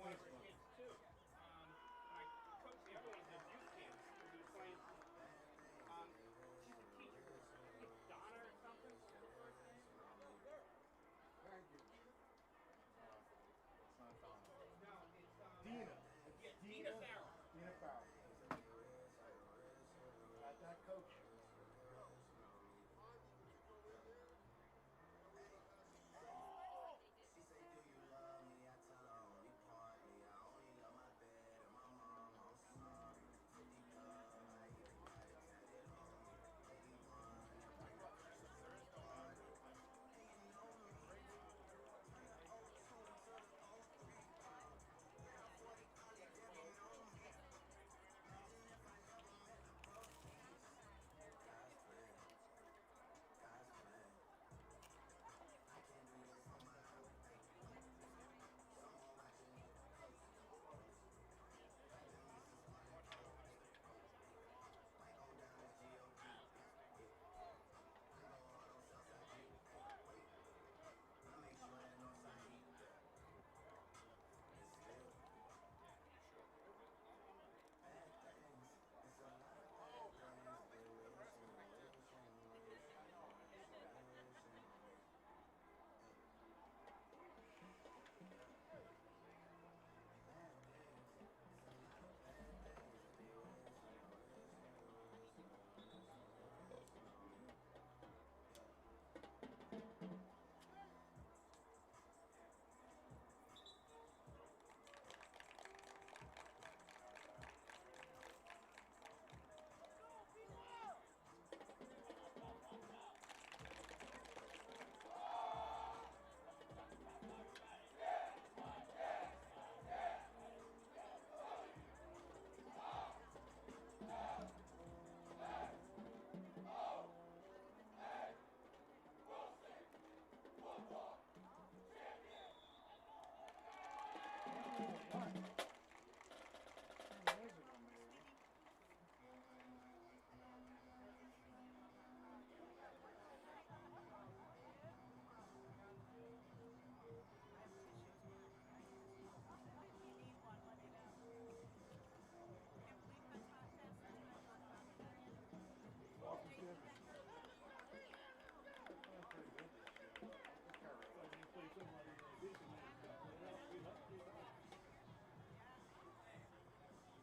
on Facebook. My coach the other one's at youth camps. He was playing. She's a teacher. I think Donna or something. Thank you. It's not Donna. No, it's Dina. Yeah, Dina Farrell. Dina Farrell. Got that, coach?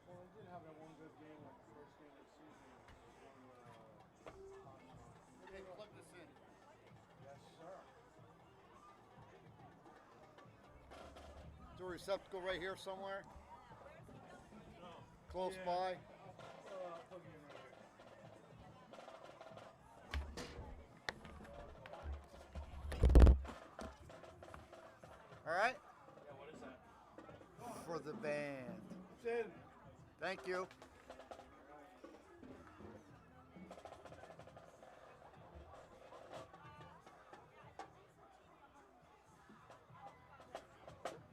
Well, they did have that one good game, like the first game of the season. Hey, plug this in. Yes, sir. Is there a receptacle right here somewhere? Close by? Plug it in right here. All right? Yeah, what is that? For the band. It's in. Thank you.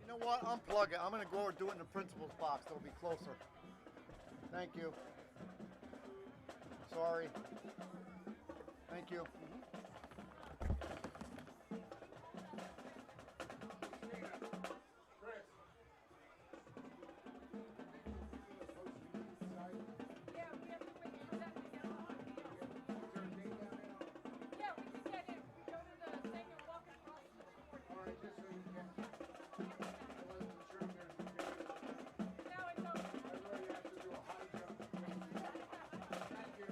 You know what? Unplug it. I'm going to go over and do it in the principal's box. It'll be closer. Thank you. Sorry. Thank you. Chris. Yeah, we have to wait for them to get on. Yeah, we can get in. We go to the thing and walk across the board. All right, just so you can. I wasn't sure if there's a game. Now it's over. I really have to do a high jump. Thank you.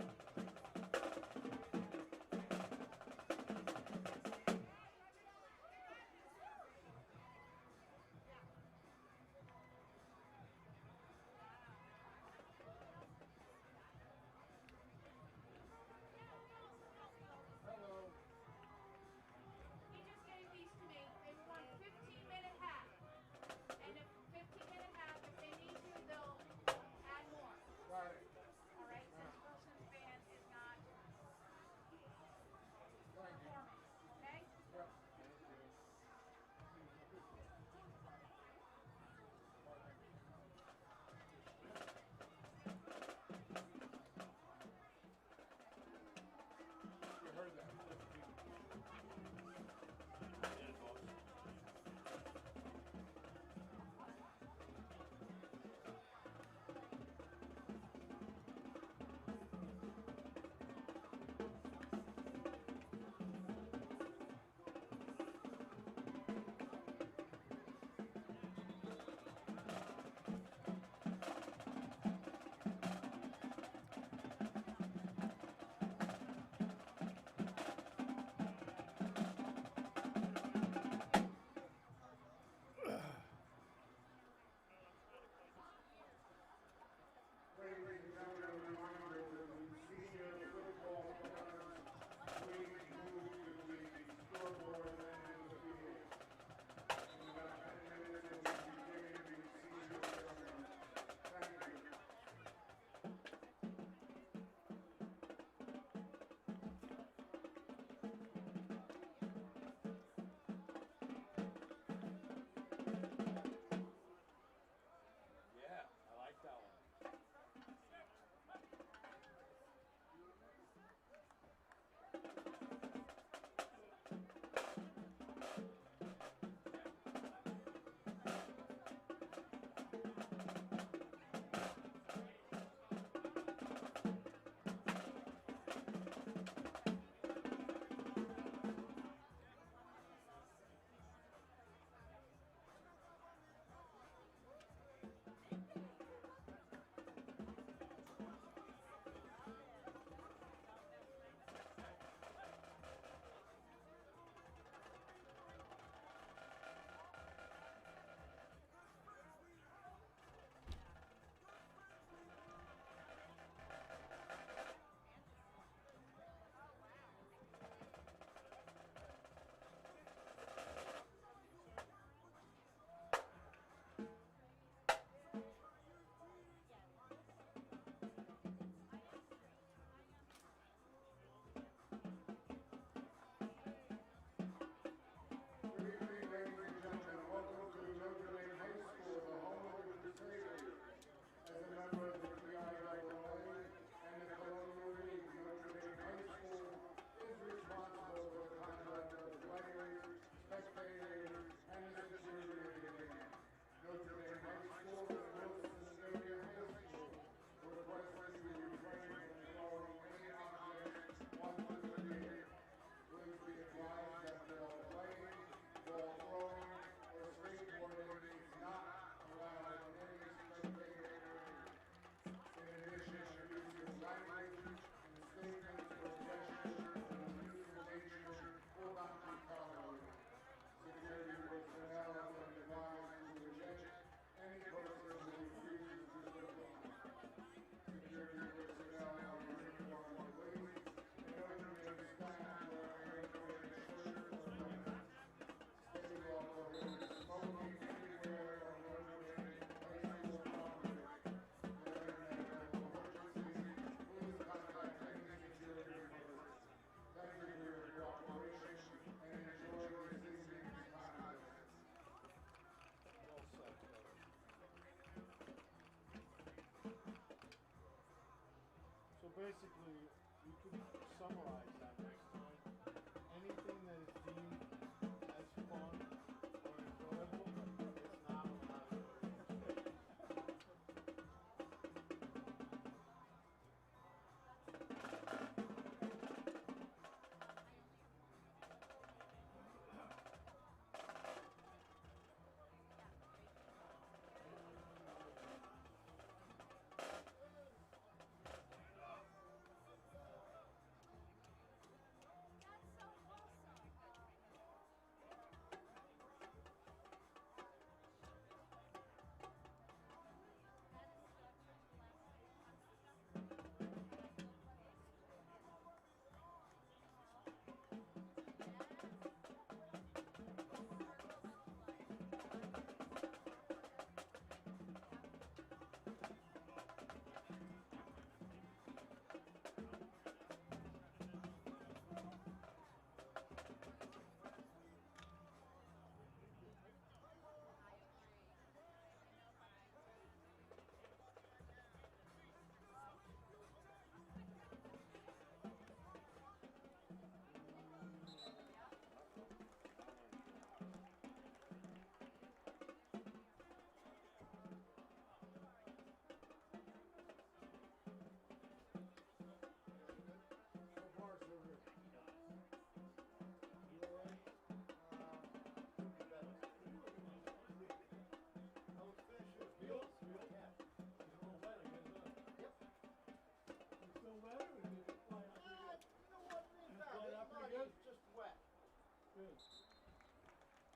Good.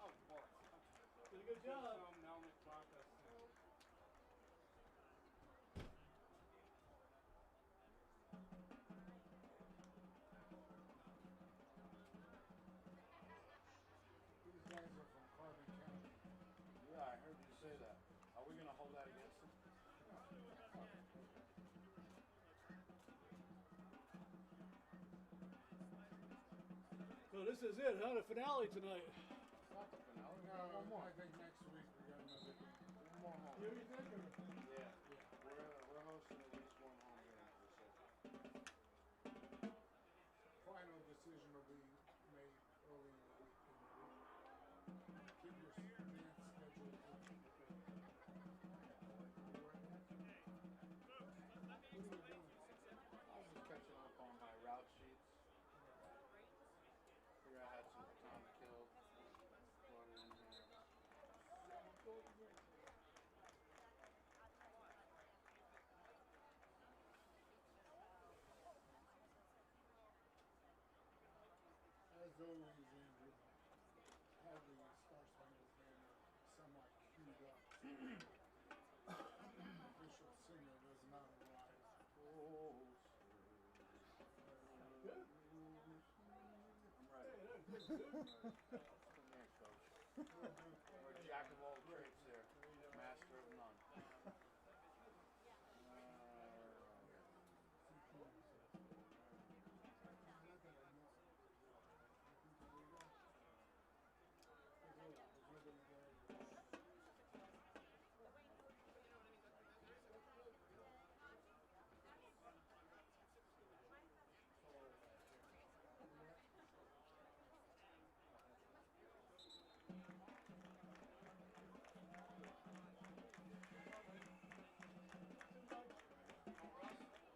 Oh, boy. Did a good job. Some Melnick Bacchus. These guys are from Carbon County. Yeah, I heard you say that. Are we gonna hold that against them? So this is it, huh? The finale tonight. It's not the finale. No, One more. I think next week we got another game. One more home. You think? Or? Yeah. We're hosting at least one home game for the second. Final decision will be made early in the week. Keep your dance schedule open. What are you doing? I was just catching up on my route sheets. Figure I had some time to kill. Brought it in here. As always, Andrew, have the Star Spangled Banner semi-queued up. Official singer does not arrive. Oh, Good. I'm ready. Hey, that's good, dude. Come here, coach. We're a jack of all trades here. Master of none.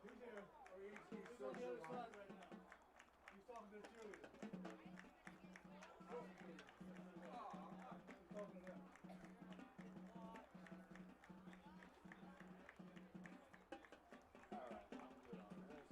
He's there. He's on the other side right now. He's talking to the cheerleader. He's talking to them. Alright, I'm good on this.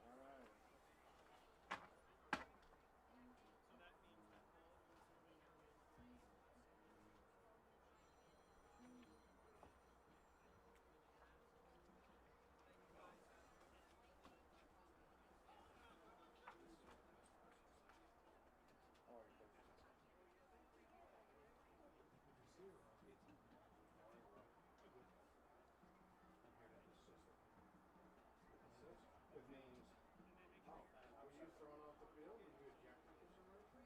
Alright. Alright, coach. It means, oh, were you thrown off the field? Were you ejected for some reason?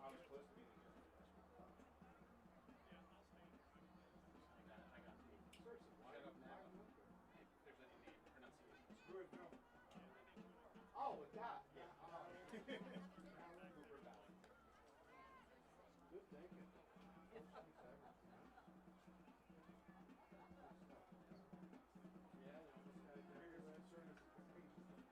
I was supposed to be ejected. Seriously, why Shut up now. why- If there's any name pronunciations. Good, no. Oh, with that, yeah. Good thinking. Yeah, this guy did Biggest that. concern is the convenience.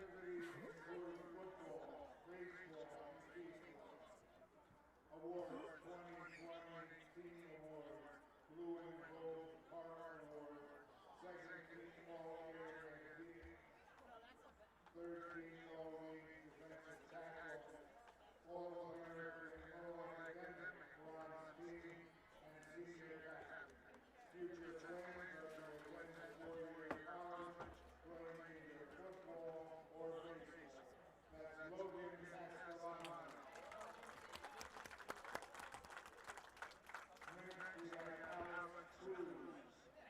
activities include football, baseball, and baseball. Awards 2020 Team Award, Blue and Gold Park Award, second team All-Area League, third team All-League Defensive Tackle, All-American All-Academic Bronze Team, and Senior Captain. Future plans are to attend 4-year college, playing either football or baseball. That's Logan Castellano. Next, we have Alex Cruz,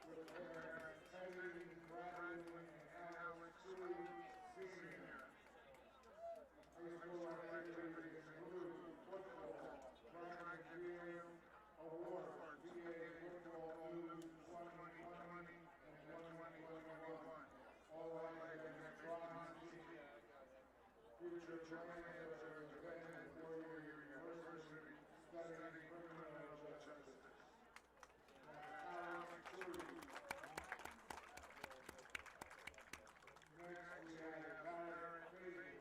with parents Haley, Bradley, and Alex Cruz, Sr. High school activities include football, track and field, awards, VA Football News 2020 and 2021, all academic bronze team. Future plans are to attend 4-year university, studying criminal justice. That's Alex Cruz. Next, we have Barrett Bailey,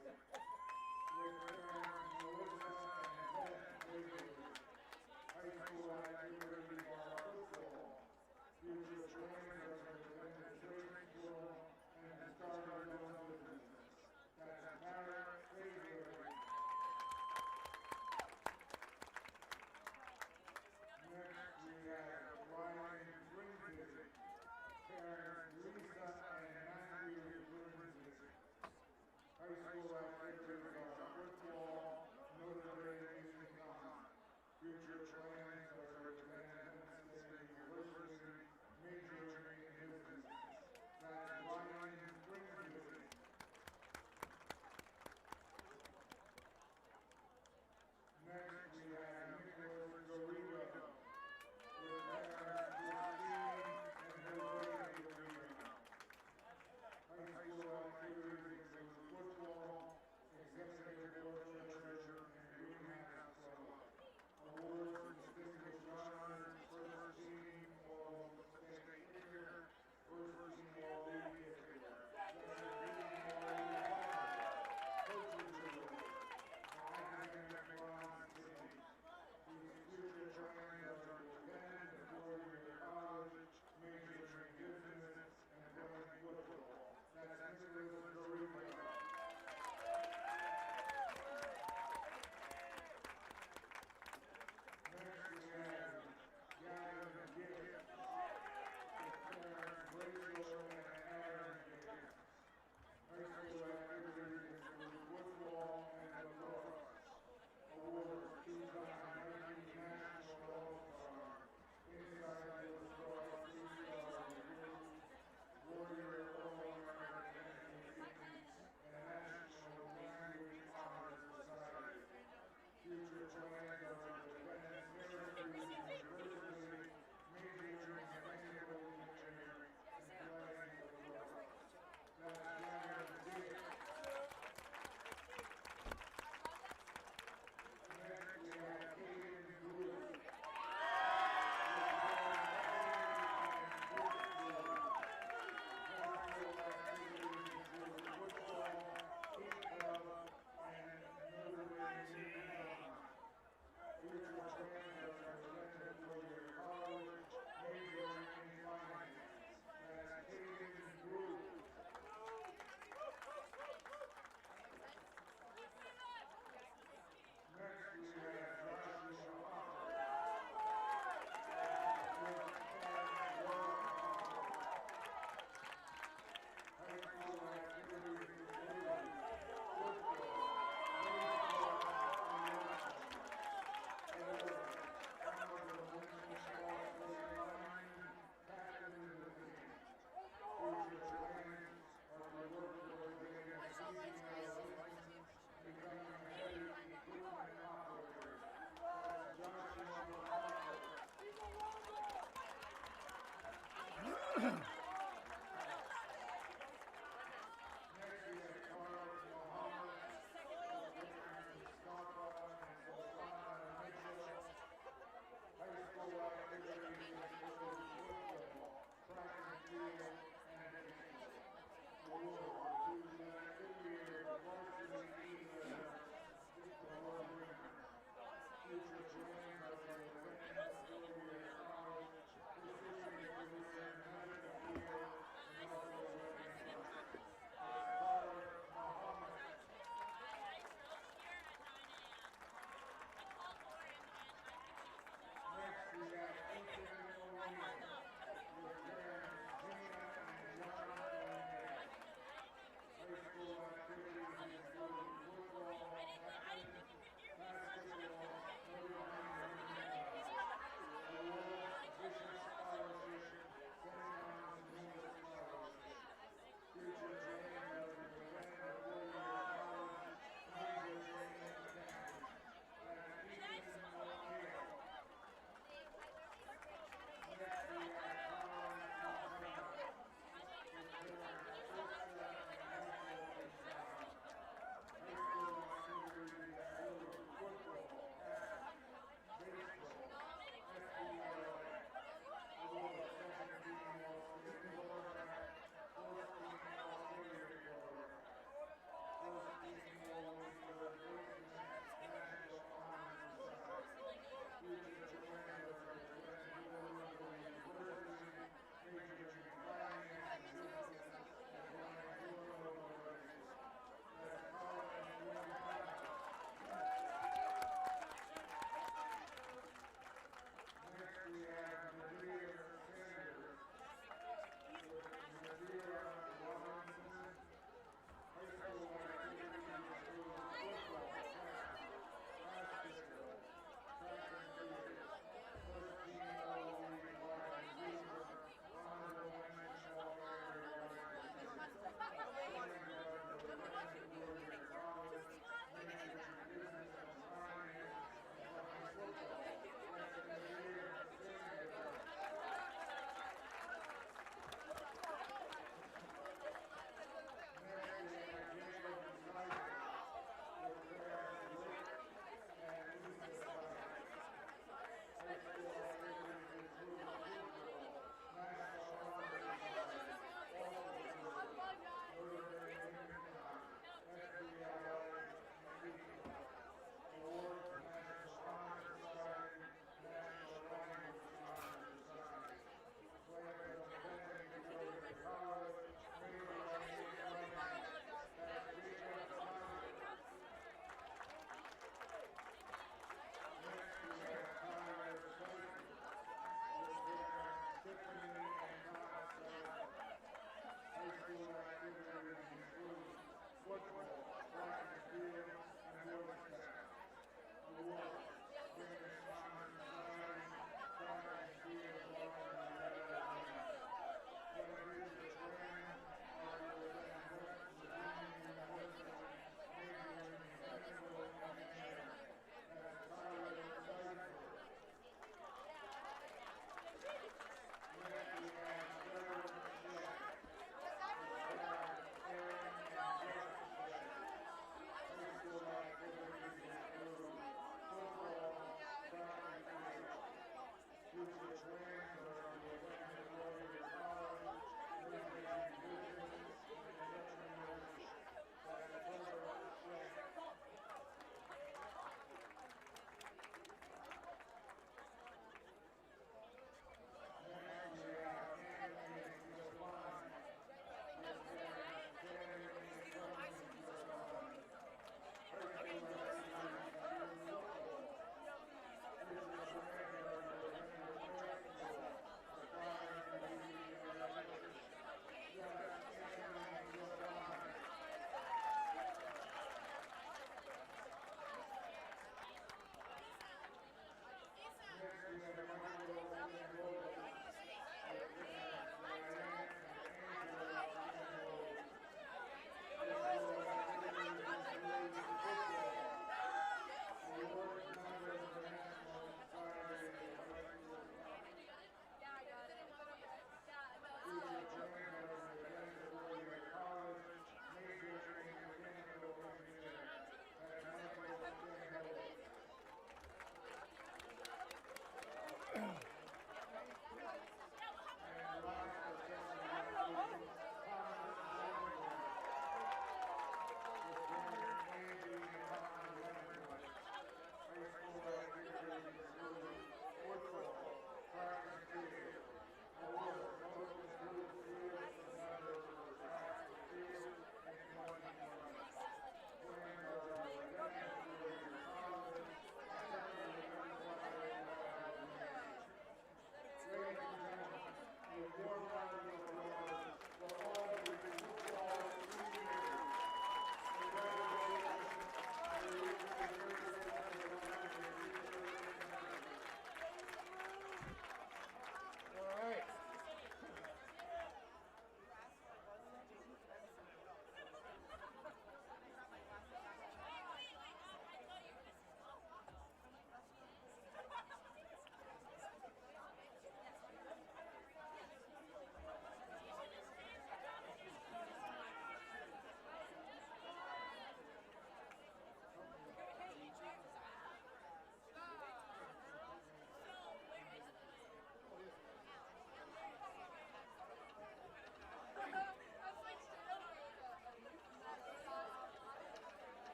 with parents Melissa and Beth Bailey. High school activities are football. Future plans are to attend trade school and start our own business. That's Barrett Bailey.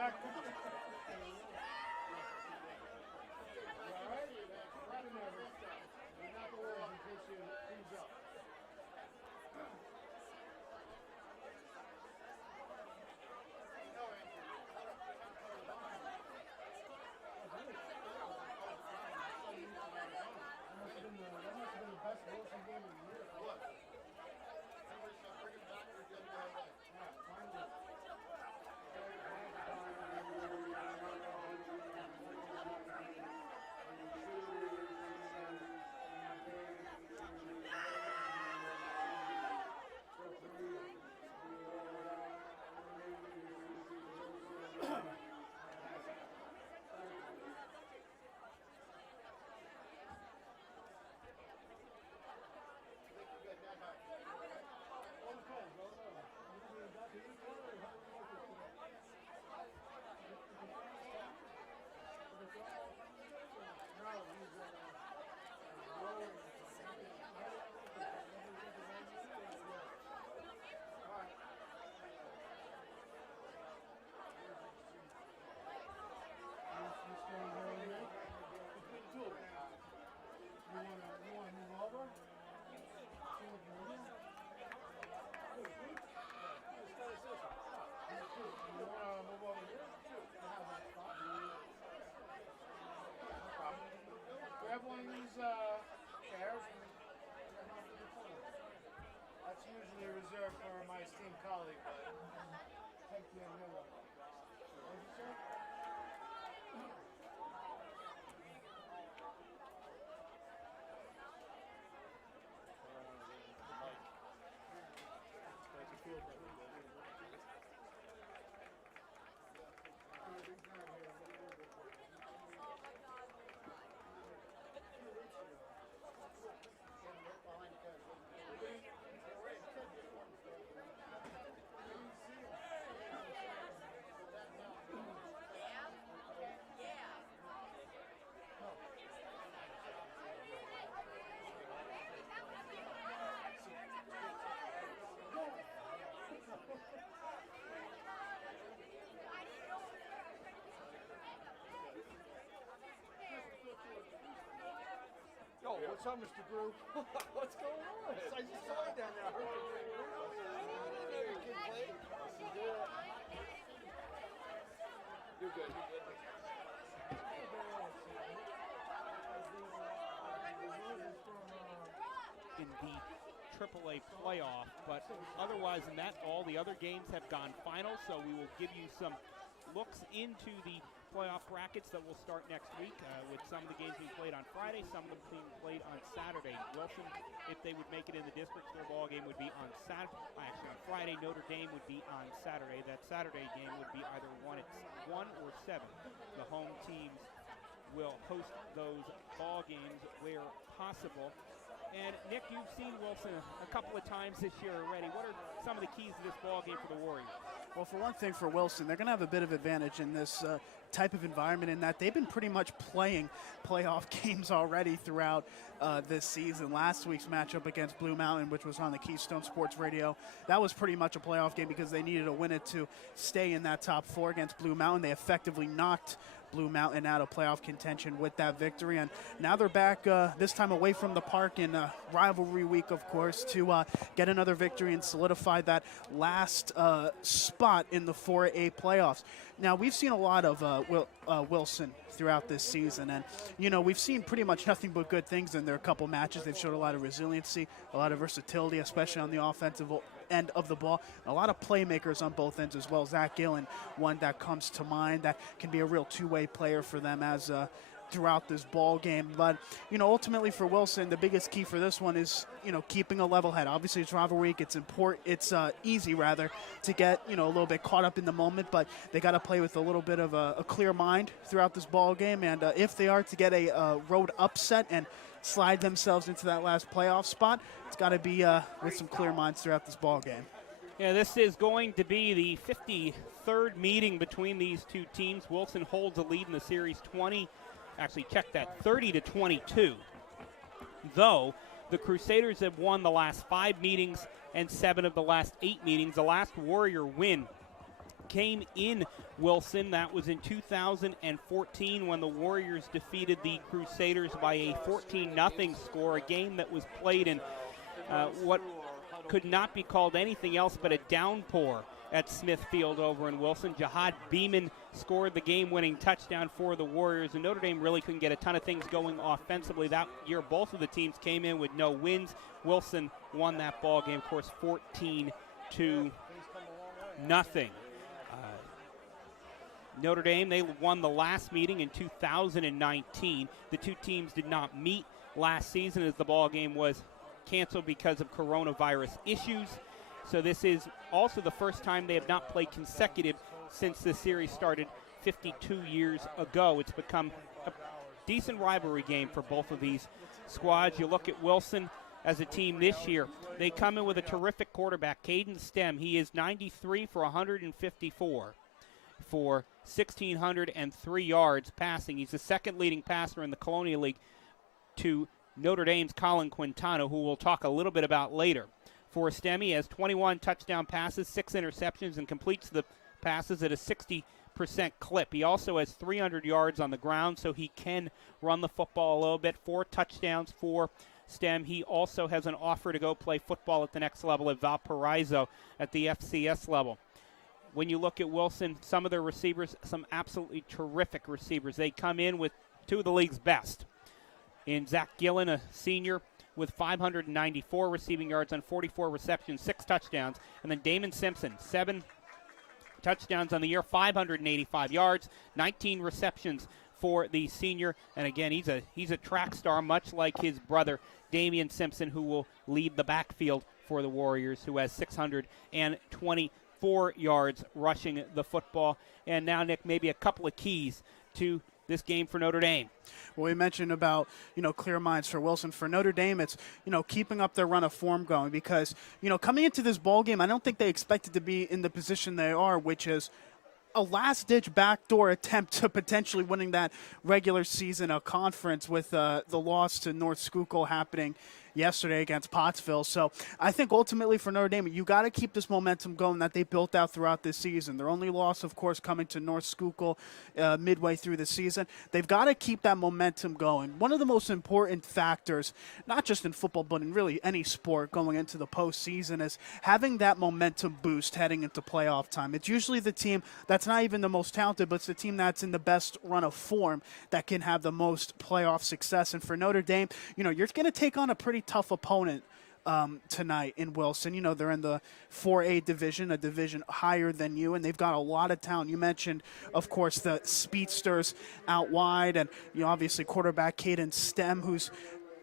back. You alright? Right in there. You're not the world in case you freeze up. That must have been the best Wilson game of the year. Look. Bring him back or get him right away. Yeah, finally. Grab one of these chairs. That's usually reserved for my esteemed colleague, but take the Millen. What did you say? Yo, what's up, Mr. Brew? What's going on? I just saw you down there. I heard you kid played. You're good. In the AAA playoff, but otherwise than that, all the other games have gone final, so we will give you some looks into the playoff brackets that will start next week with some of the games being played on Friday, some of them being played on Saturday. Wilson, if they would make it in the districts, their ball game would be on Saturday. Actually, on Friday, Notre Dame would be on Saturday. That Saturday game would be either 1 or 7. The home teams will host those ball games where possible. And Nick, you've seen Wilson a couple of times this year already. What are some of the keys to this ball game for the Warriors? Well, for one thing, for Wilson, they're going to have a bit of advantage in this type of environment in that they've been pretty much playing playoff games already throughout this season. Last week's matchup against Blue Mountain, which was on the Keystone Sports Radio, that was pretty much a playoff game because they needed to win it to stay in that top 4 against Blue Mountain. They effectively knocked Blue Mountain out of playoff contention with that victory, and now they're back this time away from the park in rivalry week, of course, to get another victory and solidify that last spot in the 4A playoffs. Now, we've seen a lot of Wilson throughout this season, and we've seen pretty much nothing but good things in their couple matches. They've showed a lot of resiliency, a lot of versatility, especially on the offensive end of the ball. A lot of playmakers on both ends as well. Zach Gillen, one that comes to mind that can be a real two-way player for them as throughout this ball game. But ultimately for Wilson, the biggest key for this one is keeping a level head. Obviously it's rivalry week. It's important. It's easy rather to get a little bit caught up in the moment, but they got to play with a little bit of a clear mind throughout this ball game. And if they are to get a road upset and slide themselves into that last playoff spot, it's got to be with some clear minds throughout this ball game. Yeah, this is going to be the 53rd meeting between these two teams. Wilson holds a lead in the series 30-22. Though the Crusaders have won the last 5 meetings and 7 of the last 8 meetings. The last Warrior win came in Wilson. That was in 2014 when the Warriors defeated the Crusaders by a 14-0 score, a game that was played in what could not be called anything else but a downpour at Smith Field over in Wilson. Jihad Beeman scored the game-winning touchdown for the Warriors, and Notre Dame really couldn't get a ton of things going offensively that year. Both of the teams came in with no wins. Wilson won that ball game, of course, 14-0. Notre Dame, they won the last meeting in 2019. The two teams did not meet last season as the ball game was canceled because of coronavirus issues. So this is also the first time they have not played consecutive since the series started 52 years ago. It's become a decent rivalry game for both of these squads. You look at Wilson as a team this year. They come in with a terrific quarterback, Caden Stem. He is 93 for 154 for 1,603 yards passing. He's the second leading passer in the Colonial League to Notre Dame's Colin Quintana, who we'll talk a little bit about later. For Stem, he has 21 touchdown passes, 6 interceptions, and completes the passes at a 60% clip. He also has 300 yards on the ground, so he can run the football a little bit. 4 touchdowns for Stem. He also has an offer to go play football at the next level at Valparaiso at the FCS level. When you look at Wilson, some of their receivers, some absolutely terrific receivers. They come in with 2 of the league's best. In Zach Gillen, a senior, with 594 receiving yards on 44 receptions, 6 touchdowns. And then Damien Simpson, 7 touchdowns on the year, 585 yards, 19 receptions for the senior. And again, he's a track star, much like his brother Damien Simpson, who will lead the backfield for the Warriors, who has 624 yards rushing the football. And now, Nick, maybe a couple of keys to this game for Notre Dame. Well, we mentioned about, clear minds for Wilson. For Notre Dame, it's, keeping up their run of form going because, coming into this ball game, I don't think they expected to be in the position they are, which is a last-ditch backdoor attempt to potentially winning that regular season conference with the loss to North Schuylkill happening yesterday against Pottsville. So I think ultimately for Notre Dame, you got to keep this momentum going that they built out throughout this season. Their only loss, of course, coming to North Schuylkill midway through the season. They've got to keep that momentum going. One of the most important factors, not just in football, but in really any sport going into the postseason, is having that momentum boost heading into playoff time. It's usually the team that's not even the most talented, but it's the team that's in the best run of form that can have the most playoff success. And for Notre Dame, you're going to take on a pretty tough opponent tonight in Wilson. They're in the 4A division, a division higher than you, and they've got a lot of talent. You mentioned, of course, the speedsters out wide, and obviously quarterback Caden Stem, who's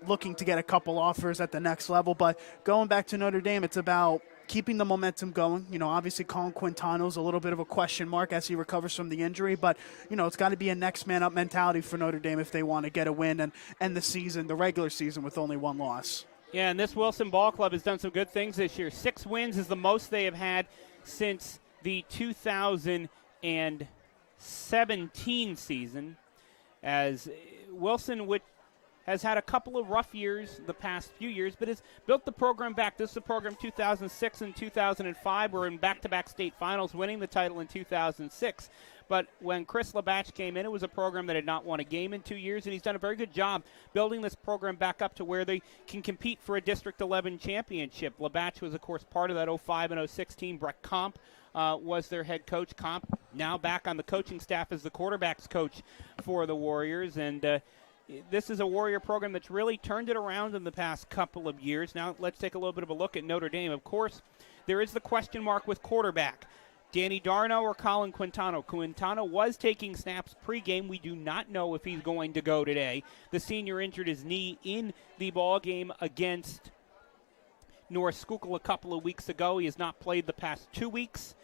looking to get a couple offers at the next level. But going back to Notre Dame, it's about keeping the momentum going. Obviously Colin Quintano's a little bit of a question mark as he recovers from the injury, but, it's got to be a next man up mentality for Notre Dame if they want to get a win and end the regular season with only 1 loss. Yeah, and this Wilson Ball Club has done some good things this year. 6 wins is the most they have had since the 2017 season, as Wilson has had a couple of rough years the past few years, but has built the program back. This is a program 2006 and 2005 were in back-to-back state finals, winning the title in 2006. But when Chris Labatch came in, it was a program that had not won a game in 2 years, and he's done a very good job building this program back up to where they can compete for a District 11 championship. Labatch was, of course, part of that 05 and 06 team. Brett Comp was their head coach. Comp now back on the coaching staff as the quarterback's coach for the Warriors, and this is a Warrior program that's really turned it around in the past couple of years. Now let's take a little bit of a look at Notre Dame. Of course, there is the question mark with quarterback. Danny Darno or Colin Quintano? Quintano was taking snaps pregame. We do not know if he's going to go today. The senior injured his knee in the ball game against North Schuylkill a couple of weeks ago. He has not played the past 2 weeks,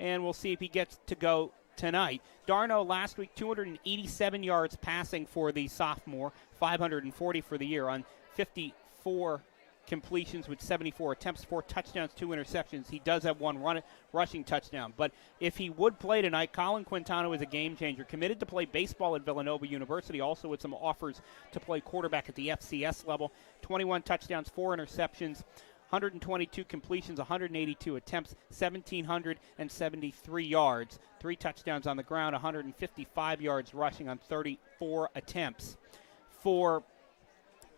and we'll see if he gets to go tonight. Darno last week, 287 yards passing for the sophomore, 540 for the year on 54 completions with 74 attempts, 4 touchdowns, 2 interceptions. He does have 1 rushing touchdown. But if he would play tonight, Colin Quintano is a game changer. Committed to play baseball at Villanova University, also with some offers to play quarterback at the FCS level. 21 touchdowns, 4 interceptions 122 completions, 182 attempts, 1,773 yards, 3 touchdowns on the ground, 155 yards rushing on 34 attempts. For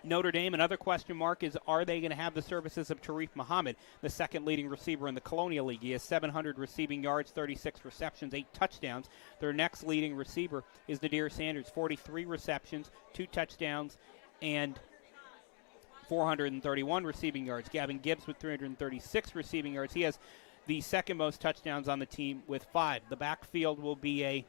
Notre Dame, another question mark is, are they going to have the services of Tarif Muhammad, the second leading receiver in the Colonial League? He has 700 receiving yards, 36 receptions, 8 touchdowns. Their next leading receiver is Nadir Sanders, 43 receptions, 2 touchdowns, and 431 receiving yards. Gavin Gibbs with 336 receiving yards. He has the second most touchdowns on the team with 5. The backfield will be a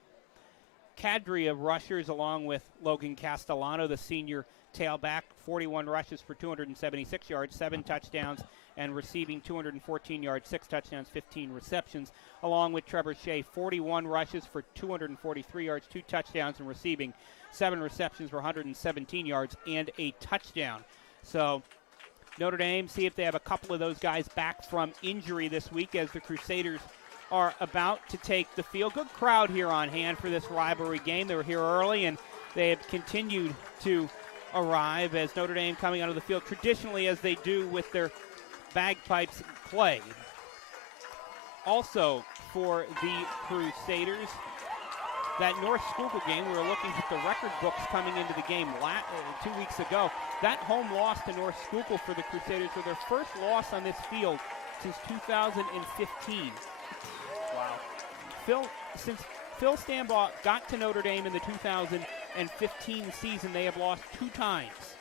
cadre of rushers along with Logan Castellano, the senior tailback, 41 rushes for 276 yards, 7 touchdowns, and receiving 214 yards, 6 touchdowns, 15 receptions, along with Trevor Shea, 41 rushes for 243 yards, 2 touchdowns, and receiving 7 receptions for 117 yards and a touchdown. So Notre Dame, see if they have a couple of those guys back from injury this week as the Crusaders are about to take the field. Good crowd here on hand for this rivalry game. They were here early, and they have continued to arrive as Notre Dame coming out of the field traditionally as they do with their bagpipes played. Also for the Crusaders, that North Schuylkill game, we were looking at the record books coming into the game 2 weeks ago. That home loss to North Schuylkill for the Crusaders was their first loss on this field since 2015. Wow. Since Phil Stambaugh got to Notre Dame in the 2015 season, they have lost 2 times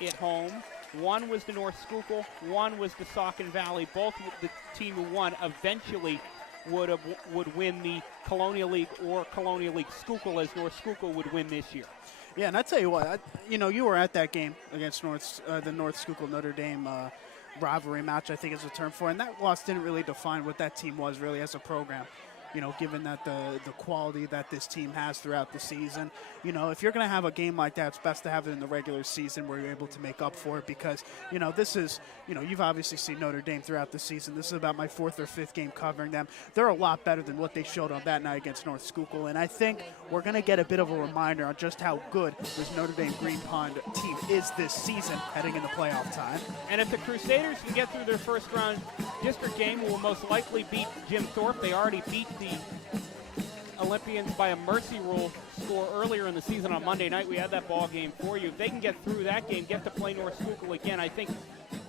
at home. One was to North Schuylkill, one was to Saucon Valley. Both the team who won eventually would win the Colonial League or Colonial League Schuylkill, as North Schuylkill would win this year. Yeah, and I tell you what, you were at that game against the North Schuylkill Notre Dame rivalry match, I think is the term for it, and that loss didn't really define what that team was really as a program. Given that the quality that this team has throughout the season, if you're going to have a game like that, it's best to have it in the regular season where you're able to make up for it because, this is, you've obviously seen Notre Dame throughout the season. This is about my 4th or 5th game covering them. They're a lot better than what they showed on that night against North Schuylkill, and I think we're going to get a bit of a reminder on just how good this Notre Dame Green Pond team is this season heading into playoff time. And if the Crusaders can get through their first round district game, will most likely beat Jim Thorpe. They already beat the Olympians by a mercy rule score earlier in the season on Monday night. We had that ball game for you. If they can get through that game, get to play North Schuylkill again, I think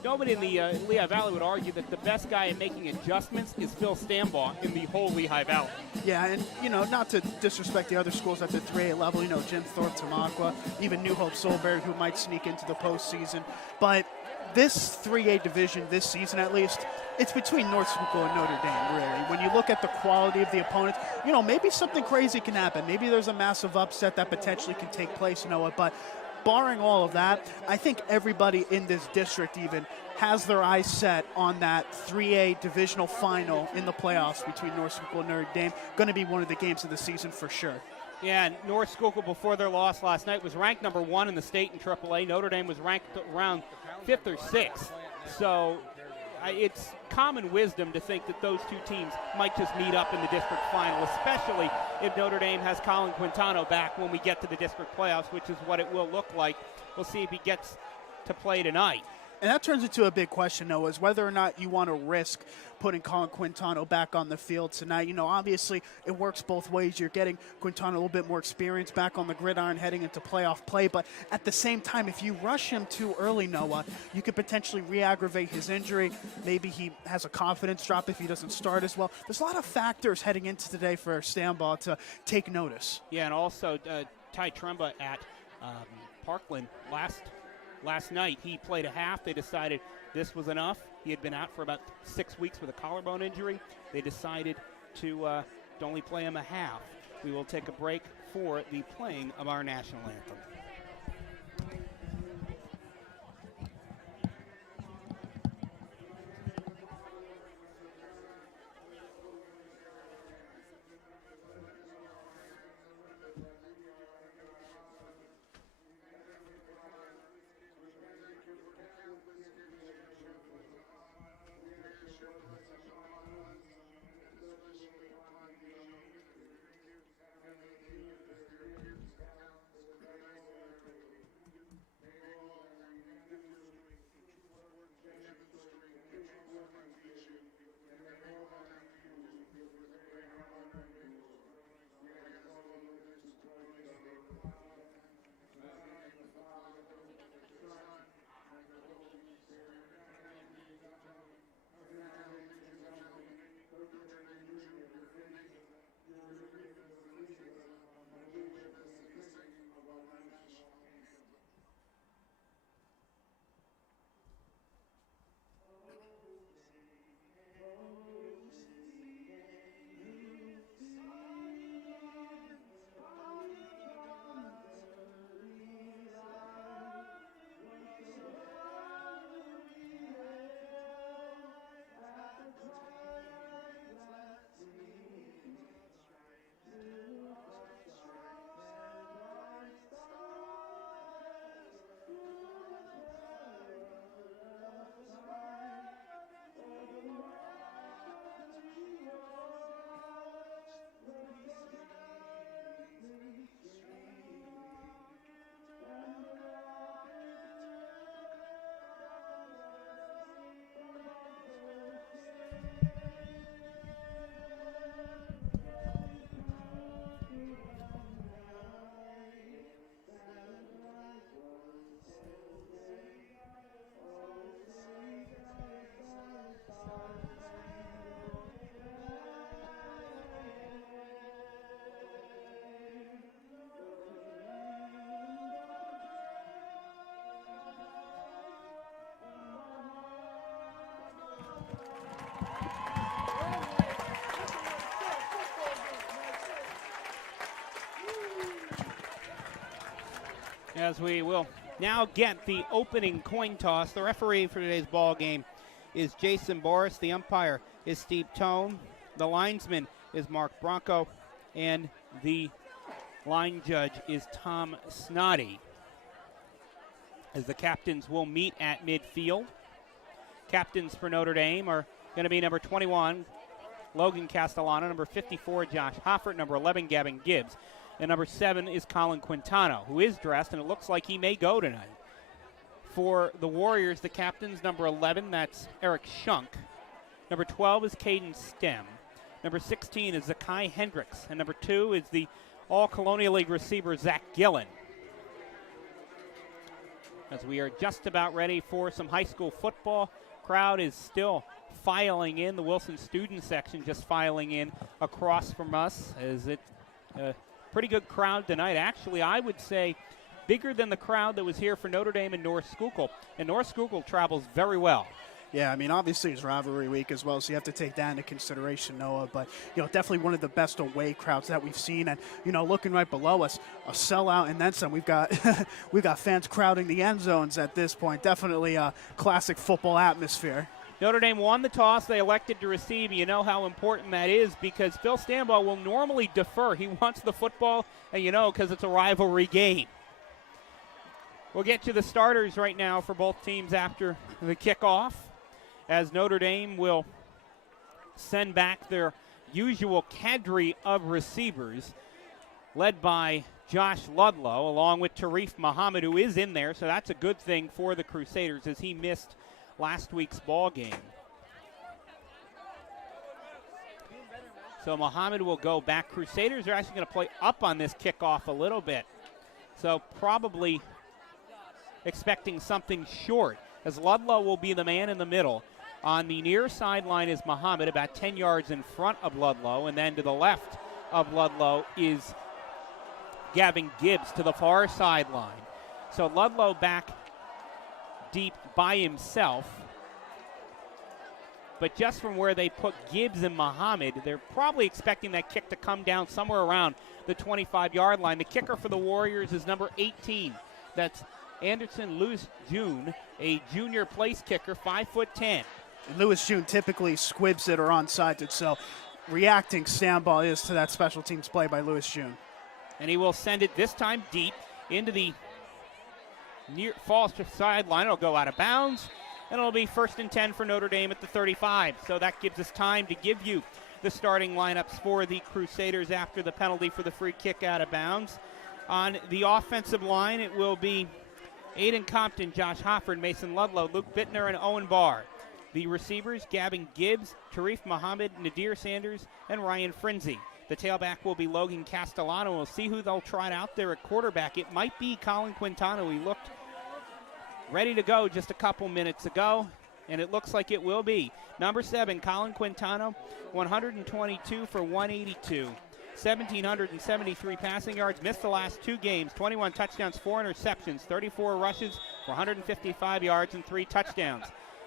nobody in the Lehigh Valley would argue that the best guy at making adjustments is Phil Stambaugh in the whole Lehigh Valley. Yeah, and, not to disrespect the other schools at the 3A level, Jim Thorpe, Tamaqua, even New Hope Soulbury, who might sneak into the postseason. But this 3A division this season, at least, it's between North Schuylkill and Notre Dame, really. When you look at the quality of the opponents, maybe something crazy can happen. Maybe there's a massive upset that potentially can take place, but barring all of that, I think everybody in this district even has their eyes set on that 3A divisional final in the playoffs between North Schuylkill and Notre Dame. Going to be one of the games of the season for sure. Yeah, and North Schuylkill, before their loss last night, was ranked number 1 in the state in AAA. Notre Dame was ranked around 5th or 6th. So it's common wisdom to think that those two teams might just meet up in the district final, especially if Notre Dame has Colin Quintano back when we get to the district playoffs, which is what it will look like. We'll see if he gets to play tonight. And that turns into a big question, Noah, is whether or not you want to risk putting Colin Quintano back on the field tonight. Obviously it works both ways. You're getting Quintano a little bit more experience back on the gridiron heading into playoff play. But at the same time, if you rush him too early, Noah, you could potentially re-aggravate his injury. Maybe he has a confidence drop if he doesn't start as well. There's a lot of factors heading into today for Stambaugh to take notice. Yeah, and also Ty Trumba at Parkland last night, he played a half. They decided this was enough. He had been out for about 6 weeks with a collarbone injury. They decided to only play him a half. We will take a break for the playing of our national anthem. As we will now get the opening coin toss. The referee for today's ball game is Jason Boris. The umpire is Steve Tone. The linesman is Mark Bronco. And the line judge is Tom Snoddy. As the captains will meet at midfield. Captains for Notre Dame are going to be number 21, Logan Castellano, number 54, Josh Hoffert, number 11, Gavin Gibbs. And number 7 is Colin Quintano, who is dressed, and it looks like he may go tonight. For the Warriors, the captains, number 11, that's Eric Shunk. Number 12 is Caden Stem. Number 16 is Zakai Hendricks. And number 2 is the All-Colonial League receiver, Zach Gillen. As we are just about ready for some high school football, crowd is still filing in. The Wilson student section just filing in across from us. As it pretty good crowd tonight. Actually, I would say bigger than the crowd that was here for Notre Dame and North Schuylkill. And North Schuylkill travels very well. Yeah, I mean, obviously it's rivalry week as well, so you have to take that into consideration, Noah. But, definitely one of the best away crowds that we've seen. And, looking right below us, a sellout and then some. We've got we've got fans crowding the end zones at this point. Definitely a classic football atmosphere. Notre Dame won the toss. They elected to receive. You know how important that is because Phil Stambaugh will normally defer. He wants the football, and because it's a rivalry game. We'll get to the starters right now for both teams after the kickoff, as Notre Dame will send back their usual cadre of receivers, led by Josh Ludlow, along with Tarif Muhammad, who is in there, so that's a good thing for the Crusaders as he missed last week's ball game. So Muhammad will go back. Crusaders are actually going to play up on this kickoff a little bit. So probably expecting something short, as Ludlow will be the man in the middle. On the near sideline is Muhammad, about 10 yards in front of Ludlow, and then to the left of Ludlow is Gavin Gibbs to the far sideline. So Ludlow back deep by himself, but just from where they put Gibbs and Muhammad, they're probably expecting that kick to come down somewhere around the 25-yard line. The kicker for the Warriors is number 18. That's Anderson Lewis June, a junior place kicker, 5'10". And Lewis June typically squibs it or onside it, so reacting Stambaugh is to that special teams play by Lewis June. And he will send it this time deep into the near falls to sideline. It'll go out of bounds, and it'll be 1st and 10 for Notre Dame at the 35. So that gives us time to give you the starting lineups for the Crusaders after the penalty for the free kick out of bounds. On the offensive line, it will be Aiden Compton, Josh Hofford, Mason Ludlow, Luke Bittner, and Owen Barr. The receivers, Gavin Gibbs, Tarif Muhammad, Nadir Sanders, and Ryan Frenzy. The tailback will be Logan Castellano. We'll see who they'll try out there at quarterback. It might be Colin Quintano. He looked ready to go just a couple minutes ago, and it looks like it will be. Number 7, Colin Quintano, 122 for 182. 1,773 passing yards, missed the last 2 games, 21 touchdowns, 4 interceptions, 34 rushes for 155 yards and 3 touchdowns.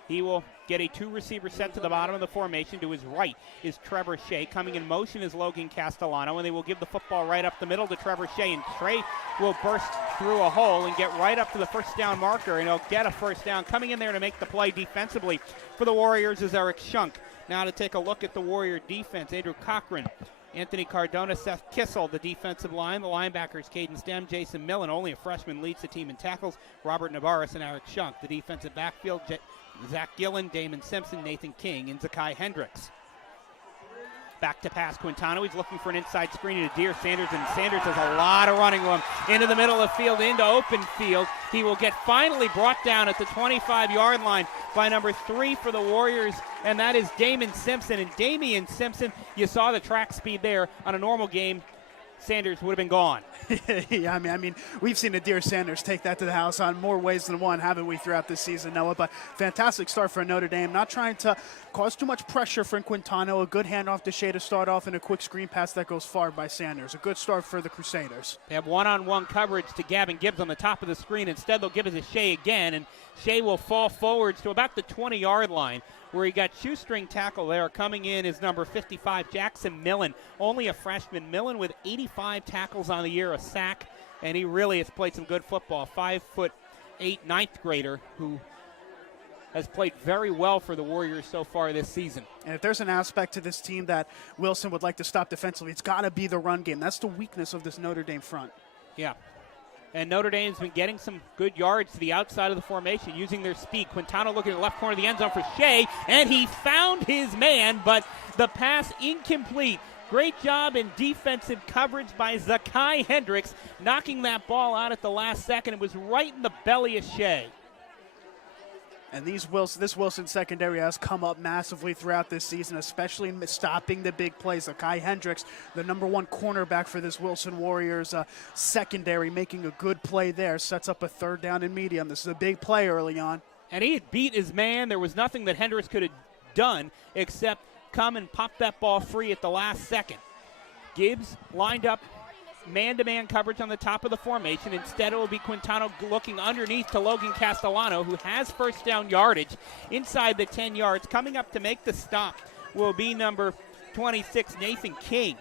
He will get a 2-receiver set to the bottom of the formation. To his right is Trevor Shea. Coming in motion is Logan Castellano, and they will give the football right up the middle to Trevor Shea, and Trey will burst through a hole and get right up to the first down marker, and he'll get a first down. Coming in there to make the play defensively for the Warriors is Eric Shunk. Now to take a look at the Warrior defense, Andrew Cochran, Anthony Cardona, Seth Kissel, the defensive line. The linebackers, Caden Stem, Jason Millen, only a freshman, leads the team in tackles. Robert Navarez and Eric Shunk. The defensive backfield, Zach Gillen, Damien Simpson, Nathan King, and Zakai Hendricks. Back to pass, Quintano. He's looking for an inside screen to Nadir Sanders, and Sanders has a lot of running room into the middle of the field, into open field. He will get finally brought down at the 25-yard line by number 3 for the Warriors, and that is Damien Simpson. And Damien Simpson, you saw the track speed there. On a normal game, Sanders would have been gone. Yeah, I mean, we've seen Adair Sanders take that to the house on more ways than one, haven't we, throughout this season, Noah? But fantastic start for Notre Dame. Not trying to cause too much pressure for Quintano. A good handoff to Shea to start off, and a quick screen pass that goes far by Sanders. A good start for the Crusaders. They have one-on-one coverage to Gavin Gibbs on the top of the screen. Instead, they'll give it to Shea again, and Shea will fall forwards to about the 20-yard line, where he got shoestring tackle there. Coming in is number 55, Jackson Millen, only a freshman. Millen with 85 tackles on the year, a sack, and he really has played some good football. 5'8", ninth grader who has played very well for the Warriors so far this season. And if there's an aspect to this team that Wilson would like to stop defensively, it's got to be the run game. That's the weakness of this Notre Dame front. Yeah. And Notre Dame's been getting some good yards to the outside of the formation using their speed. Quintano looking at the left corner of the end zone for Shea, and he found his man, but the pass incomplete. Great job in defensive coverage by Zakai Hendricks, knocking that ball out at the last second. It was right in the belly of Shea. And this Wilson secondary has come up massively throughout this season, especially in stopping the big plays. Zakai Hendricks, the number one cornerback for this Wilson Warriors secondary, making a good play there. Sets up a third down and medium. This is a big play early on. And he had beat his man. There was nothing that Hendricks could have done except come and pop that ball free at the last second. Gibbs lined up man-to-man coverage on the top of the formation. Instead, it will be Quintano looking underneath to Logan Castellano, who has first down yardage inside the 10 yards. Coming up to make the stop will be number 26, Nathan King.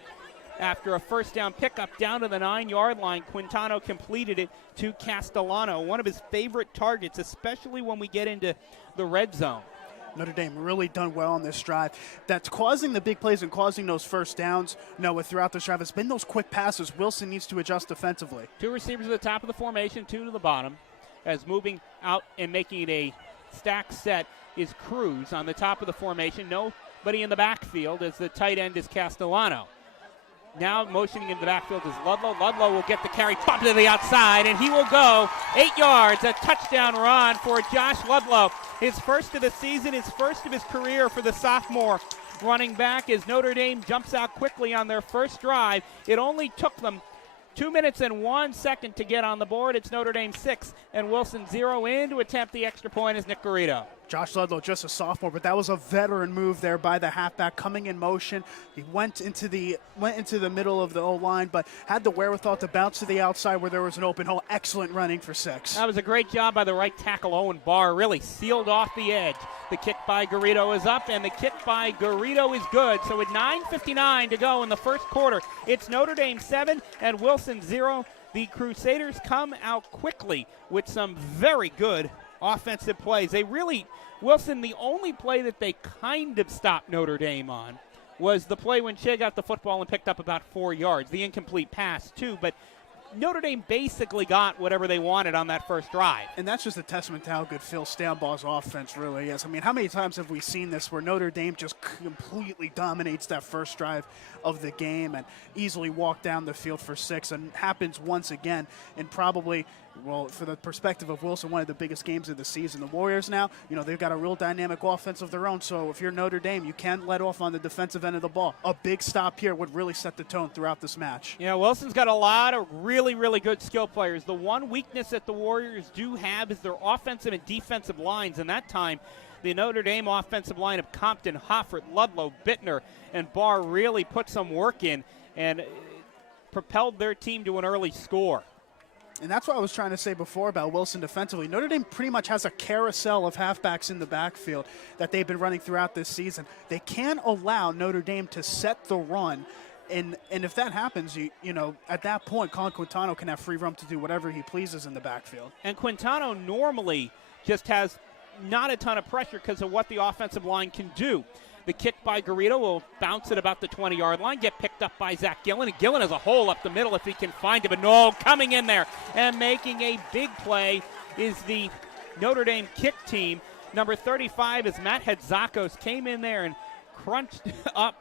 After a first down pickup down to the 9-yard line, Quintano completed it to Castellano, one of his favorite targets, especially when we get into the red zone. Notre Dame really done well on this drive. That's causing the big plays and causing those first downs, Noah, throughout this drive. It's been those quick passes. Wilson needs to adjust defensively. Two receivers at the top of the formation, two to the bottom. As moving out and making it a stack set is Cruz on the top of the formation. Nobody in the backfield as the tight end is Castellano. Now motioning in the backfield is Ludlow. Ludlow will get the carry, pop to the outside, and he will go 8 yards. A touchdown run for Josh Ludlow. His first of the season, his first of his career for the sophomore running back as Notre Dame jumps out quickly on their first drive. It only took them 2 minutes and 1 second to get on the board. It's Notre Dame 6 and Wilson 0 in to attempt the extra point is Nick Garrido. Josh Ludlow, just a sophomore, but that was a veteran move there by the halfback coming in motion. He went into the middle of the O-line, but had the wherewithal to bounce to the outside where there was an open hole. Excellent running for 6. That was a great job by the right tackle, Owen Barr. Really sealed off the edge. The kick by Garrido is up, and the kick by Garrido is good. So with 9:59 to go in the first quarter, it's Notre Dame 7 and Wilson 0. The Crusaders come out quickly with some very good offensive plays. Wilson, the only play that they kind of stopped Notre Dame on was the play when Shea got the football and picked up about 4 yards. The incomplete pass, too, but Notre Dame basically got whatever they wanted on that first drive. And that's just a testament to how good Phil Stanbaugh's offense really is. I mean, how many times have we seen this where Notre Dame just completely dominates that first drive of the game and easily walk down the field for 6, and happens once again and probably, well, for the perspective of Wilson, one of the biggest games of the season. The Warriors now, they've got a real dynamic offense of their own, so if you're Notre Dame, you can't let off on the defensive end of the ball. A big stop here would really set the tone throughout this match. Yeah, Wilson's got a lot of really, really good skill players. The one weakness that the Warriors do have is their offensive and defensive lines, and that time the Notre Dame offensive line of Compton, Hoffert, Ludlow, Bittner, and Barr really put some work in and propelled their team to an early score. And that's what I was trying to say before about Wilson defensively. Notre Dame pretty much has a carousel of halfbacks in the backfield that they've been running throughout this season. They can't allow Notre Dame to set the run. And if that happens, at that point, Colin Quintano can have free roam to do whatever he pleases in the backfield. And Quintano normally just has not a ton of pressure because of what the offensive line can do. The kick by Garrido will bounce at about the 20-yard line, get picked up by Zach Gillen. And Gillen has a hole up the middle if he can find it. But no, coming in there and making a big play is the Notre Dame kick team. Number 35 is Matt Hedzakos, came in there and crunched up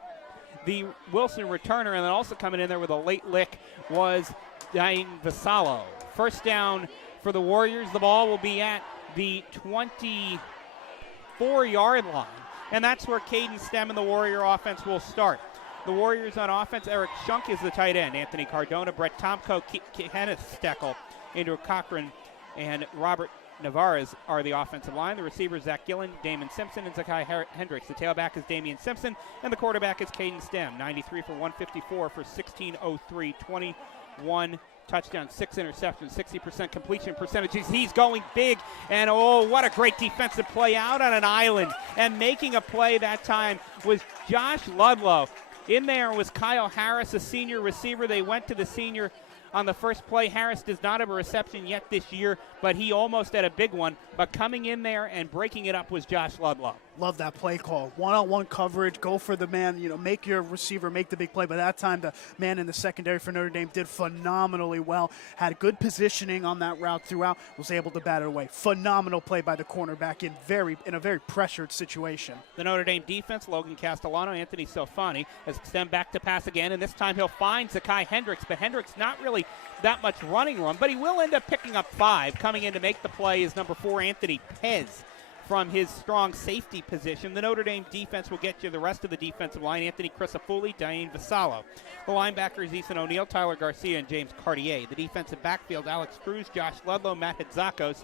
the Wilson returner. And then also coming in there with a late lick was Diane Vassallo. First down for the Warriors. The ball will be at the 24-yard line. And that's where Caden Stem and the Warrior offense will start. The Warriors on offense, Eric Shunk is the tight end. Anthony Cardona, Brett Tomko, Kenneth Steckel, Andrew Cochran, and Robert Navarez are the offensive line. The receivers, Zach Gillen, Damien Simpson, and Zakai Hendricks. The tailback is Damien Simpson, and the quarterback is Caden Stem. 93 for 154 for 1603, 21 touchdowns, 6 interceptions, 60% completion percentages. He's going big, and oh, what a great defensive play out on an island. And making a play that time was Josh Ludlow. In there was Kyle Harris, a senior receiver. They went to the senior on the first play. Harris does not have a reception yet this year, but he almost had a big one. But coming in there and breaking it up was Josh Ludlow. Love that play call. One-on-one coverage, go for the man, make your receiver make the big play. But that time, the man in the secondary for Notre Dame did phenomenally well. Had good positioning on that route throughout, was able to bat it away. Phenomenal play by the cornerback in a very pressured situation. The Notre Dame defense, Logan Castellano, Anthony Sofani, has extended back to pass again, and this time he'll find Zakai Hendricks, but Hendricks not really that much running room, but he will end up picking up 5. Coming in to make the play is number 4, Anthony Pez, from his strong safety position. The Notre Dame defense will get you the rest of the defensive line: Anthony Crisafulli, Diane Vassallo. The linebackers, Ethan O'Neill, Tyler Garcia, and James Cartier. The defensive backfield, Alex Cruz, Josh Ludlow, Matt Hidzakos,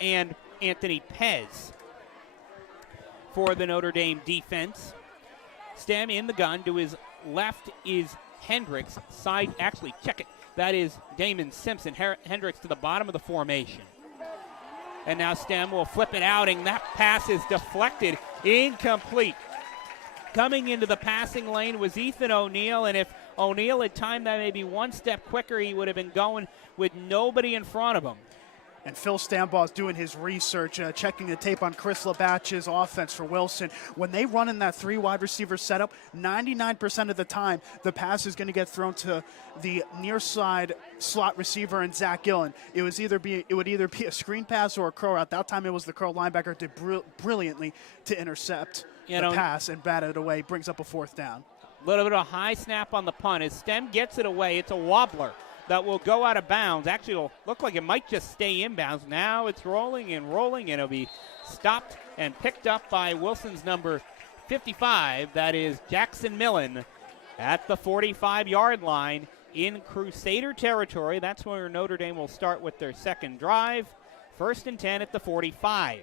and Anthony Pez. For the Notre Dame defense, Stem in the gun. To his left is Hendricks. Check it. That is Damien Simpson. Hendricks to the bottom of the formation. And now Stem will flip it out, and that pass is deflected, incomplete. Coming into the passing lane was Ethan O'Neill, and if O'Neill had timed that maybe one step quicker, he would have been going with nobody in front of him. And Phil Stambaugh's doing his research, checking the tape on Chris Labatch's offense for Wilson. When they run in that 3 wide receiver setup, 99% of the time, the pass is going to get thrown to the near side slot receiver and Zach Gillen. It would either be a screen pass or a curl route. That time it was the curl linebacker did brilliantly to intercept the pass and bat it away. Brings up a 4th down. A little bit of a high snap on the punt. As Stem gets it away, it's a wobbler that will go out of bounds. Actually, it'll look like it might just stay inbounds. Now it's rolling, and it'll be stopped and picked up by Wilson's number 55. That is Jackson Millen at the 45-yard line in Crusader territory. That's where Notre Dame will start with their second drive. 1st and 10 at the 45.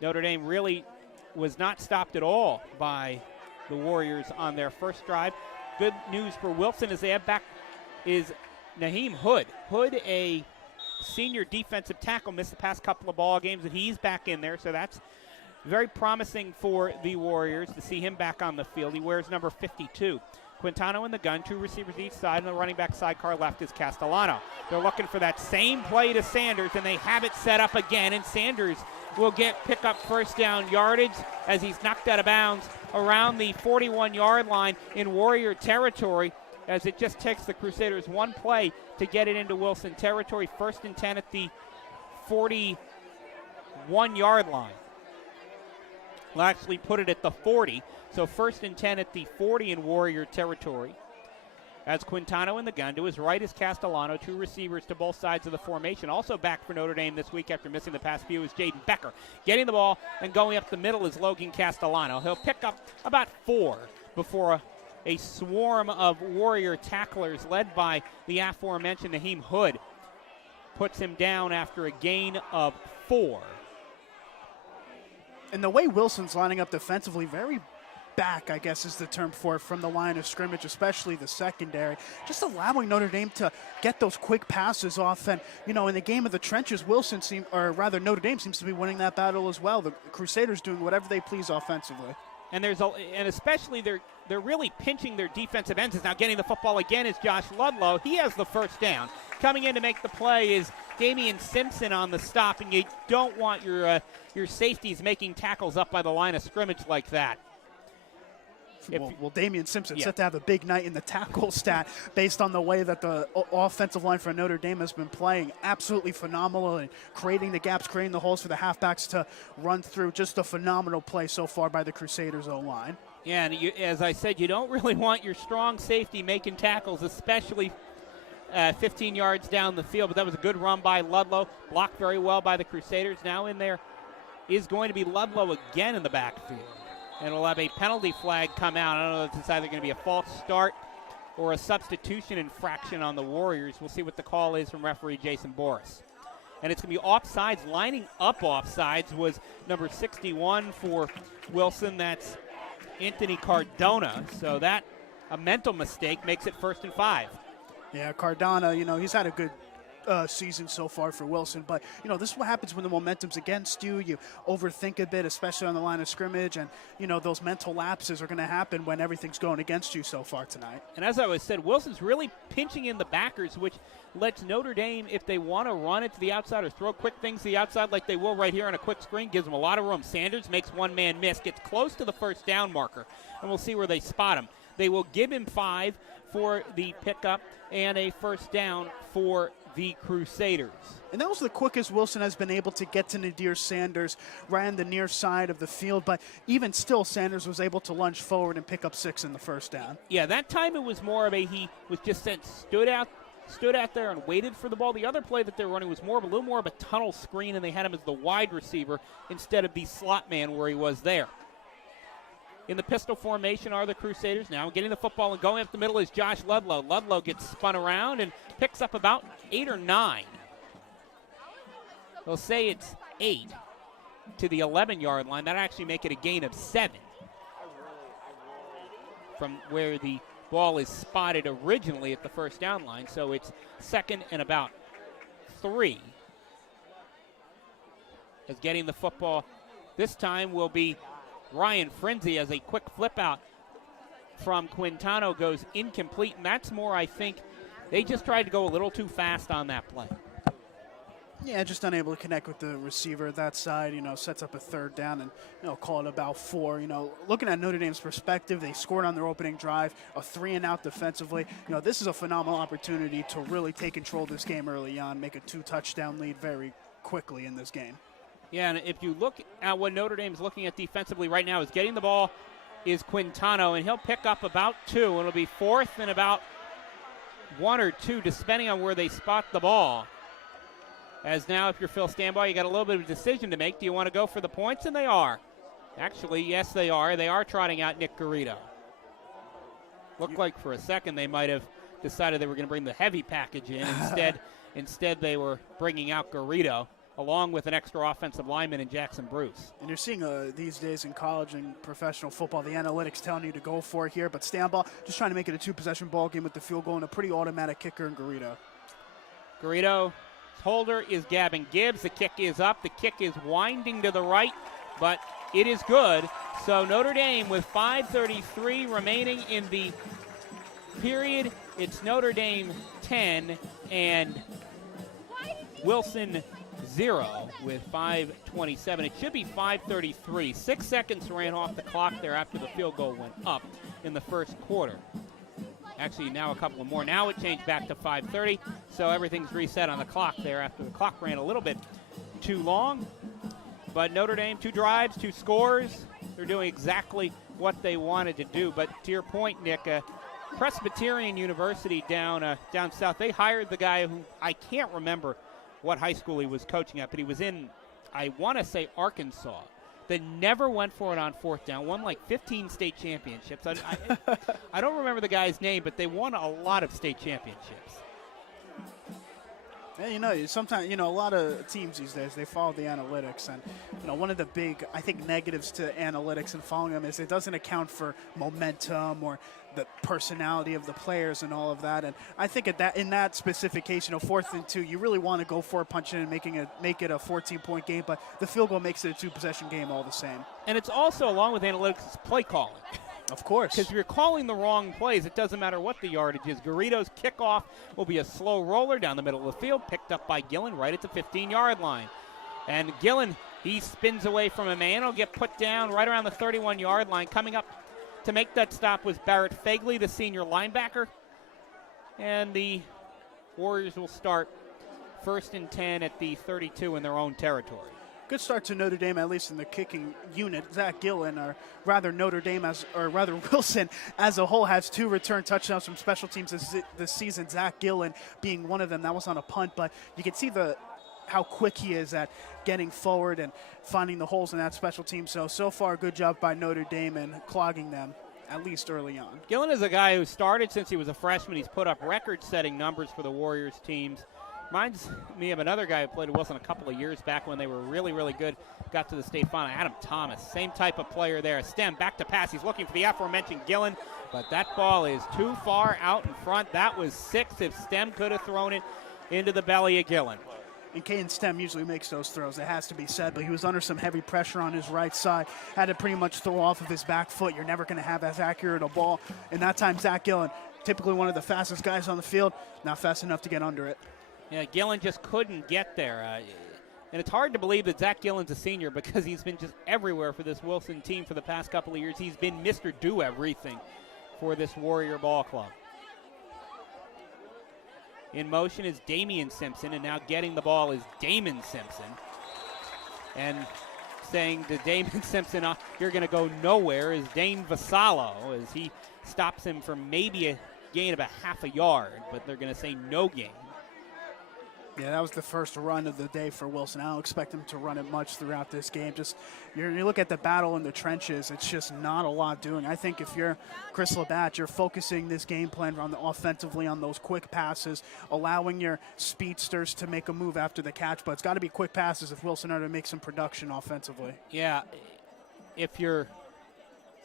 Notre Dame really was not stopped at all by the Warriors on their first drive. Good news for Wilson is they have back is Naheem Hood. Hood, a senior defensive tackle, missed the past couple of ball games, and he's back in there, so that's very promising for the Warriors to see him back on the field. He wears number 52. Quintano in the gun, 2 receivers each side, and the running back sidecar left is Castellano. They're looking for that same play to Sanders, and they have it set up again, and Sanders will pick up 1st down yardage as he's knocked out of bounds around the 41-yard line in Warrior territory, as it just takes the Crusaders one play to get it into Wilson territory. 1st and 10 at the 41-yard line. We'll actually put it at the 40. So 1st and 10 at the 40 in Warrior territory. As Quintano in the gun. To his right is Castellano. 2 receivers to both sides of the formation. Also back for Notre Dame this week after missing the past few is Jaden Becker. Getting the ball and going up the middle is Logan Castellano. He'll pick up about 4 before a swarm of Warrior tacklers led by the aforementioned Naheem Hood puts him down after a gain of 4. And the way Wilson's lining up defensively, very back, I guess is the term for it, from the line of scrimmage, especially the secondary, just allowing Notre Dame to get those quick passes off. And, in the game of the trenches, Notre Dame seems to be winning that battle as well. The Crusaders doing whatever they please offensively. And especially they're really pinching their defensive ends. Is now getting the football again is Josh Ludlow. He has the 1st down. Coming in to make the play is Damien Simpson on the stop, and you don't want your safeties making tackles up by the line of scrimmage like that. Well, Damien Simpson set to have a big night in the tackle stat based on the way that the offensive line for Notre Dame has been playing. Absolutely phenomenal and creating the gaps, creating the holes for the halfbacks to run through. Just a phenomenal play so far by the Crusaders O-line. Yeah, and as I said, you don't really want your strong safety making tackles, especially 15 yards down the field. But that was a good run by Ludlow, blocked very well by the Crusaders. Now in there is going to be Ludlow again in the backfield. And we'll have a penalty flag come out. I don't know if it's either going to be a false start or a substitution infraction on the Warriors. We'll see what the call is from referee Jason Boris. And it's going to be offsides. Lining up offsides was number 61 for Wilson. That's Anthony Cardona. So that, a mental mistake, makes it 1st and 5. Yeah, Cardona, he's had a good season so far for Wilson, but this is what happens when the momentum's against you. You overthink a bit, especially on the line of scrimmage, and those mental lapses are going to happen when everything's going against you so far tonight. And as I always said, Wilson's really pinching in the backers, which lets Notre Dame, if they want to run it to the outside or throw quick things to the outside like they will right here on a quick screen, gives them a lot of room. Sanders makes one man miss, gets close to the first down marker, and we'll see where they spot him. They will give him 5 for the pickup and a first down for the Crusaders. And that was the quickest Wilson has been able to get to Nadir Sanders, right on the near side of the field. But even still, Sanders was able to lunge forward and pick up 6 in the first down. Yeah, that time it was more of he was just sent, stood out there and waited for the ball. The other play that they were running was a little more of a tunnel screen, and they had him as the wide receiver instead of the slot man where he was there. In the pistol formation are the Crusaders now. Getting the football and going up the middle is Josh Ludlow. Ludlow gets spun around and picks up about 8 or 9. They'll say it's 8 to the 11-yard line. That'll actually make it a gain of 7 from where the ball is spotted originally at the first down line. So it's 2nd and about 3. As getting the football this time will be Ryan Frenzy, as a quick flip out from Quintano goes incomplete, and that's more, I think, they just tried to go a little too fast on that play. Yeah, just unable to connect with the receiver at that side, sets up a 3rd down and, call it about 4. Looking at Notre Dame's perspective, they scored on their opening drive, a 3-and-out defensively. This is a phenomenal opportunity to really take control of this game early on, make a 2-touchdown lead very quickly in this game. Yeah, and if you look at what Notre Dame's looking at defensively right now, is getting the ball is Quintano, and he'll pick up about 2. And it'll be 4th and about 1 or 2, depending on where they spot the ball. As now, if you're Phil Stanbaugh, you got a little bit of a decision to make. Do you want to go for the points? And they are. Actually, yes, they are. They are trotting out Nick Garrido. Looked like for a second they might have decided they were going to bring the heavy package in. Instead, they were bringing out Garrido, along with an extra offensive lineman in Jackson Bruce. And you're seeing these days in college and professional football, the analytics telling you to go for it here, but Stanbaugh just trying to make it a 2-possession ball game with the field goal and a pretty automatic kicker in Garrido. Garrido's holder is Gavin Gibbs. The kick is up. The kick is winding to the right, but it is good. So Notre Dame with 5:33 remaining in the period. It's Notre Dame 10 and Wilson 0 with 5:27. It should be 5:33. 6 seconds ran off the clock there after the field goal went up in the first quarter. Actually, now a couple more. Now it changed back to 5:30, so everything's reset on the clock there after the clock ran a little bit too long. But Notre Dame, 2 drives, 2 scores. They're doing exactly what they wanted to do. But to your point, Nick, Presbyterian University down south, they hired the guy who I can't remember what high school he was coaching at, but he was in, I want to say, Arkansas. That never went for it on 4th down, won like 15 state championships. I don't remember the guy's name, but they won a lot of state championships. Yeah, sometimes, a lot of teams these days, they follow the analytics. And, one of the big, I think, negatives to analytics and following them is it doesn't account for momentum or the personality of the players and all of that. And I think in that specific case, 4th and 2, you really want to go for it, punch it in, make it a 14-point game. But the field goal makes it a 2-possession game all the same. And it's also, along with analytics, it's play calling. Of course. Because if you're calling the wrong plays, it doesn't matter what the yardage is. Garrido's kickoff will be a slow roller down the middle of the field, picked up by Gillen right at the 15-yard line. And Gillen, he spins away from a man. He'll get put down right around the 31-yard line. Coming up to make that stop was Barrett Fagley, the senior linebacker. And the Warriors will start 1st and 10 at the 32 in their own territory. Good start to Notre Dame, at least in the kicking unit. Zach Gillen, or rather Wilson as a whole, has 2 return touchdowns from special teams this season. Zach Gillen being one of them. That was on a punt, but you can see how quick he is at getting forward and finding the holes in that special team. So far, good job by Notre Dame and clogging them, at least early on. Gillen is a guy who started since he was a freshman. He's put up record-setting numbers for the Warriors teams. Reminds me of another guy who played at Wilson a couple of years back when they were really, really good. Got to the state final, Adam Thomas. Same type of player there. Stem back to pass. He's looking for the aforementioned Gillen, but that ball is too far out in front. That was 6 if Stem could have thrown it into the belly of Gillen. And Caden Stem usually makes those throws, it has to be said, but he was under some heavy pressure on his right side, had to pretty much throw off of his back foot. You're never going to have as accurate a ball. And that time, Zach Gillen, typically one of the fastest guys on the field, not fast enough to get under it. Yeah, Gillen just couldn't get there. And it's hard to believe that Zach Gillen's a senior because he's been just everywhere for this Wilson team for the past couple of years. He's been Mr. Do-Everything for this Warrior ball club. In motion is Damien Simpson, and now getting the ball is Damon Simpson. And saying to Damon Simpson, you're going to go nowhere, is Dane Vassallo, as he stops him for maybe a gain of a half a yard, but they're going to say no gain. Yeah, that was the first run of the day for Wilson. I don't expect him to run it much throughout this game. Just you look at the battle in the trenches, it's just not a lot doing. I think if you're Chris Labatt, you're focusing this game plan on offensively on those quick passes, allowing your speedsters to make a move after the catch. But it's got to be quick passes if Wilson are to make some production offensively. Yeah, if you're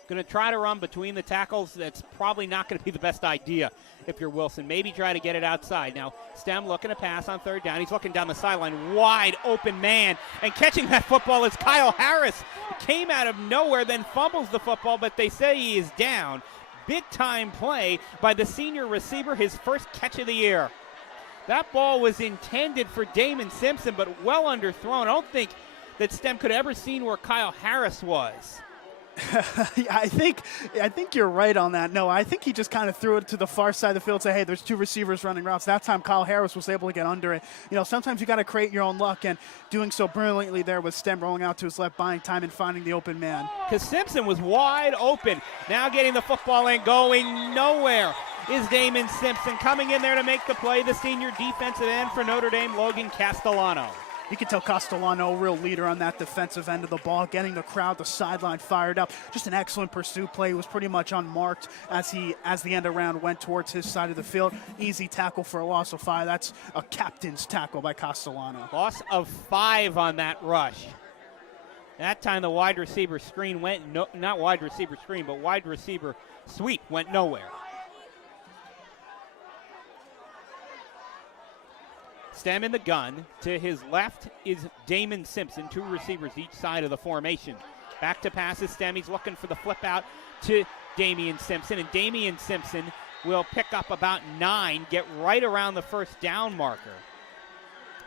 going to try to run between the tackles, that's probably not going to be the best idea if you're Wilson. Maybe try to get it outside. Now, Stem looking to pass on third down. He's looking down the sideline. Wide open man. And catching that football is Kyle Harris. Came out of nowhere, then fumbles the football, but they say he is down. Big-time play by the senior receiver, his first catch of the year. That ball was intended for Damon Simpson, but well underthrown. I don't think that Stem could have ever seen where Kyle Harris was. I think you're right on that. No, I think he just kind of threw it to the far side of the field, say, hey, there's two receivers running routes. That time Kyle Harris was able to get under it. Sometimes you got to create your own luck, and doing so brilliantly there with Stem rolling out to his left, buying time and finding the open man. Because Simpson was wide open. Now getting the football and going nowhere is Damon Simpson. Coming in there to make the play, the senior defensive end for Notre Dame, Logan Castellano. You can tell Castellano, real leader on that defensive end of the ball, getting the crowd, the sideline fired up. Just an excellent pursuit play. He was pretty much unmarked as the end around went towards his side of the field. Easy tackle for a loss of 5. That's a captain's tackle by Castellano. Loss of 5 on that rush. That time the wide receiver screen went, not wide receiver screen, but wide receiver sweep went nowhere. Stem in the gun. To his left is Damon Simpson. 2 receivers each side of the formation. Back to passes Stem. He's looking for the flip out to Damien Simpson. And Damien Simpson will pick up about 9, get right around the first down marker.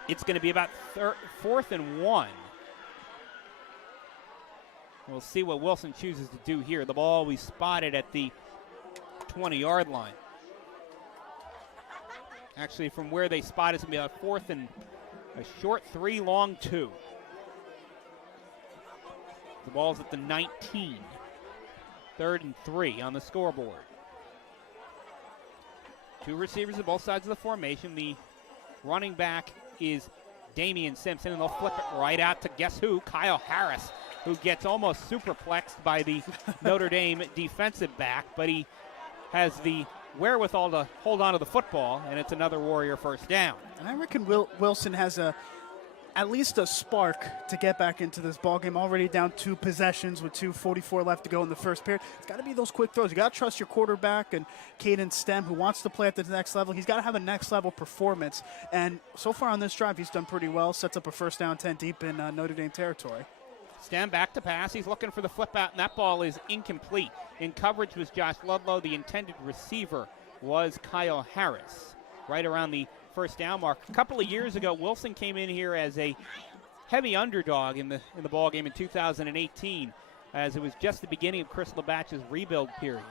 It's going to be about 4th and 1. We'll see what Wilson chooses to do here. The ball we spotted at the 20-yard line. Actually, from where they spot, it's going to be a 4th and a short 3, long 2. The ball's at the 19. 3rd and 3 on the scoreboard. 2 receivers at both sides of the formation. The running back is Damien Simpson, and they'll flip it right out to guess who? Kyle Harris, who gets almost superplexed by the Notre Dame defensive back, but he has the wherewithal to hold on to the football, and it's another Warrior first down. And I reckon Wilson has at least a spark to get back into this ballgame. Already down 2 possessions with 2:44 left to go in the first period. It's got to be those quick throws. You got to trust your quarterback and Caden Stem, who wants to play at the next level. He's got to have a next level performance. And so far on this drive, he's done pretty well. Sets up a first down 10 deep in Notre Dame territory. Stem back to pass. He's looking for the flip out, and that ball is incomplete. In coverage was Josh Ludlow. The intended receiver was Kyle Harris, right around the first down mark. A couple of years ago, Wilson came in here as a heavy underdog in the ball game in 2018, as it was just the beginning of Chris Labatt's rebuild period.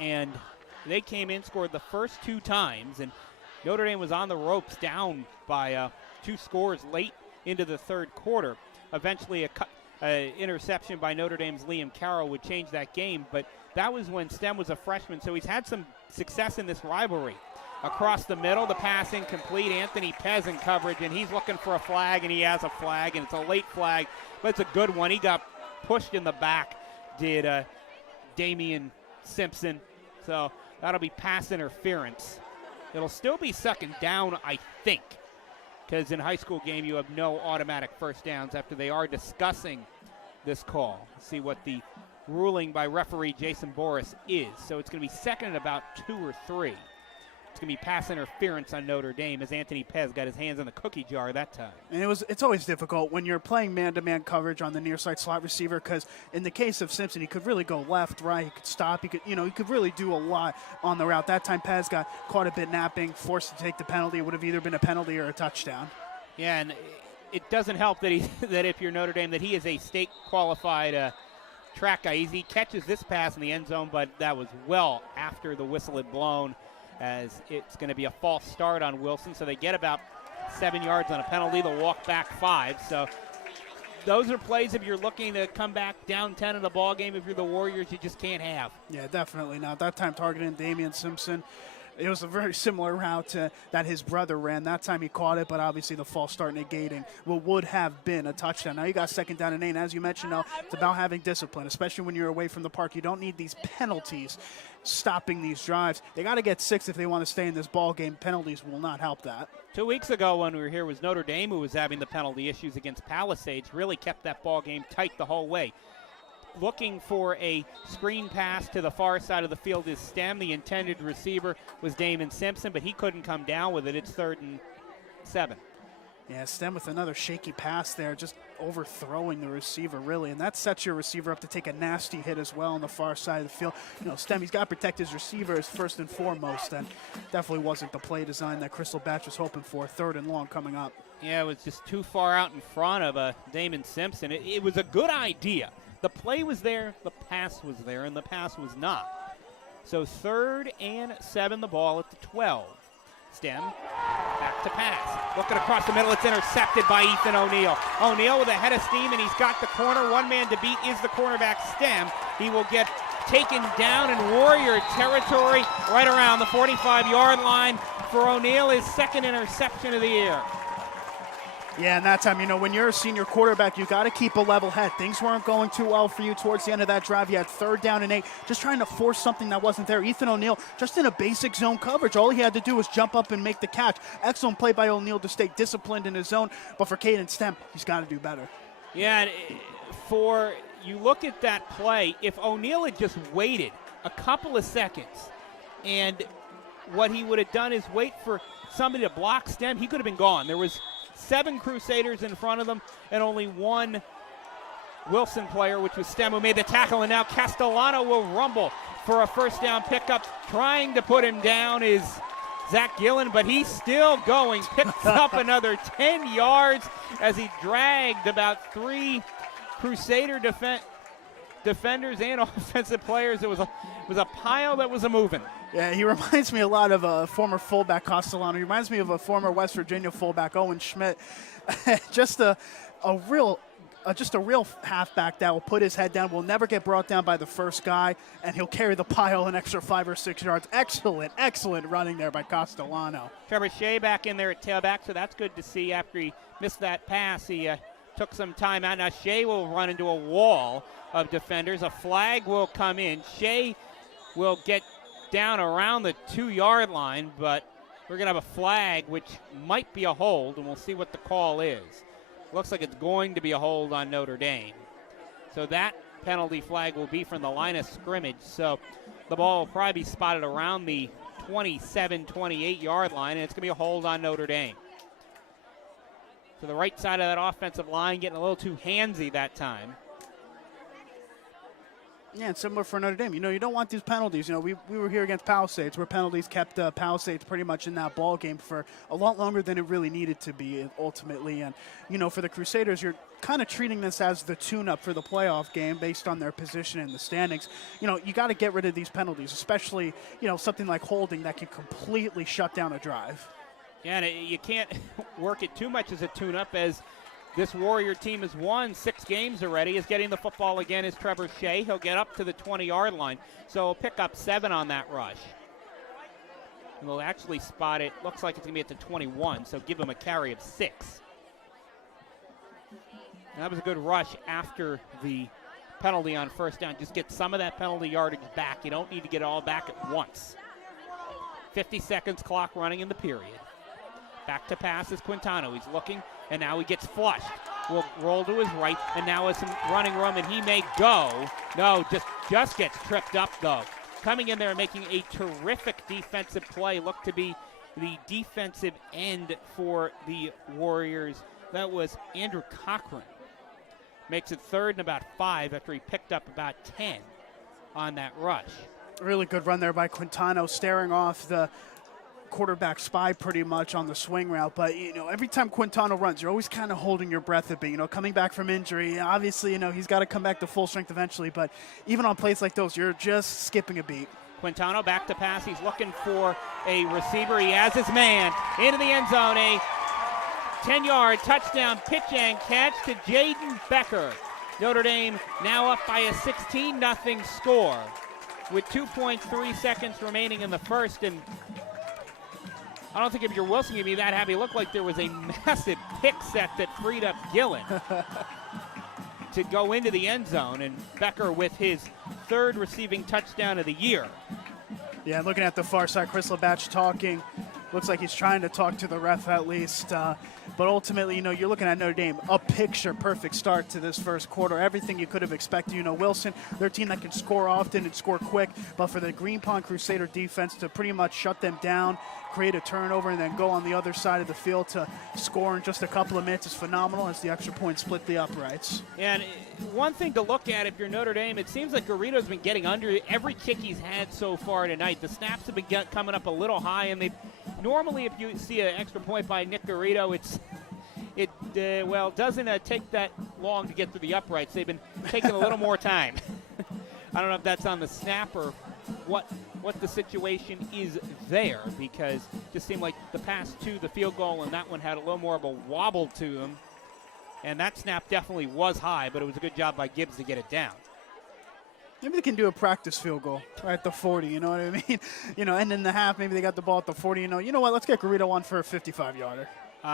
And they came in, scored the first 2 times, and Notre Dame was on the ropes down by 2 scores late into the 3rd quarter. Eventually, a interception by Notre Dame's Liam Carroll would change that game, but that was when Stem was a freshman, so he's had some success in this rivalry. across the middle. The pass incomplete. Anthony Pez in coverage, and he's looking for a flag, and he has a flag, and it's a late flag, but it's a good one. He got pushed in the back, did Damien Simpson. So that'll be pass interference. It'll still be second down, I think, because in a high school game you have no automatic first downs after they are discussing this call. See what the ruling by referee Jason Boris is. So it's going to be second and about 2 or 3. It's going to be pass interference on Notre Dame as Anthony Pez got his hands on the cookie jar that time. And it's always difficult when you're playing man-to-man coverage on the near side slot receiver, because in the case of Simpson, he could really go left, right, he could stop, he could really do a lot on the route. That time Pez got caught a bit napping, forced to take the penalty. It would have either been a penalty or a touchdown. Yeah, and it doesn't help that that if you're Notre Dame, that he is a state qualified track guy. He catches this pass in the end zone, but that was well after the whistle had blown, as it's going to be a false start on Wilson. So they get about 7 yards on a penalty. They'll walk back 5. So those are plays if you're looking to come back down 10 in the ball game. If you're the Warriors, you just can't have. Yeah, definitely not. That time targeting Damien Simpson. It was a very similar route that his brother ran. That time he caught it, but obviously the false start negating what would have been a touchdown. Now you got second down and 8. As you mentioned, it's about having discipline, especially when you're away from the park. You don't need these penalties stopping these drives. They got to get 6 if they want to stay in this ball game. Penalties will not help that. 2 weeks ago when we were here was Notre Dame, who was having the penalty issues against Palisades, really kept that ball game tight the whole way. Looking for a screen pass to the far side of the field is Stem. The intended receiver was Damien Simpson, but he couldn't come down with it. It's 3rd and 7. Yeah, Stem with another shaky pass there, just overthrowing the receiver, really. And that sets your receiver up to take a nasty hit as well on the far side of the field. Stem, he's got to protect his receivers first and foremost, and definitely wasn't the play design that Crystal Batch was hoping for. 3rd and long coming up. Yeah, it was just too far out in front of Damien Simpson. It was a good idea. The play was there, the pass was there, and the pass was not. So 3rd and 7, the ball at the 12. Stem, back to pass. Looking across the middle, it's intercepted by Ethan O'Neill. O'Neill with a head of steam, and he's got the corner. One man to beat is the cornerback, Stem. He will get taken down in Warrior territory right around the 45-yard line for O'Neill, his 2nd interception of the year. Yeah, and that time, when you're a senior quarterback, you got to keep a level head. Things weren't going too well for you towards the end of that drive. You had 3rd down and 8, just trying to force something that wasn't there. Ethan O'Neill, just in a basic zone coverage, all he had to do was jump up and make the catch. Excellent play by O'Neill to stay disciplined in his zone, but for Caden Stem, he's got to do better. Yeah, and you look at that play, if O'Neill had just waited a couple of seconds, and what he would have done is wait for somebody to block Stem, he could have been gone. There was 7 Crusaders in front of them and only 1 Wilson player, which was Stem, who made the tackle, and now Castellano will rumble for a first down pickup. Trying to put him down is Zach Gillen, but he's still going. Picks up another 10 yards as he dragged about 3 Crusader defenders and offensive players. It was a pile that was a-moving. Yeah, he reminds me a lot of a former fullback, Castellano. He reminds me of a former West Virginia fullback, Owen Schmidt. just a real halfback that will put his head down, will never get brought down by the first guy, and he'll carry the pile an extra 5 or 6 yards. Excellent running there by Castellano. Trevor Shea back in there at tailback, so that's good to see. After he missed that pass, he took some time out. Now Shea will run into a wall of defenders. A flag will come in. Shea will get down around the 2-yard line, but we're going to have a flag, which might be a hold, and we'll see what the call is. Looks like it's going to be a hold on Notre Dame. So that penalty flag will be from the line of scrimmage. So the ball will probably be spotted around the 27, 28-yard line, and it's going to be a hold on Notre Dame. So the right side of that offensive line getting a little too handsy that time. Yeah, it's similar for Notre Dame. You don't want these penalties. We were here against Palisades, where penalties kept Palisades pretty much in that ball game for a lot longer than it really needed to be ultimately. And, for the Crusaders, you're kind of treating this as the tune-up for the playoff game based on their position in the standings. You got to get rid of these penalties, especially, something like holding that can completely shut down a drive. Yeah, and you can't work it too much as a tune-up, as this Warrior team has won 6 games already. Is getting the football again is Trevor Shea. He'll get up to the 20-yard line. So he'll pick up 7 on that rush. And they'll actually spot it. Looks like it's going to be at the 21, so give him a carry of 6. And that was a good rush after the penalty on first down. Just get some of that penalty yardage back. You don't need to get it all back at once. 50 seconds clock running in the period. Back to pass is Quintano. He's looking, and now he gets flushed. Will roll to his right, and now has some running room, and he may go. No, just gets tripped up, though. Coming in there and making a terrific defensive play. Looked to be the defensive end for the Warriors. That was Andrew Cochran. Makes it 3rd and about 5 after he picked up about 10 on that rush. Really good run there by Quintano, staring off the quarterback spy pretty much on the swing route. But, every time Quintano runs, you're always kind of holding your breath a bit, coming back from injury. Obviously, he's got to come back to full strength eventually. But even on plays like those, you're just skipping a beat. Quintano back to pass. He's looking for a receiver. He has his man into the end zone. A 10-yard touchdown pitch and catch to Jaden Becker. Notre Dame now up by a 16-0 score with 2.3 seconds remaining in the first. And I don't think if you're Wilson, you'd be that happy. It looked like there was a massive pick set that freed up Gillen to go into the end zone. And Becker with his 3rd receiving touchdown of the year. Yeah, looking at the far side, Chris Labatch talking. Looks like he's trying to talk to the ref at least. But ultimately, you're looking at Notre Dame, a picture-perfect start to this first quarter. Everything you could have expected. Wilson, they're a team that can score often and score quick. But for the Green Pond Crusader defense to pretty much shut them down, create a turnover, and then go on the other side of the field to score in just a couple of minutes is phenomenal as the extra point split the uprights. And one thing to look at if you're Notre Dame, it seems like Garrido's been getting under every kick he's had so far tonight. The snaps have been coming up a little high, and they've normally, if you see an extra point by Nick Garrido, it doesn't take that long to get through the uprights. They've been taking a little more time. I don't know if that's on the snap or what the situation is there, because it just seemed like the past 2, the field goal and that one had a little more of a wobble to them. And that snap definitely was high, but it was a good job by Gibbs to get it down. Maybe they can do a practice field goal right at the 40, you know what I mean? End in the half, maybe they got the ball at the 40. You know what, let's get Garrido on for a 55-yarder.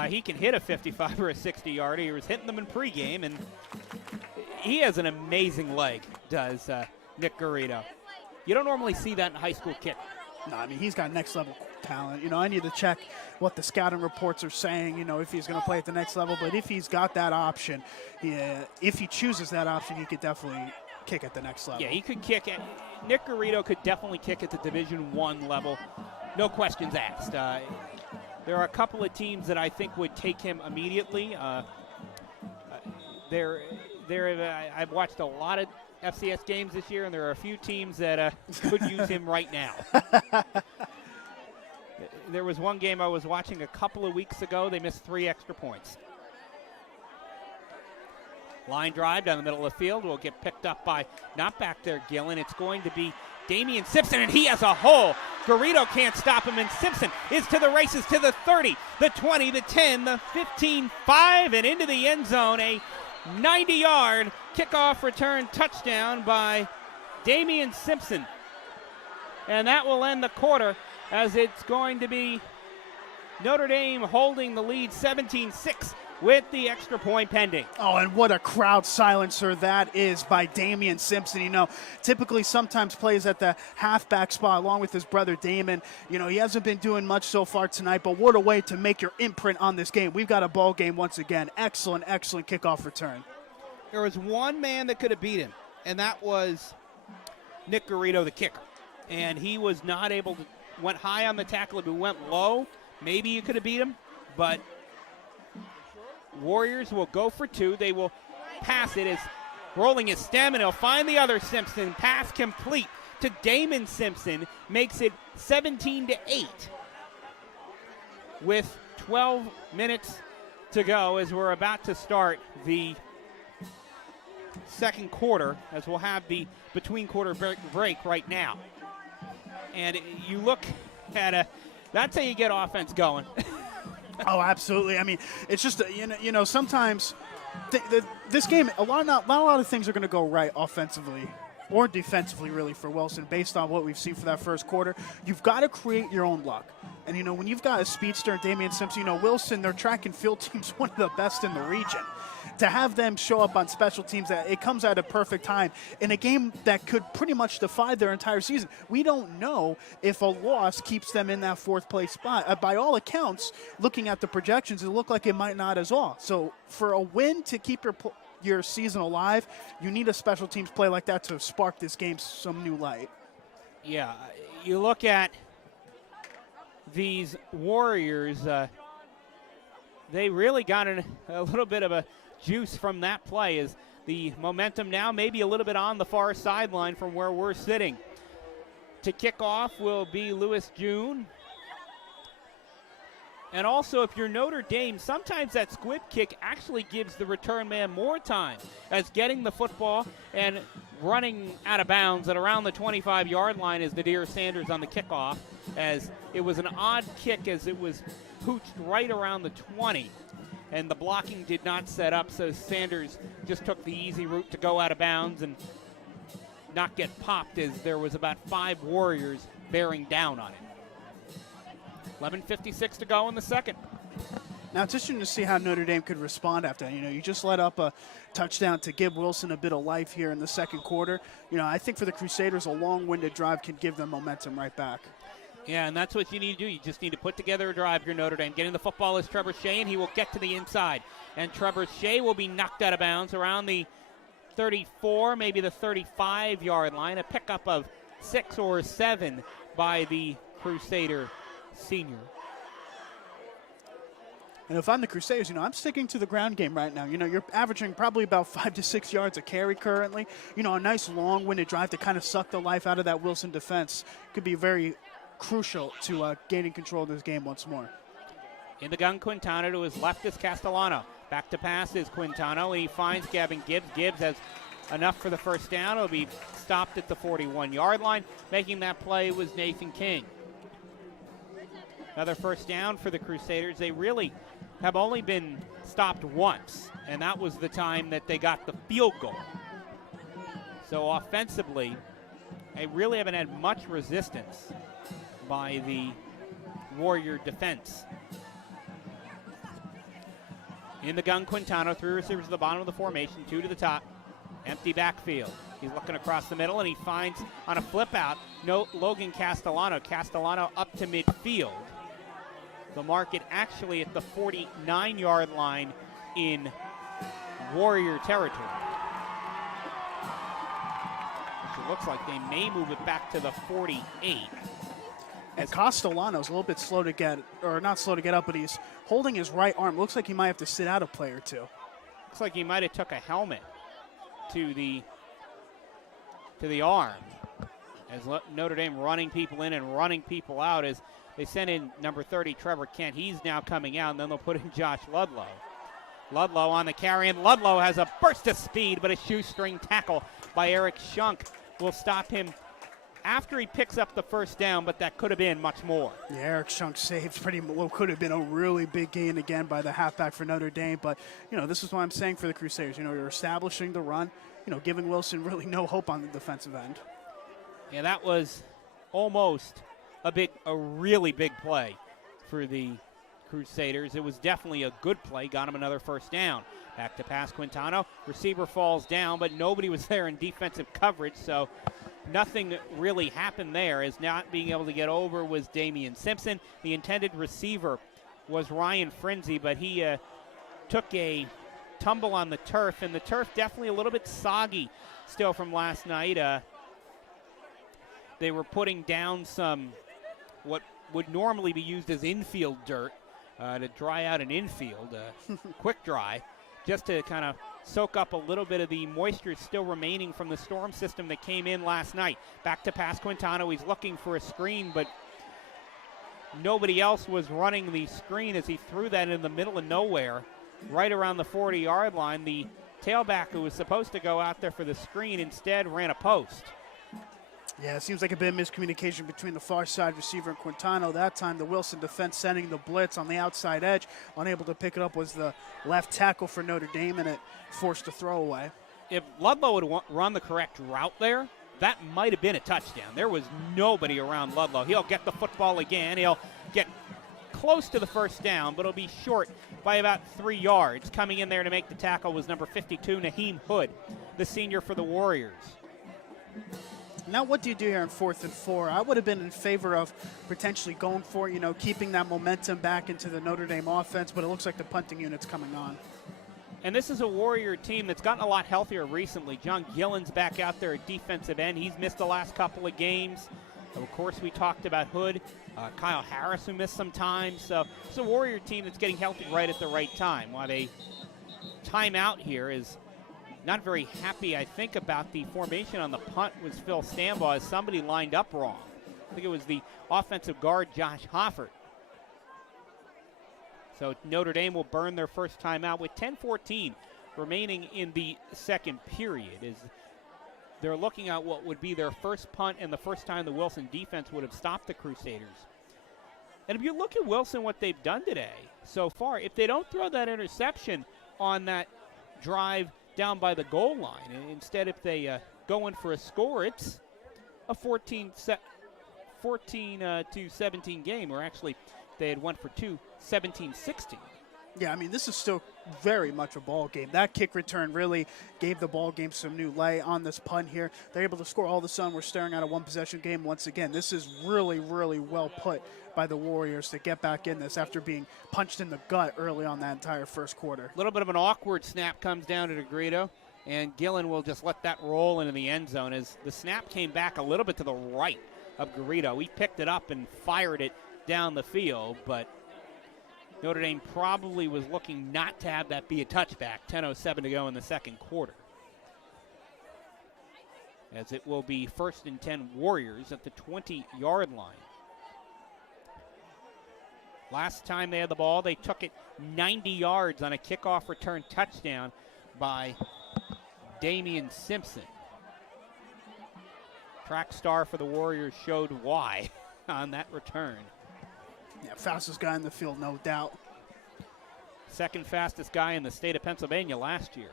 He can hit a 55 or a 60-yarder. He was hitting them in pregame, and he has an amazing leg, does Nick Garrido. You don't normally see that in a high school kid. No, I mean, he's got next-level talent. I need to check what the scouting reports are saying, if he's going to play at the next level. But if he's got that option, if he chooses that option, he could definitely kick at the next level. Yeah, he could kick at Nick Garrido could definitely kick at the Division I level. No questions asked. There are a couple of teams that I think would take him immediately. I've watched a lot of FCS games this year, and there are a few teams that could use him right now. There was one game I was watching a couple of weeks ago. They missed 3 extra points. Line drive down the middle of the field will get picked up by, not back there, Gillen. It's going to be Damien Simpson, and he has a hole. Garrido can't stop him, and Simpson is to the races to the 30, the 20, the 10, the 15, 5, and into the end zone. A 90-yard kickoff return touchdown by Damien Simpson. And that will end the quarter, as it's going to be Notre Dame holding the lead 17-6 with the extra point pending. Oh, and what a crowd silencer that is by Damien Simpson. Typically sometimes plays at the halfback spot along with his brother Damon. He hasn't been doing much so far tonight, but what a way to make your imprint on this game. We've got a ball game once again. Excellent kickoff return. There was one man that could have beat him, and that was Nick Garrido, the kicker. And he was not able to, went high on the tackle. If he went low, maybe you could have beat him, but Warriors will go for 2. They will pass it as rolling his stem, and he'll find the other Simpson. Pass complete to Damon Simpson. Makes it 17-8 with 12 minutes to go as we're about to start the second quarter, as we'll have the between quarter break right now. And you look at that's how you get offense going. Oh, absolutely. I mean, it's just, sometimes this game, not a lot of things are going to go right offensively or defensively really for Wilson based on what we've seen for that first quarter. You've got to create your own luck. And, when you've got a speedster and Damien Simpson, Wilson, their track and field team's one of the best in the region. To have them show up on special teams, it comes at a perfect time in a game that could pretty much defy their entire season. We don't know if a loss keeps them in that fourth place spot. By all accounts, looking at the projections, it looked like it might not as all. So for a win to keep your season alive, you need a special teams play like that to spark this game some new light. Yeah, you look at these Warriors, they really got a little bit of a juice from that play as the momentum now maybe a little bit on the far sideline from where we're sitting. To kick off will be Lewis June. And also, if you're Notre Dame, sometimes that squib kick actually gives the return man more time as getting the football and running out of bounds at around the 25-yard line is Nadir Sanders on the kickoff, as it was an odd kick as it was pooched right around the 20. And the blocking did not set up, so Sanders just took the easy route to go out of bounds and not get popped, as there was about 5 Warriors bearing down on it. 11:56 to go in the second. Now, it's interesting to see how Notre Dame could respond after that. You just let up a touchdown to give Wilson a bit of life here in the second quarter. I think for the Crusaders, a long-winded drive can give them momentum right back. Yeah, and that's what you need to do. You just need to put together a drive here, Notre Dame. Getting the football is Trevor Shea, and he will get to the inside. And Trevor Shea will be knocked out of bounds around the 34, maybe the 35-yard line. A pickup of 6 or 7 by the Crusader senior. And if I'm the Crusaders, I'm sticking to the ground game right now. You're averaging probably about 5 to 6 yards a carry currently. A nice long-winded drive to kind of suck the life out of that Wilson defense could be very crucial to gaining control of this game once more. In the gun, Quintana to his left is Castellano. Back to pass is Quintana, and he finds Gavin Gibbs. Gibbs has enough for the first down. It'll be stopped at the 41-yard line. Making that play was Nathan King. Another first down for the Crusaders. They really have only been stopped once, and that was the time that they got the field goal. So offensively, they really haven't had much resistance by the Warrior defense. In the gun, Quintano, 3 receivers at the bottom of the formation, 2 to the top. Empty backfield. He's looking across the middle, and he finds on a flip out, Logan Castellano. Castellano up to midfield. The market actually at the 49-yard line in Warrior territory. So it looks like they may move it back to the 48. And Castellano's a little bit slow to get, or not slow to get up, but he's holding his right arm. Looks like he might have to sit out a play or two. Looks like he might have took a helmet to the arm. As Notre Dame running people in and running people out as they send in number 30, Trevor Kent. He's now coming out, and then they'll put in Josh Ludlow. Ludlow on the carry, and Ludlow has a burst of speed, but a shoestring tackle by Eric Shunk will stop him after he picks up the first down, but that could have been much more. Yeah, Eric Shunk saved what could have been a really big gain again by the halfback for Notre Dame. But, this is what I'm saying for the Crusaders. You're establishing the run, giving Wilson really no hope on the defensive end. Yeah, that was almost a really big play for the Crusaders. It was definitely a good play, got him another first down. Back to pass, Quintano. Receiver falls down, but nobody was there in defensive coverage, so nothing really happened there, as not being able to get over was Damien Simpson. The intended receiver was Ryan Frenzy, but he took a tumble on the turf, and the turf definitely a little bit soggy still from last night. They were putting down some what would normally be used as infield dirt to dry out an infield, quick dry, just to kind of soak up a little bit of the moisture still remaining from the storm system that came in last night. Back to pass Quintano. He's looking for a screen, but nobody else was running the screen as he threw that in the middle of nowhere, right around the 40-yard line. The tailback who was supposed to go out there for the screen instead ran a post. Yeah, it seems like a bit of miscommunication between the far side receiver and Quintano. That time the Wilson defense sending the blitz on the outside edge. Unable to pick it up was the left tackle for Notre Dame, and it forced a throwaway. If Ludlow would run the correct route there, that might have been a touchdown. There was nobody around Ludlow. He'll get the football again. He'll get close to the first down, but it'll be short by about 3 yards. Coming in there to make the tackle was number 52, Naheem Hood, the senior for the Warriors. Now what do you do here on 4th and 4? I would have been in favor of potentially going for, keeping that momentum back into the Notre Dame offense, but it looks like the punting unit's coming on. And this is a Warrior team that's gotten a lot healthier recently. John Gillen's back out there at defensive end. He's missed the last couple of games. Of course, we talked about Hood. Kyle Harris, who missed some time. So it's a Warrior team that's getting healthy right at the right time. While they time out here is not very happy, I think, about the formation on the punt was Phil Stambaugh as somebody lined up wrong. I think it was the offensive guard, Josh Hoffert. So Notre Dame will burn their first time out with 10:14 remaining in the second period. As they're looking at what would be their first punt and the first time the Wilson defense would have stopped the Crusaders. And if you look at Wilson, what they've done today so far, if they don't throw that interception on that drive down by the goal line, and instead if they go in for a score, it's a 14 to 17 game, or actually they had went for two, 17-16. Yeah, I mean, this is still very much a ball game. That kick return really gave the ball game some new light on this punt here. They're able to score. All of a sudden, we're staring at a one-possession game once again. This is really, really well put by the Warriors to get back in this after being punched in the gut early on that entire first quarter. A little bit of an awkward snap comes down to DeGrito, and Gillen will just let that roll into the end zone as the snap came back a little bit to the right of Garrido. He picked it up and fired it down the field, but Notre Dame probably was looking not to have that be a touchback. 10:07 to go in the second quarter. As it will be 1st and 10 Warriors at the 20-yard line. Last time they had the ball, they took it 90 yards on a kickoff return touchdown by Damien Simpson. Track star for the Warriors showed why on that return. Yeah, fastest guy in the field, no doubt. Second fastest guy in the state of Pennsylvania last year.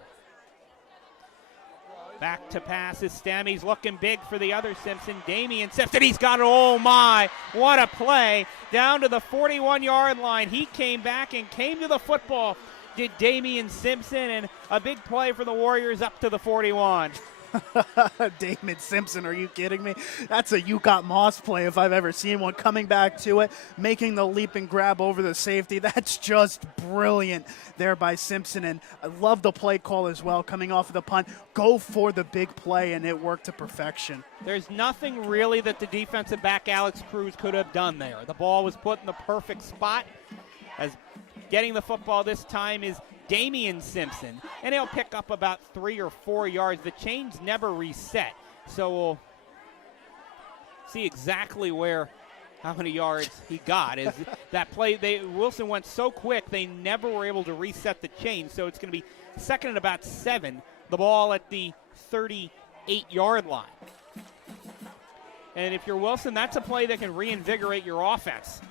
Back to pass is Stammy's looking big for the other Simpson. Damien Simpson, he's got it. Oh my, what a play. Down to the 41-yard line. He came back and came to the football. Did Damien Simpson, and a big play for the Warriors up to the 41. Damien Simpson, are you kidding me? That's a you got Moss play if I've ever seen one. Coming back to it, making the leap and grab over the safety. That's just brilliant there by Simpson. And I love the play call as well. Coming off of the punt, go for the big play, and it worked to perfection. There's nothing really that the defensive back Alex Cruz could have done there. The ball was put in the perfect spot. As getting the football this time is Damien Simpson, and he'll pick up about 3 or 4 yards. The chains never reset, so we'll see exactly how many yards he got. Is that play? Wilson went so quick they never were able to reset the chain, so it's going to be second and about 7. The ball at the 38-yard line, and if you're Wilson, that's a play that can reinvigorate your offense.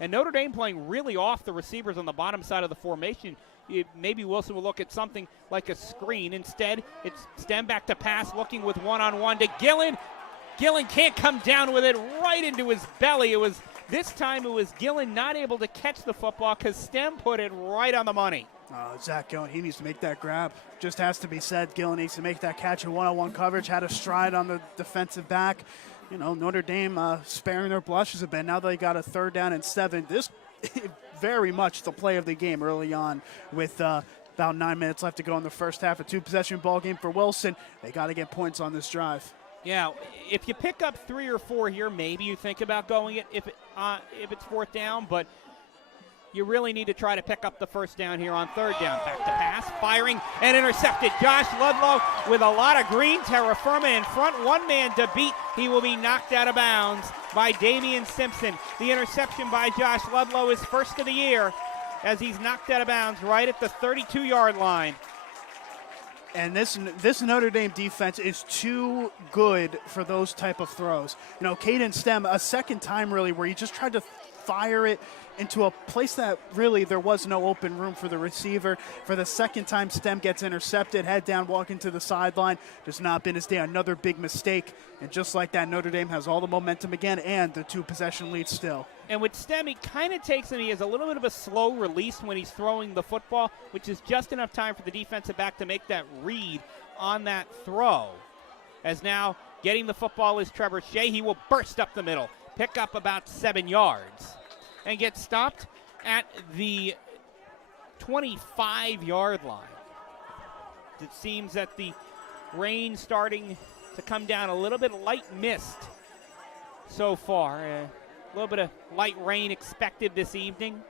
And Notre Dame playing really off the receivers on the bottom side of the formation. Maybe Wilson will look at something like a screen. Instead, it's stem back to pass, looking with one-on-one to Gillen. Gillen can't come down with it, right into his belly. This time it was Gillen not able to catch the football because Stem put it right on the money. Zach Gillen, he needs to make that grab. Just has to be said. Gillen needs to make that catch in one-on-one coverage. Had a stride on the defensive back. Notre Dame sparing their blushes a bit. Now they got a 3rd down and 7. This very much the play of the game early on with about 9 minutes left to go in the first half. A 2-possession ball game for Wilson. They got to get points on this drive. Yeah, if you pick up 3 or 4 here, maybe you think about going it if it's 4th down, but you really need to try to pick up the first down here on 3rd down. Back to pass, firing, and intercepted. Josh Ludlow with a lot of green, terra firma in front. One man to beat. He will be knocked out of bounds by Damien Simpson. The interception by Josh Ludlow is first of the year as he's knocked out of bounds right at the 32-yard line. And this Notre Dame defense is too good for those type of throws. Caden Stem, a second time really where he just tried to fire it into a place that really there was no open room for the receiver. For the second time, Stem gets intercepted, head down, walking to the sideline. Just not been his day. Another big mistake. And just like that, Notre Dame has all the momentum again and the 2-possession lead still. And with Stem, he kind of takes him. He has a little bit of a slow release when he's throwing the football, which is just enough time for the defensive back to make that read on that throw. As now getting the football is Trevor Shea. He will burst up the middle, pick up about 7 yards, and get stopped at the 25-yard line. It seems that the rain starting to come down, a little bit of light mist so far. A little bit of light rain expected this evening.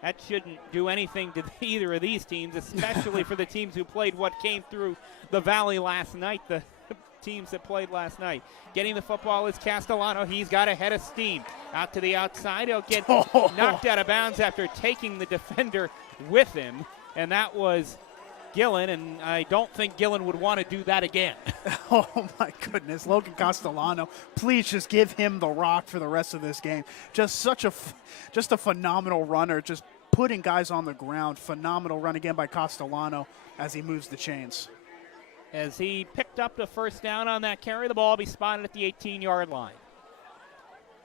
That shouldn't do anything to either of these teams, especially for the teams who played what came through the valley last night, the teams that played last night. Getting the football is Castellano. He's got a head of steam. Out to the outside. He'll get knocked out of bounds after taking the defender with him, and that was Gillen, and I don't think Gillen would want to do that again. Oh, my goodness. Logan Castellano, please just give him the rock for the rest of this game. Just a phenomenal runner, just putting guys on the ground. Phenomenal run again by Castellano as he moves the chains. As he picked up the first down on that carry, the ball will be spotted at the 18-yard line.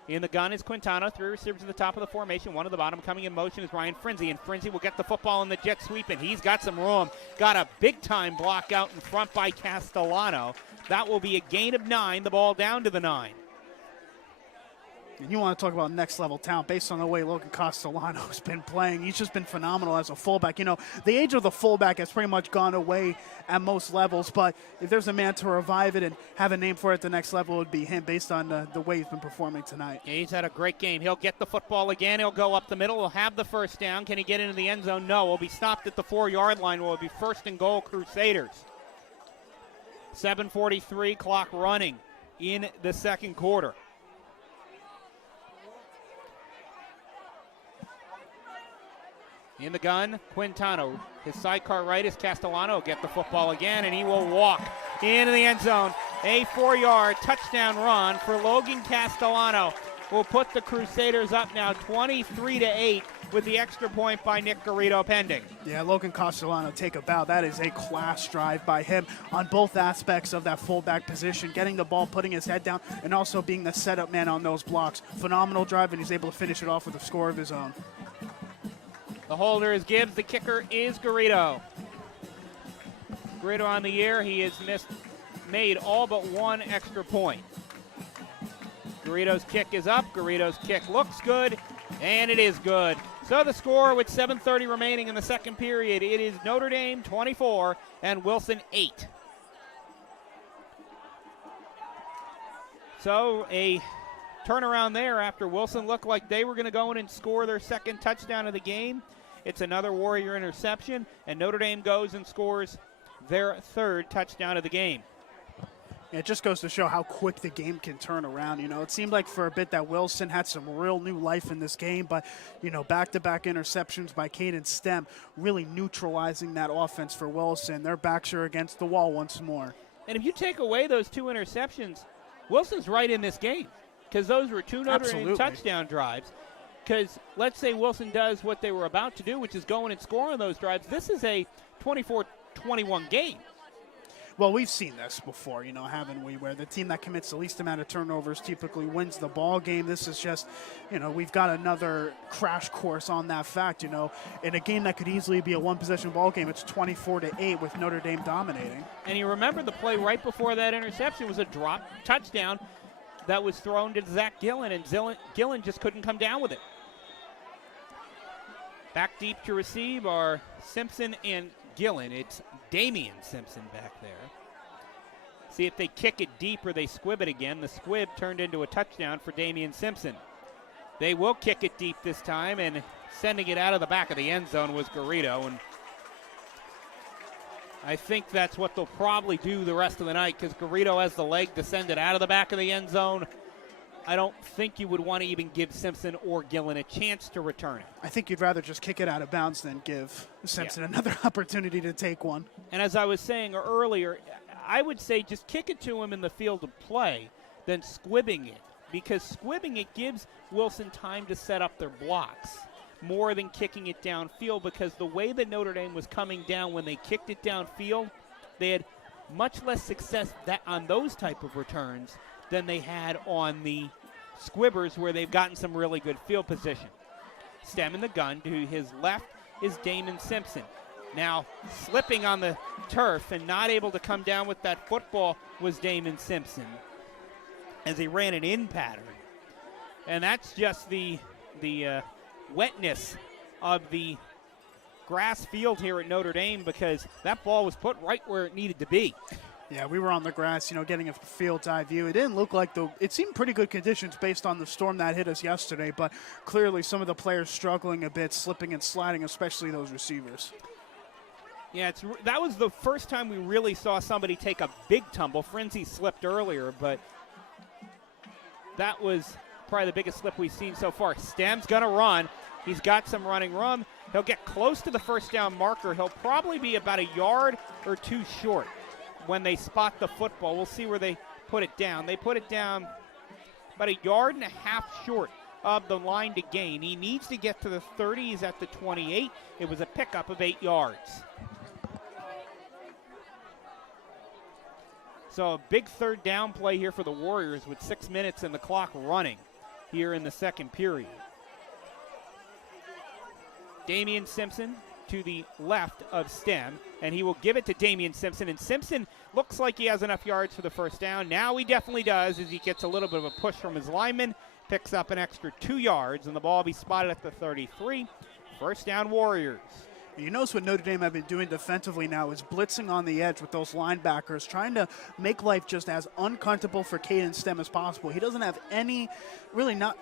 In the gun is Quintana. 3 receivers at the top of the formation. 1 at the bottom. Coming in motion is Ryan Frenzy. And Frenzy will get the football in the jet sweep, and he's got some room. Got a big-time block out in front by Castellano. That will be a gain of 9. The ball down to the 9. And you want to talk about next-level talent based on the way Logan Castellano's been playing. He's just been phenomenal as a fullback. You know, the age of the fullback has pretty much gone away at most levels, but if there's a man to revive it and have a name for it at the next level, it would be him based on the way he's been performing tonight. Yeah, he's had a great game. He'll get the football again. He'll go up the middle. He'll have the first down. Can he get into the end zone? No. He'll be stopped at the 4-yard line. Will be first and goal, Crusaders. 7:43 clock running in the second quarter. In the gun, Quintano. His sidecar right is Castellano. Get the football again, and he will walk into the end zone. A 4-yard touchdown run for Logan Castellano will put the Crusaders up now 23-8 with the extra point by Nick Garrido pending. Yeah, Logan Castellano, take a bow. That is a class drive by him on both aspects of that fullback position, getting the ball, putting his head down, and also being the setup man on those blocks. Phenomenal drive, and he's able to finish it off with a score of his own. The holder is Gibbs. The kicker is Garrido. Garrido on the year. He has made all but 1 extra point. Garrido's kick is up. Garrido's kick looks good, and it is good. So the score with 7:30 remaining in the second period, it is Notre Dame 24 and Wilson 8. So a turnaround there after Wilson looked like they were going to go in and score their second touchdown of the game. It's another Warrior interception, and Notre Dame goes and scores their 3rd touchdown of the game. It just goes to show how quick the game can turn around. You know, it seemed like for a bit that Wilson had some real new life in this game, but, you know, back-to-back interceptions by Caden Stem really neutralizing that offense for Wilson. Their backs are against the wall once more. And if you take away those 2 interceptions, Wilson's right in this game because those were 2 Notre Dame touchdown drives. Because let's say Wilson does what they were about to do, which is go in and score on those drives. This is a 24-21 game. Well, we've seen this before, you know, haven't we, where the team that commits the least amount of turnovers typically wins the ball game. This is just, you know, we've got another crash course on that fact, you know. In a game that could easily be a 1-possession ball game, it's 24-8 with Notre Dame dominating. And you remember the play right before that interception was a drop touchdown that was thrown to Zach Gillen, and Gillen just couldn't come down with it. Back deep to receive are Simpson and Gillen. It's Damien Simpson back there. See if they kick it deep or they squib it again. The squib turned into a touchdown for Damien Simpson. They will kick it deep this time, and sending it out of the back of the end zone was Garrido. And I think that's what they'll probably do the rest of the night because Garrido has the leg to send it out of the back of the end zone. I don't think you would want to even give Simpson or Gillen a chance to return it. I think you'd rather just kick it out of bounds than give Simpson another opportunity to take one. And as I was saying earlier, I would say just kick it to him in the field of play than squibbing it because squibbing it gives Wilson time to set up their blocks more than kicking it downfield, because the way that Notre Dame was coming down when they kicked it downfield, they had much less success on those type of returns than they had on the squibbers, where they've gotten some really good field position. Stem in the gun. To his left is Damien Simpson. Now, slipping on the turf and not able to come down with that football was Damien Simpson as he ran an in pattern. And that's just the wetness of the grass field here at Notre Dame, because that ball was put right where it needed to be. Yeah, we were on the grass, getting a field's eye view. It didn't look like it seemed pretty good conditions based on the storm that hit us yesterday, but clearly some of the players struggling a bit, slipping and sliding, especially those receivers. Yeah, that was the first time we really saw somebody take a big tumble. Frenzy slipped earlier, but that was probably the biggest slip we've seen so far. Stem's going to run. He's got some running room. He'll get close to the first down marker. He'll probably be about a yard or two short when they spot the football. We'll see where they put it down. They put it down about a yard and a half short of the line to gain. He needs to get to the 30. He's at the 28. It was a pickup of 8 yards. So a big third down play here for the Warriors with 6 minutes and the clock running here in the second period. Damien Simpson to the left of Stem, and he will give it to Damien Simpson. And Simpson looks like he has enough yards for the first down. Now he definitely does, as he gets a little bit of a push from his lineman, picks up an extra 2 yards, and the ball will be spotted at the 33. First down, Warriors. You notice what Notre Dame have been doing defensively now is blitzing on the edge with those linebackers, trying to make life just as uncomfortable for Caden Stem as possible. He doesn't have any, really not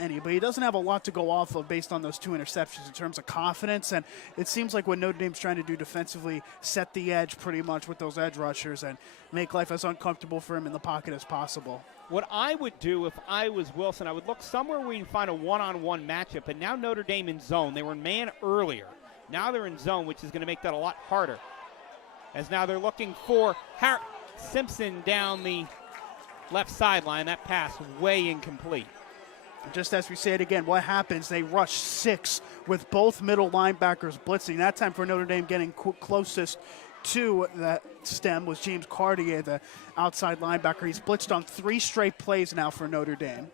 any, but he doesn't have a lot to go off of based on those 2 interceptions in terms of confidence. And it seems like what Notre Dame's trying to do defensively, set the edge pretty much with those edge rushers and make life as uncomfortable for him in the pocket as possible. What I would do if I was Wilson, I would look somewhere where you can find a one-on-one matchup. And now Notre Dame in zone. They were in man earlier. Now they're in zone, which is going to make that a lot harder. As now they're looking for Simpson down the left sideline. That pass way incomplete. Just as we say it again, what happens? They rush 6 with both middle linebackers blitzing. That time for Notre Dame getting closest to that Stem was James Cartier, the outside linebacker. He's blitzed on 3 straight plays now for Notre Dame.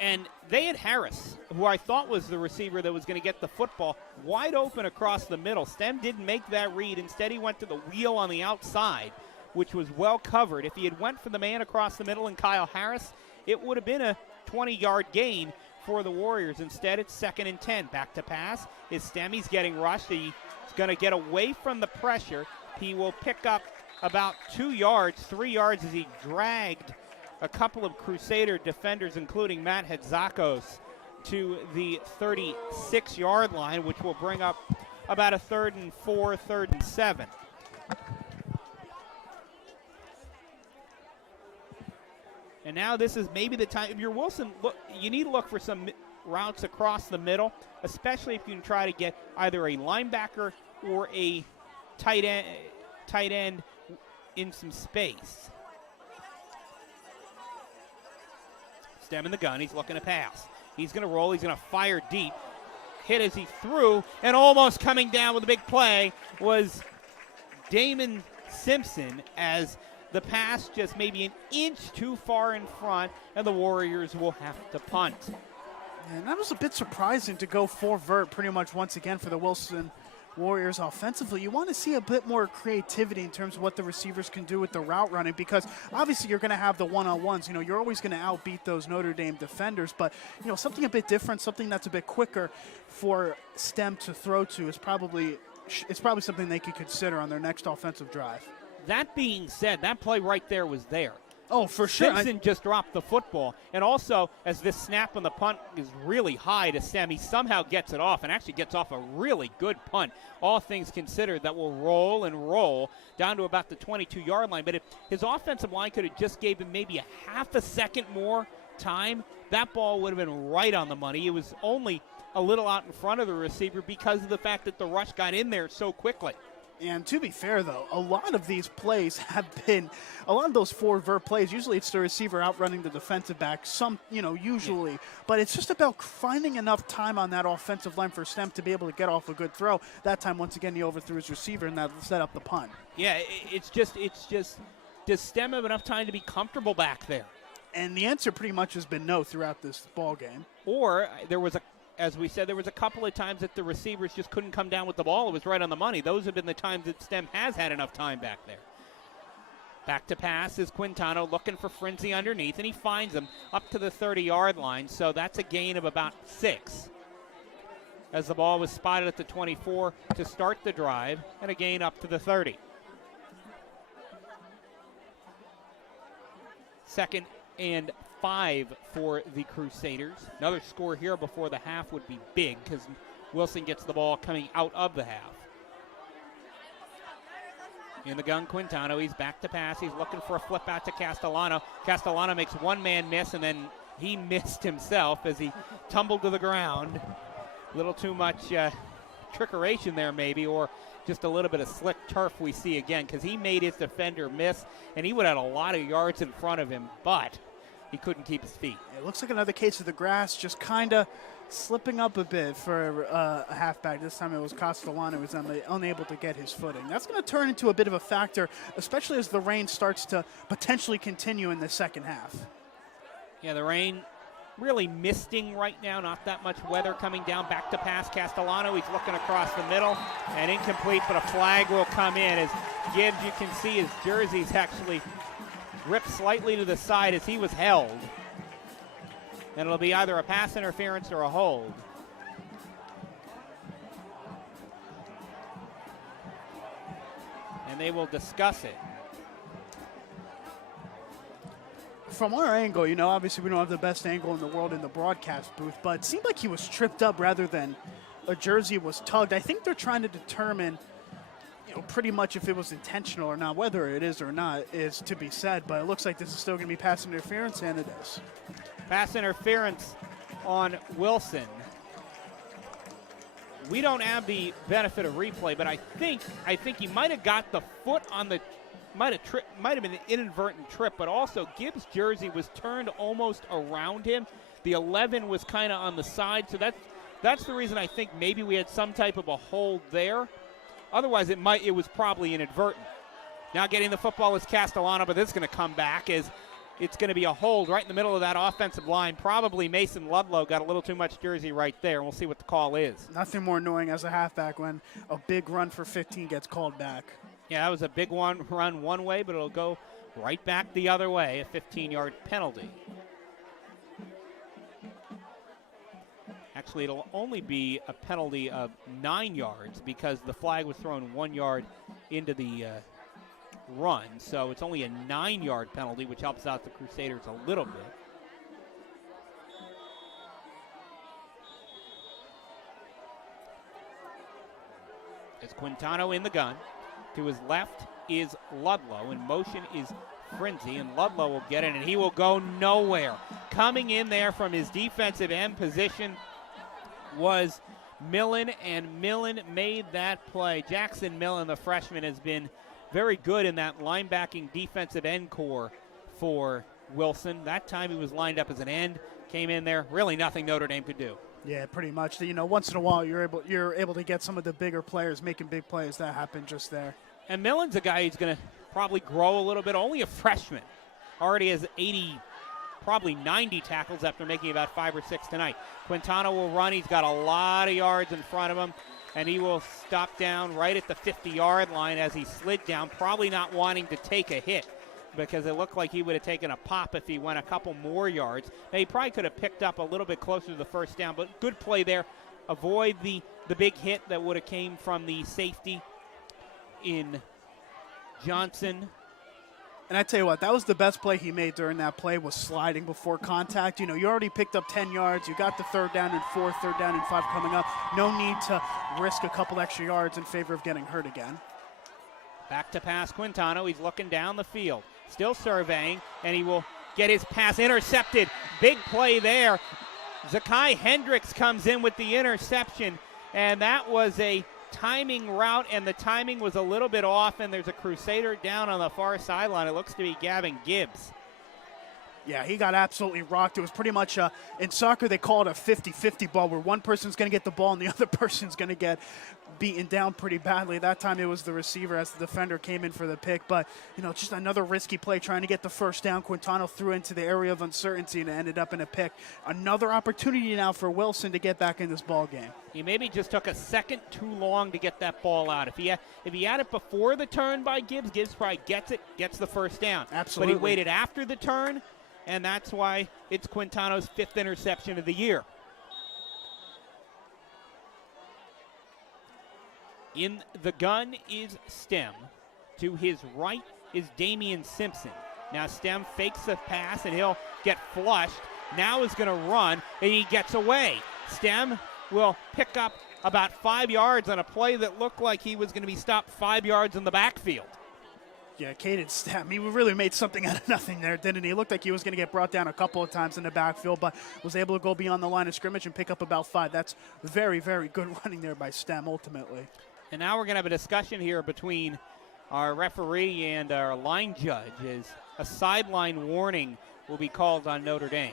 And they had Harris, who I thought was the receiver that was going to get the football, wide open across the middle. Stem didn't make that read. Instead, he went to the wheel on the outside, which was well covered. If he had went for the man across the middle and Kyle Harris, it would have been a 20-yard gain for the Warriors. Instead, it's 2nd and 10. Back to pass is Stem. He's getting rushed. He's going to get away from the pressure. He will pick up about 2 yards, 3 yards as he dragged a couple of Crusader defenders, including Matt Hedzakos, to the 36-yard line, which will bring up about a 3rd and 4, 3rd and 7. And now this is maybe the time. If you're Wilson, look, you need to look for some routes across the middle, especially if you can try to get either a linebacker or a tight end in some space. Stem in the gun. He's looking to pass. He's going to roll. He's going to fire deep. Hit as he threw, and almost coming down with a big play was Damien Simpson, as the pass just maybe an inch too far in front, and the Warriors will have to punt. And that was a bit surprising to go 4 vert pretty much once again for the Wilson Warriors offensively. You want to see a bit more creativity in terms of what the receivers can do with the route running, because obviously you're going to have the one-on-ones. You're always going to outbeat those Notre Dame defenders, but something a bit different, something that's a bit quicker for Stem to throw to is probably something they could consider on their next offensive drive. That being said, that play right there was there. Oh, for sure. Simpson just dropped the football. And also, as this snap on the punt is really high to Stem, he somehow gets it off and actually gets off a really good punt. All things considered, that will roll and roll down to about the 22-yard line. But if his offensive line could have just gave him maybe a half a second more time, that ball would have been right on the money. It was only a little out in front of the receiver because of the fact that the rush got in there so quickly. And to be fair, though, a lot of these plays have been, a lot of those 4-vert plays, usually it's the receiver outrunning the defensive back, usually. But it's just about finding enough time on that offensive line for Stem to be able to get off a good throw. That time, once again, he overthrew his receiver, and that set up the punt. Yeah, it's just, does Stem have enough time to be comfortable back there? And the answer pretty much has been no throughout this ball game. Or as we said, there was a couple of times that the receivers just couldn't come down with the ball. It was right on the money. Those have been the times that Stem has had enough time back there. Back to pass is Quintano looking for Frenzy underneath, and he finds him up to the 30-yard line, so that's a gain of about 6. As the ball was spotted at the 24 to start the drive, and a gain up to the 30. 2nd and 5 for the Crusaders. Another score here before the half would be big because Wilson gets the ball coming out of the half. In the gun, Quintano, he's back to pass. He's looking for a flip out to Castellano. Castellano makes one man miss, and then he missed himself as he tumbled to the ground. A little too much trickeration there maybe, or just a little bit of slick turf we see again, because he made his defender miss, and he would have had a lot of yards in front of him, but he couldn't keep his feet. It looks like another case of the grass just kind of slipping up a bit for a halfback. This time it was Castellano who was unable to get his footing. That's going to turn into a bit of a factor, especially as the rain starts to potentially continue in the second half. Yeah, the rain really misting right now, not that much weather coming down. Back to pass, Castellano. He's looking across the middle, and incomplete, but a flag will come in. As Gibbs, you can see his jersey's actually ripped slightly to the side as he was held. And it'll be either a pass interference or a hold. And they will discuss it. From our angle, obviously we don't have the best angle in the world in the broadcast booth, but it seemed like he was tripped up rather than a jersey was tugged. I think they're trying to determine, pretty much if it was intentional or not. Whether it is or not is to be said, but it looks like this is still going to be pass interference, and it is. Pass interference on Wilson. We don't have the benefit of replay, but I think he might have got the foot on the, might have been an inadvertent trip, but also Gibbs' jersey was turned almost around him. The 11 was kind of on the side, so that's the reason I think maybe we had some type of a hold there. Otherwise, it was probably inadvertent. Now getting the football is Castellano, but this is going to come back as it's going to be a hold right in the middle of that offensive line. Probably Mason Ludlow got a little too much jersey right there, and we'll see what the call is. Nothing more annoying as a halfback when a big run for 15 gets called back. Yeah, that was a big run one way, but it'll go right back the other way, a 15-yard penalty. Actually, it'll only be a penalty of 9 yards because the flag was thrown 1 yard into the run. So it's only a 9-yard penalty, which helps out the Crusaders a little bit. It's Quintano in the gun. To his left is Ludlow. In motion is Frenzy, and Ludlow will get it, and he will go nowhere. Coming in there from his defensive end position was Millen, and Millen made that play. Jackson Millen, the freshman, has been very good in that linebacking defensive end core for Wilson. That time he was lined up as an end, came in there, really nothing Notre Dame could do. Yeah, pretty much. Once in a while you're able to get some of the bigger players making big plays. That happened just there. And Millen's a guy who's going to probably grow a little bit, only a freshman. Already has 80, probably 90 tackles after making about 5 or 6 tonight. Quintano will run. He's got a lot of yards in front of him, and he will stop down right at the 50-yard line as he slid down, probably not wanting to take a hit because it looked like he would have taken a pop if he went a couple more yards. Now, he probably could have picked up a little bit closer to the first down, but good play there. Avoid the big hit that would have came from the safety in Johnson. And I tell you what, that was the best play he made during that play, was sliding before contact. You already picked up 10 yards. You got the 3rd down and 4, 3rd down and 5 coming up. No need to risk a couple extra yards in favor of getting hurt again. Back to pass Quintano. He's looking down the field, still surveying, and he will get his pass intercepted. Big play there. Zakai Hendricks comes in with the interception, and that was a timing route, and the timing was a little bit off, and there's a Crusader down on the far sideline. It looks to be Gavin Gibbs. Yeah, he got absolutely rocked. It was pretty much, in soccer, they call it a 50-50 ball, where one person's going to get the ball and the other person's going to get beaten down pretty badly. That time it was the receiver as the defender came in for the pick. But, just another risky play trying to get the first down. Quintano threw into the area of uncertainty and it ended up in a pick. Another opportunity now for Wilson to get back in this ball game. He maybe just took a second too long to get that ball out. If he had it before the turn by Gibbs, Gibbs probably gets the first down. Absolutely. But he waited after the turn, and that's why it's Quintano's 5th interception of the year. In the gun is Stem. To his right is Damien Simpson. Now Stem fakes the pass, and he'll get flushed. Now is going to run, and he gets away. Stem will pick up about 5 yards on a play that looked like he was going to be stopped 5 yards in the backfield. Yeah, Caden Stem, he really made something out of nothing there, didn't he? It looked like he was going to get brought down a couple of times in the backfield, but was able to go beyond the line of scrimmage and pick up about 5. That's very, very good running there by Stem, ultimately. And now we're going to have a discussion here between our referee and our line judge as a sideline warning will be called on Notre Dame.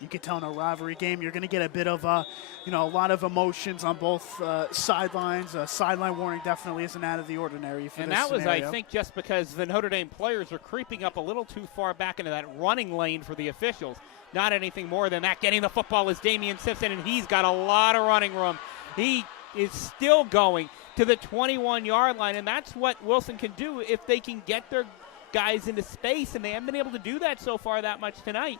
You could tell in a rivalry game, you're going to get a bit of, a lot of emotions on both sidelines. A sideline warning definitely isn't out of the ordinary for and this that was, scenario. I think, just because the Notre Dame players are creeping up a little too far back into that running lane for the officials. Not anything more than that. Getting the football is Damien Simpson, and he's got a lot of running room. He is still going to the 21-yard line, and that's what Wilson can do if they can get their guys into space, and they haven't been able to do that so far that much tonight.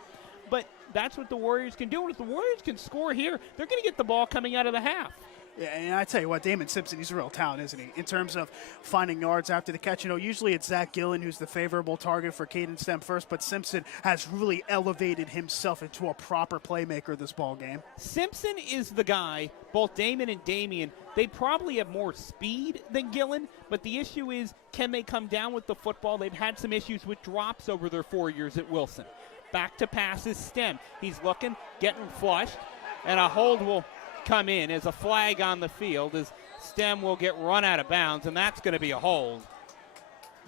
But that's what the Warriors can do. And if the Warriors can score here, they're going to get the ball coming out of the half. Yeah, and I tell you what, Damien Simpson, he's a real talent, isn't he? In terms of finding yards after the catch. Usually it's Zach Gillen who's the favorable target for Caden Stem first, but Simpson has really elevated himself into a proper playmaker this ball game. Simpson is the guy, both Damon and Damien, they probably have more speed than Gillen, but the issue is, can they come down with the football? They've had some issues with drops over their 4 years at Wilson. Back to pass is Stem. He's looking, getting flushed, and a hold will come in as a flag on the field as Stem will get run out of bounds, and that's going to be a hold.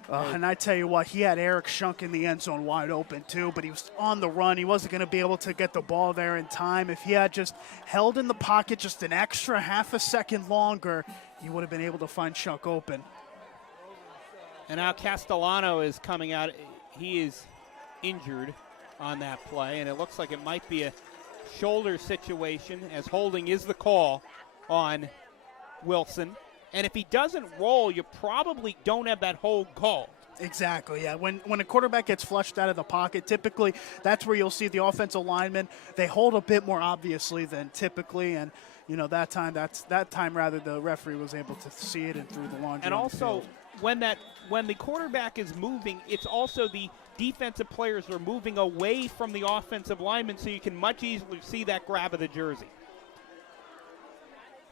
And I tell you what, he had Eric Shunk in the end zone wide open too, but he was on the run. He wasn't going to be able to get the ball there in time. If he had just held in the pocket just an extra half a second longer, he would have been able to find Shunk open. And now Castellano is coming out. He is injured on that play, and it looks like it might be a shoulder situation as holding is the call on Wilson. And if he doesn't roll, you probably don't have that hold called. Exactly, yeah. When a quarterback gets flushed out of the pocket, typically that's where you'll see the offensive linemen. They hold a bit more obviously than typically, and that time the referee was able to see it and threw the laundry. And on also, the field. when the quarterback is moving, it's also the defensive players are moving away from the offensive linemen, so you can much easily see that grab of the jersey.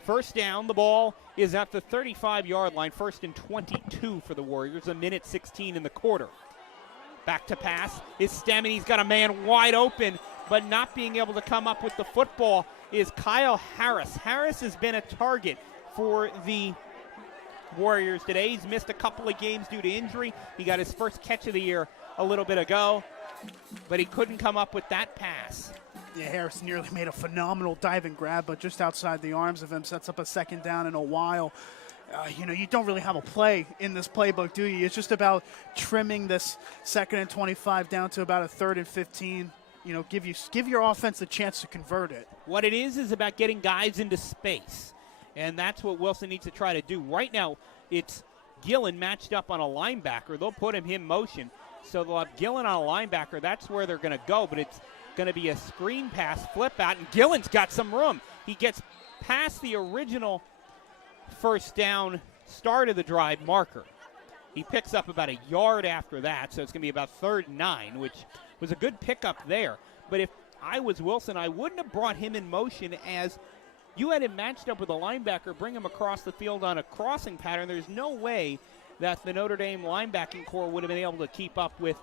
First down, the ball is at the 35-yard line, 1st and 22 for the Warriors, a minute 16 in the quarter. Back to pass is Stem, and he's got a man wide open, but not being able to come up with the football is Kyle Harris. Harris has been a target for the Warriors today. He's missed a couple of games due to injury. He got his first catch of the year a little bit ago, but he couldn't come up with that pass. Yeah, Harris nearly made a phenomenal diving grab, but just outside the arms of him, sets up a second down in a while. You don't really have a play in this playbook, do you? It's just about trimming this 2nd and 25 down to about a 3rd and 15. Give your offense a chance to convert it. What it is about getting guys into space, and that's what Wilson needs to try to do. Right now, it's Gillen matched up on a linebacker. They'll put him in motion, so they'll have Gillen on a linebacker. That's where they're going to go, but it's going to be a screen pass, flip out, and Gillen's got some room. He gets past the original first down start of the drive marker. He picks up about a yard after that, so it's going to be about 3rd and 9, which was a good pickup there. But if I was Wilson, I wouldn't have brought him in motion as you had him matched up with a linebacker, bring him across the field on a crossing pattern. There's no way that the Notre Dame linebacking core would have been able to keep up with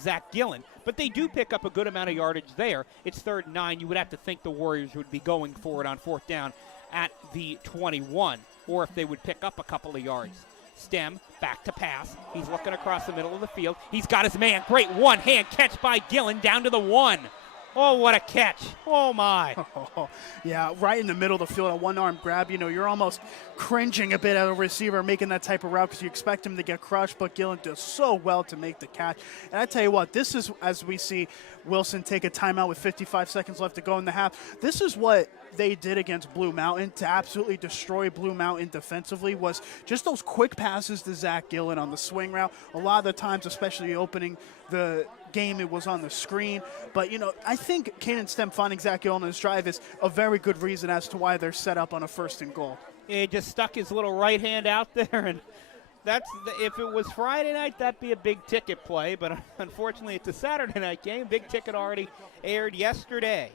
Zach Gillen. But they do pick up a good amount of yardage there. It's 3rd and 9. You would have to think the Warriors would be going for it on 4th down at the 21, or if they would pick up a couple of yards. Stem, back to pass. He's looking across the middle of the field. He's got his man. Great one-hand catch by Gillen down to the 1. Oh, what a catch. Oh, my. Yeah, right in the middle of the field, a one-arm grab. You know, you're almost cringing a bit at a receiver making that type of route because you expect him to get crushed, but Gillen does so well to make the catch. And I tell you what, this is, as we see Wilson take a timeout with 55 seconds left to go in the half, this is what they did against Blue Mountain to absolutely destroy Blue Mountain defensively, was just those quick passes to Zach Gillen on the swing route. A lot of the times, especially opening the game, it was on the screen. But, you know, I think Kanan Stem finding Zach Gillen on his drive is a very good reason as to why they're set up on a 1st and goal. Yeah, he just stuck his little right hand out there, and if it was Friday night, that'd be a big ticket play. But unfortunately, it's a Saturday night game. Big ticket already aired yesterday.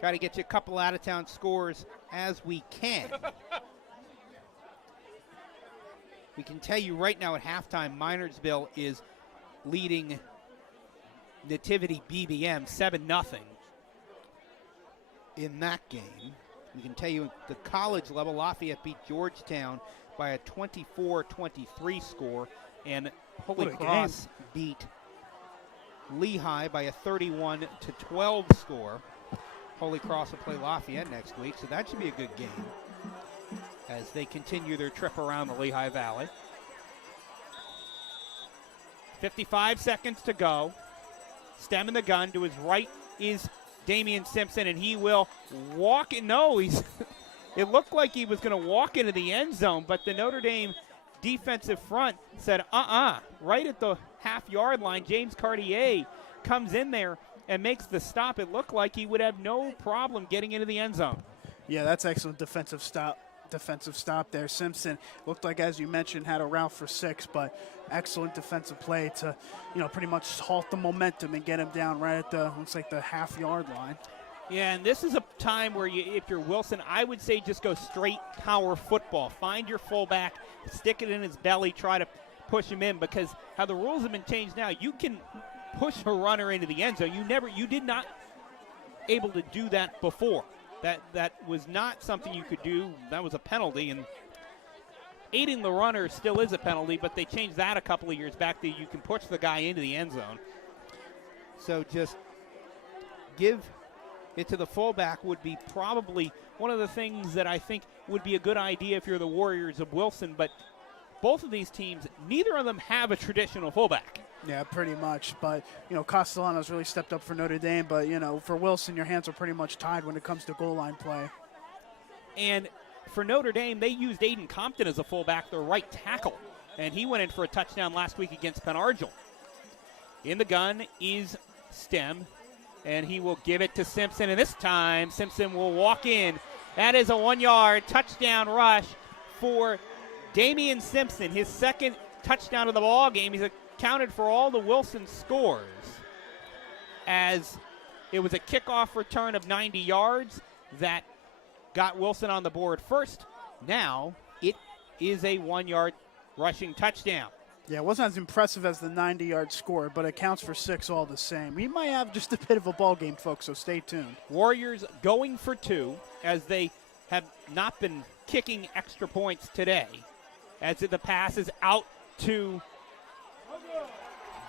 Try to get you a couple out-of-town scores as we can. We can tell you right now at halftime, Minersville is leading Nativity BBM 7-0 in that game. We can tell you at the college level, Lafayette beat Georgetown by a 24-23 score, and Holy Cross beat Lehigh by a 31-12 score. Holy Cross will play Lafayette next week, so that should be a good game as they continue their trip around the Lehigh Valley. 55 seconds to go. Stem in the gun. To his right is Damien Simpson, and he will walk in. No, it looked like he was going to walk into the end zone, but the Notre Dame defensive front said, right at the half-yard line. James Cartier comes in there and makes the stop. It looked like he would have no problem getting into the end zone. Yeah, that's excellent defensive stop there. Simpson looked like, as you mentioned, had a route for 6, but excellent defensive play to, you know, pretty much halt the momentum and get him down right at the, looks like the half-yard line. Yeah, and this is a time where if you're Wilson, I would say just go straight power football. Find your fullback, stick it in his belly, try to push him in, because how the rules have been changed now, you can push a runner into the end zone. You did not able to do that before. That was not something you could do. That was a penalty, and aiding the runner still is a penalty, but they changed that a couple of years back that you can push the guy into the end zone. So just give it to the fullback would be probably one of the things that I think would be a good idea if you're the Warriors of Wilson, but both of these teams, neither of them have a traditional fullback. Yeah, pretty much. But, you know, Castellanos really stepped up for Notre Dame. But, you know, for Wilson, your hands are pretty much tied when it comes to goal line play. And for Notre Dame, they used Aiden Compton as a fullback, their right tackle. And he went in for a touchdown last week against Penn Argyl. In the gun is Stem, and he will give it to Simpson. And this time, Simpson will walk in. That is a 1-yard touchdown rush for Damien Simpson, his 2nd touchdown of the ball game. He's accounted for all the Wilson scores, as it was a kickoff return of 90 yards that got Wilson on the board first. Now it is a 1-yard rushing touchdown. Yeah, it wasn't as impressive as the 90-yard score, but it counts for 6 all the same. We might have just a bit of a ball game, folks, so stay tuned. Warriors going for 2, as they have not been kicking extra points today, as the pass is out to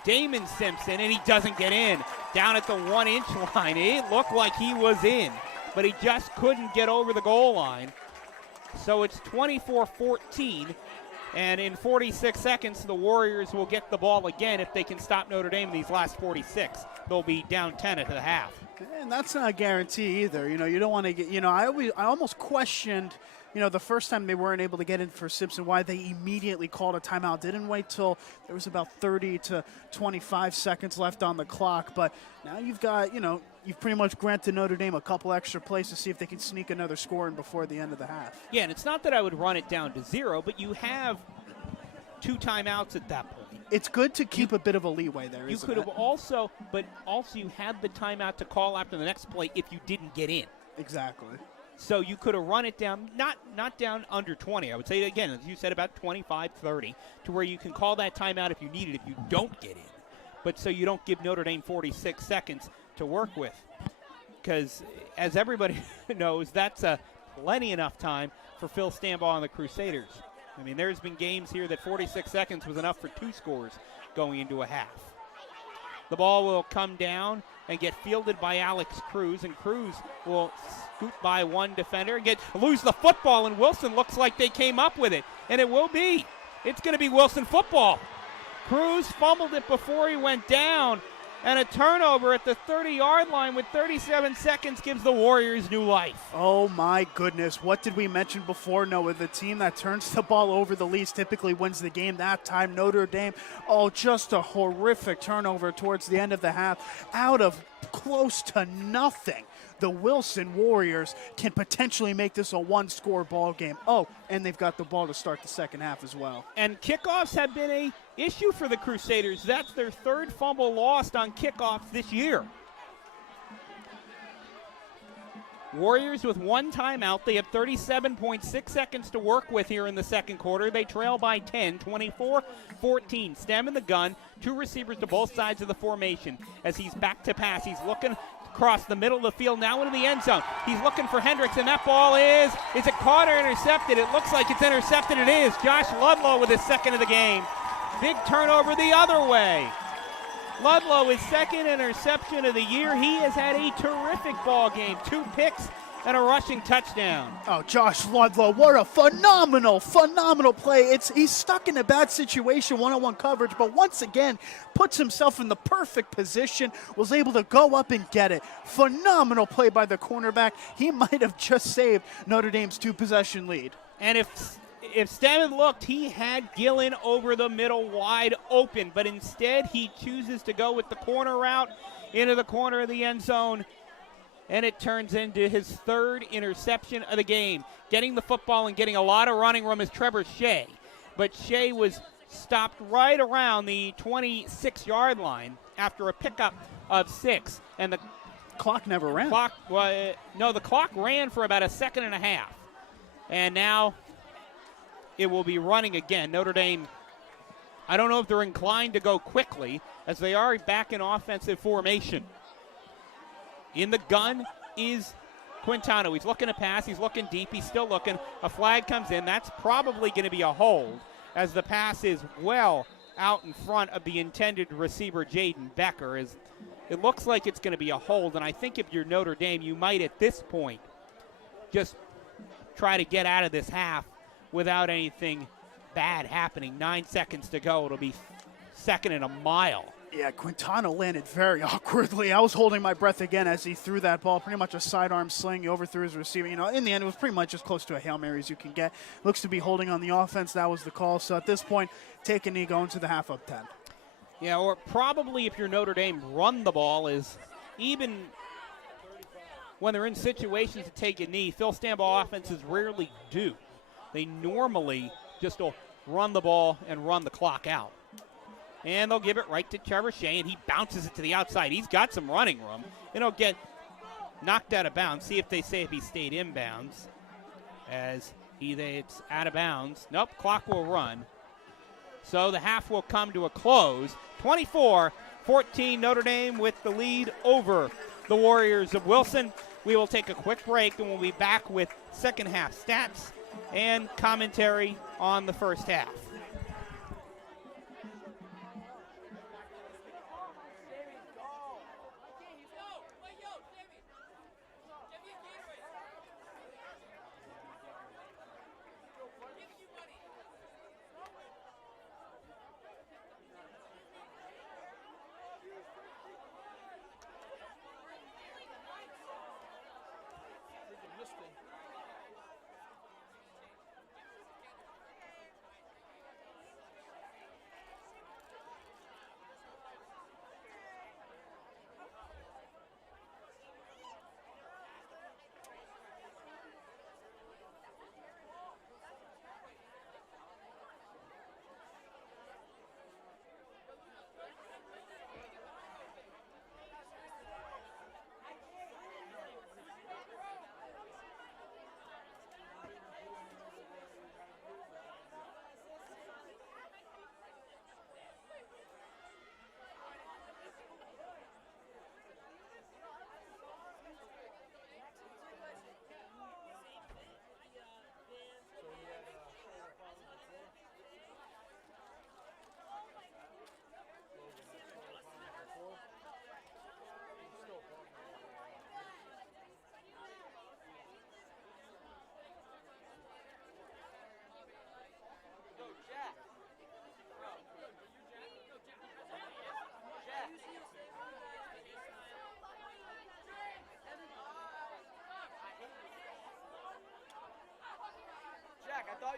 Damien Simpson, and he doesn't get in. Down at the 1-inch line. It looked like he was in, but he just couldn't get over the goal line. So it's 24-14, and in 46 seconds, the Warriors will get the ball again if they can stop Notre Dame in these last 46. They'll be down 10 at the half. And that's not a guarantee either. You know, you don't want to get, you know, I almost questioned, you know, the first time they weren't able to get in for Simpson, why they immediately called a timeout. Didn't wait till there was about 30 to 25 seconds left on the clock. But now you've got, you know, you've pretty much granted Notre Dame a couple extra plays to see if they can sneak another score in before the end of the half. Yeah, and it's not that I would run it down to 0, but you have 2 timeouts at that point. It's good to keep a bit of a leeway there, You could have also, but also you had the timeout to call after the next play if you didn't get in. Exactly. So you could have run it down, not down under 20. I would say, again, as you said, about 25, 30, to where you can call that timeout if you need it, if you don't get in. But so you don't give Notre Dame 46 seconds to work with. Because as everybody knows, that's plenty enough time for Phil Stambaugh and the Crusaders. I mean, there's been games here that 46 seconds was enough for 2 scores going into a half. The ball will come down and get fielded by Alex Cruz, and Cruz will scoot by one defender and lose the football, and Wilson looks like they came up with it, and it will be. It's going to be Wilson football. Cruz fumbled it before he went down, and a turnover at the 30-yard line with 37 seconds gives the Warriors new life. Oh, my goodness. What did we mention before, Noah? The team that turns the ball over the least typically wins the game. That time, Notre Dame, just a horrific turnover towards the end of the half. Out of close to nothing, the Wilson Warriors can potentially make this a one-score ball game. Oh, and they've got the ball to start the second half as well. And kickoffs have been a issue for the Crusaders. That's their 3rd fumble lost on kickoffs this year. Warriors with 1 timeout. They have 37.6 seconds to work with here in the second quarter. They trail by 10, 24-14. Stem in the gun, 2 receivers to both sides of the formation. As he's back to pass, he's looking across the middle of the field, now into the end zone. He's looking for Hendricks, and that ball is it caught or intercepted? It looks like it's intercepted. It is. Josh Ludlow with his 2nd of the game. Big turnover the other way. Ludlow, his 2nd interception of the year. He has had a terrific ball game. 2 picks and a rushing touchdown. Oh, Josh Ludlow, what a phenomenal play. He's stuck in a bad situation, one-on-one coverage, but once again puts himself in the perfect position, was able to go up and get it. Phenomenal play by the cornerback. He might have just saved Notre Dame's 2-possession lead. And if Stammen looked, he had Gillen over the middle wide open, but instead he chooses to go with the corner route into the corner of the end zone, and it turns into his 3rd interception of the game. Getting the football and getting a lot of running room is Trevor Shea, but Shea was stopped right around the 26-yard line after a pickup of 6, and the clock never ran. The clock ran for about a second and a half, and now it will be running again. Notre Dame, I don't know if they're inclined to go quickly, as they are back in offensive formation. In the gun is Quintano. He's looking to pass. He's looking deep. He's still looking. A flag comes in. That's probably going to be a hold, as the pass is well out in front of the intended receiver, Jaden Becker. It looks like it's going to be a hold, and I think if you're Notre Dame, you might at this point just try to get out of this half without anything bad happening. 9 seconds to go. It'll be 2nd and a mile. Yeah, Quintano landed very awkwardly. I was holding my breath again as he threw that ball, pretty much a sidearm sling. He overthrew his receiver. In the end, it was pretty much as close to a Hail Mary as you can get. Looks to be holding on the offense. That was the call. So at this point, take a knee, going to the half up 10. Yeah, or probably if you're Notre Dame, run the ball, is even when they're in situations to take a knee, Phil Stambaugh offenses rarely do. They normally just will run the ball and run the clock out. And they'll give it right to Trevor Shea, and he bounces it to the outside. He's got some running room. And he'll get knocked out of bounds. See if they say if he stayed in bounds. As it's out of bounds. Nope, clock will run. So the half will come to a close. 24-14, Notre Dame with the lead over the Warriors of Wilson. We will take a quick break, and we'll be back with second half stats and commentary on the first half.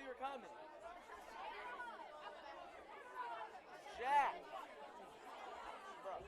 you were coming. Jack. Bro.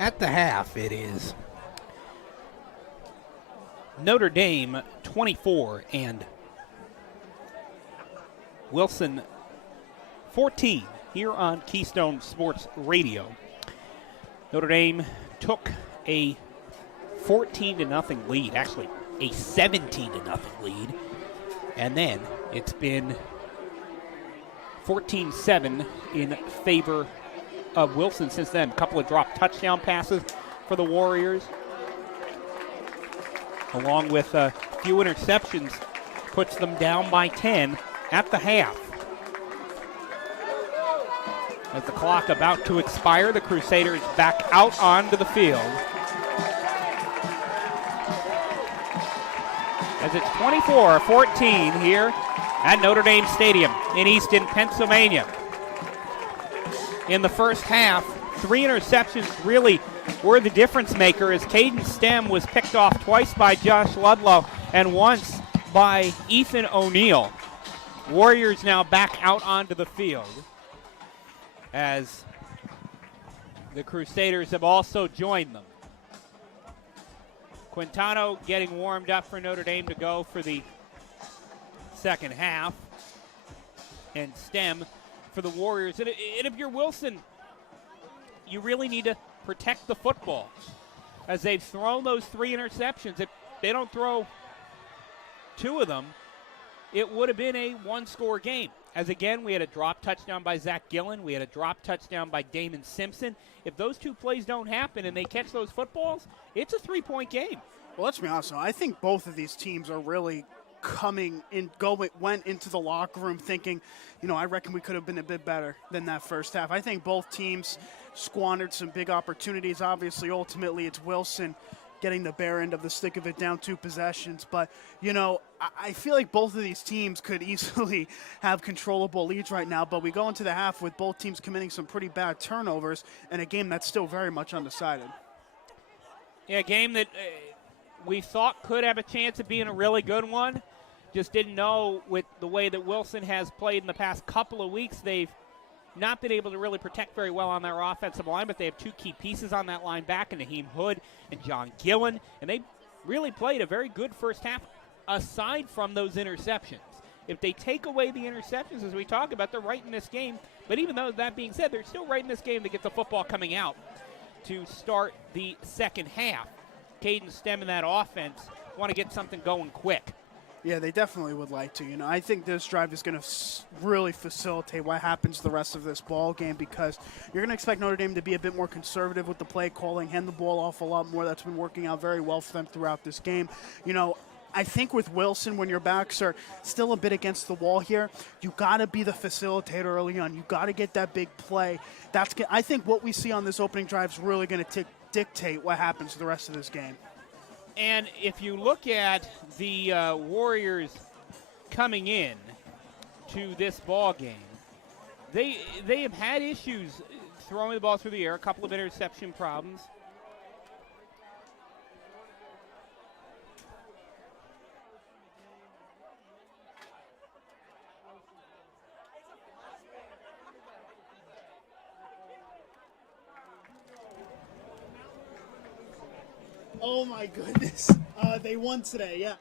At the half, it is Notre Dame 24 and Wilson 14 here on Keystone Sports Radio. Notre Dame took a 14-0 lead, actually a 17-0 lead, and then it's been 14-7 in favor of Wilson since then. A couple of dropped touchdown passes for the Warriors, along with a few interceptions, puts them down by 10 at the half. As the clock about to expire, the Crusaders back out onto the field. As it's 24-14 here at Notre Dame Stadium in Easton, Pennsylvania. In the first half, 3 interceptions really were the difference maker, as Caden Stem was picked off twice by Josh Ludlow and once by Ethan O'Neill. Warriors now back out onto the field, as the Crusaders have also joined them. Quintano getting warmed up for Notre Dame to go for the second half, and Stem for the Warriors. And if you're Wilson, you really need to protect the football, as they've thrown those 3 interceptions. If they don't throw 2 of them, it would have been a 1-score game. As again, we had a drop touchdown by Zach Gillen. We had a drop touchdown by Damien Simpson. If those 2 plays don't happen and they catch those footballs, it's a 3-point game. Well, let's be honest, I think both of these teams are really went into the locker room thinking, I reckon we could have been a bit better than that first half. I think both teams squandered some big opportunities. Obviously, ultimately, it's Wilson getting the bare end of the stick of it, down 2 possessions. But, I feel like both of these teams could easily have controllable leads right now. But we go into the half with both teams committing some pretty bad turnovers and a game that's still very much undecided. Yeah, a game that we thought could have a chance of being a really good one. Just didn't know, with the way that Wilson has played in the past couple of weeks, they've not been able to really protect very well on their offensive line, but they have 2 key pieces on that line back, and Naheem Hood and John Gillen, and they really played a very good first half aside from those interceptions. If they take away the interceptions, as we talk about, they're right in this game. But even though that being said, they're still right in this game to get the football coming out to start the second half. Caden Stem and that offense want to get something going quick. Yeah, they definitely would like to. I think this drive is going to really facilitate what happens the rest of this ball game, because you're going to expect Notre Dame to be a bit more conservative with the play calling, hand the ball off a lot more. That's been working out very well for them throughout this game. I think with Wilson, when your backs are still a bit against the wall here, you got to be the facilitator early on. You got to get that big play. I think what we see on this opening drive is really going to dictate what happens the rest of this game. And if you look at the Warriors coming in to this ball game, they have had issues throwing the ball through the air, a couple of interception problems. Oh my goodness. They won today, yeah.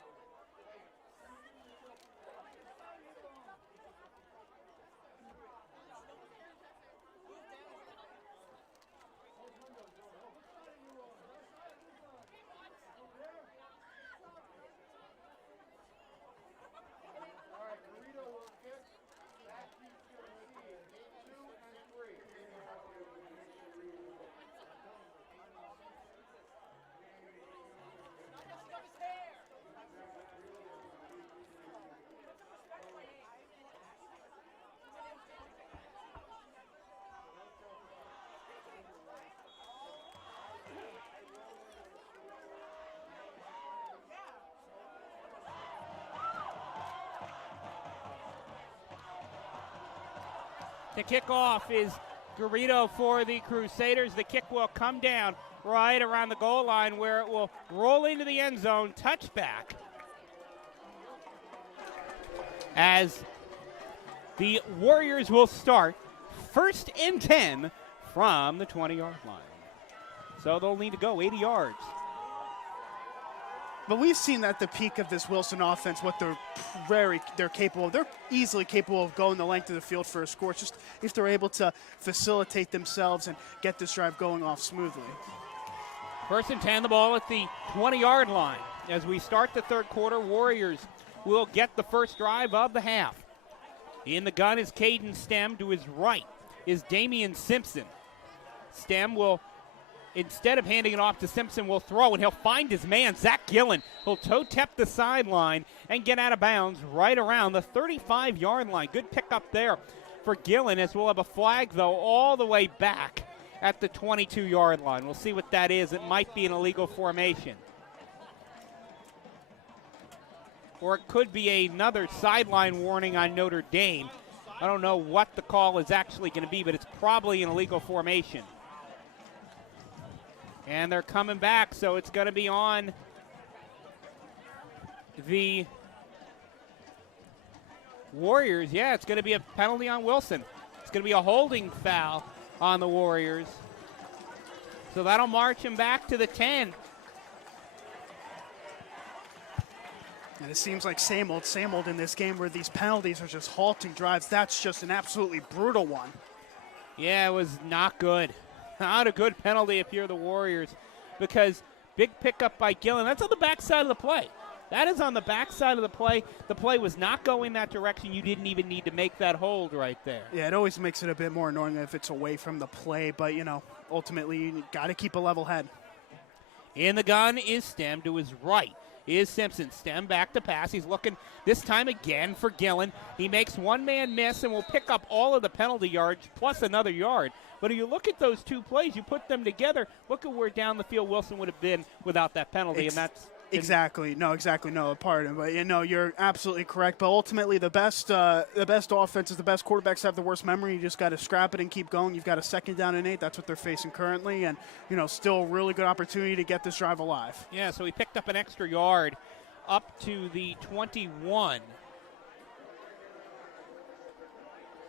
The kickoff is Garrido for the Crusaders. The kick will come down right around the goal line, where it will roll into the end zone. Touchback, as the Warriors will start 1st and 10 from the 20-yard line. So they'll need to go 80 yards. But we've seen at the peak of this Wilson offense what they're capable of. They're easily capable of going the length of the field for a score. It's just if they're able to facilitate themselves and get this drive going off smoothly. 1st and 10, the ball at the 20-yard line. As we start the third quarter, Warriors will get the first drive of the half. In the gun is Caden Stem. To his right is Damien Simpson. Stem will, instead of handing it off to Simpson, will throw, and he'll find his man, Zach Gillen. He'll toe-tap the sideline and get out of bounds right around the 35-yard line. Good pickup there for Gillen, as we'll have a flag, though, all the way back at the 22-yard line. We'll see what that is. It might be an illegal formation. Or it could be another sideline warning on Notre Dame. I don't know what the call is actually going to be, but it's probably an illegal formation. And they're coming back, so it's going to be on the Warriors. Yeah, it's going to be a penalty on Wilson. It's going to be a holding foul on the Warriors. So that'll march him back to the 10. And it seems like same old in this game where these penalties are just halting drives. That's just an absolutely brutal one. Yeah, it was not good. Not a good penalty if you're the Warriors, because big pickup by Gillen. That's on the backside of the play. That is on the backside of the play. The play was not going that direction. You didn't even need to make that hold right there. Yeah, it always makes it a bit more annoying if it's away from the play, but, you know, ultimately you got to keep a level head. In the gun is Stem. To his right is Simpson. Stem back to pass. He's looking this time again for Gillen. He makes one man miss and will pick up all of the penalty yards plus another yard. But if you look at those two plays, you put them together, look at where down the field Wilson would have been without that penalty, and that's exactly no, pardon, but you know you're absolutely correct. But ultimately, the best offenses, the best quarterbacks have the worst memory. You just got to scrap it and keep going. You've got a 2nd down and 8. That's what they're facing currently, and you know still a really good opportunity to get this drive alive. Yeah, so he picked up an extra yard up to the 21.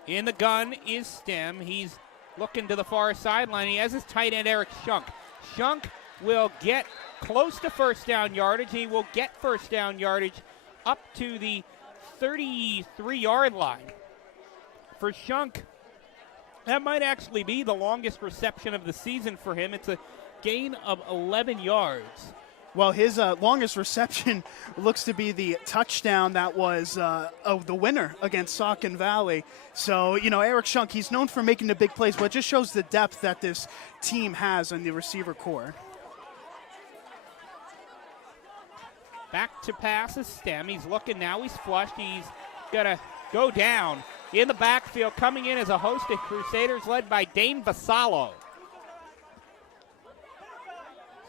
In the gun is Stem. He's looking to the far sideline. He has his tight end, Eric Shunk. Shunk will get close to first down yardage. He will get first down yardage up to the 33-yard line. For Shunk, that might actually be the longest reception of the season for him. It's a gain of 11 yards. Well, his longest reception looks to be the touchdown that was the winner against Saucon Valley. So, you know, Eric Shunk, he's known for making the big plays, but it just shows the depth that this team has on the receiver core. Back to pass is Stem. He's looking now. He's flushed. He's going to go down in the backfield. Coming in as a host of Crusaders led by Dane Vassallo.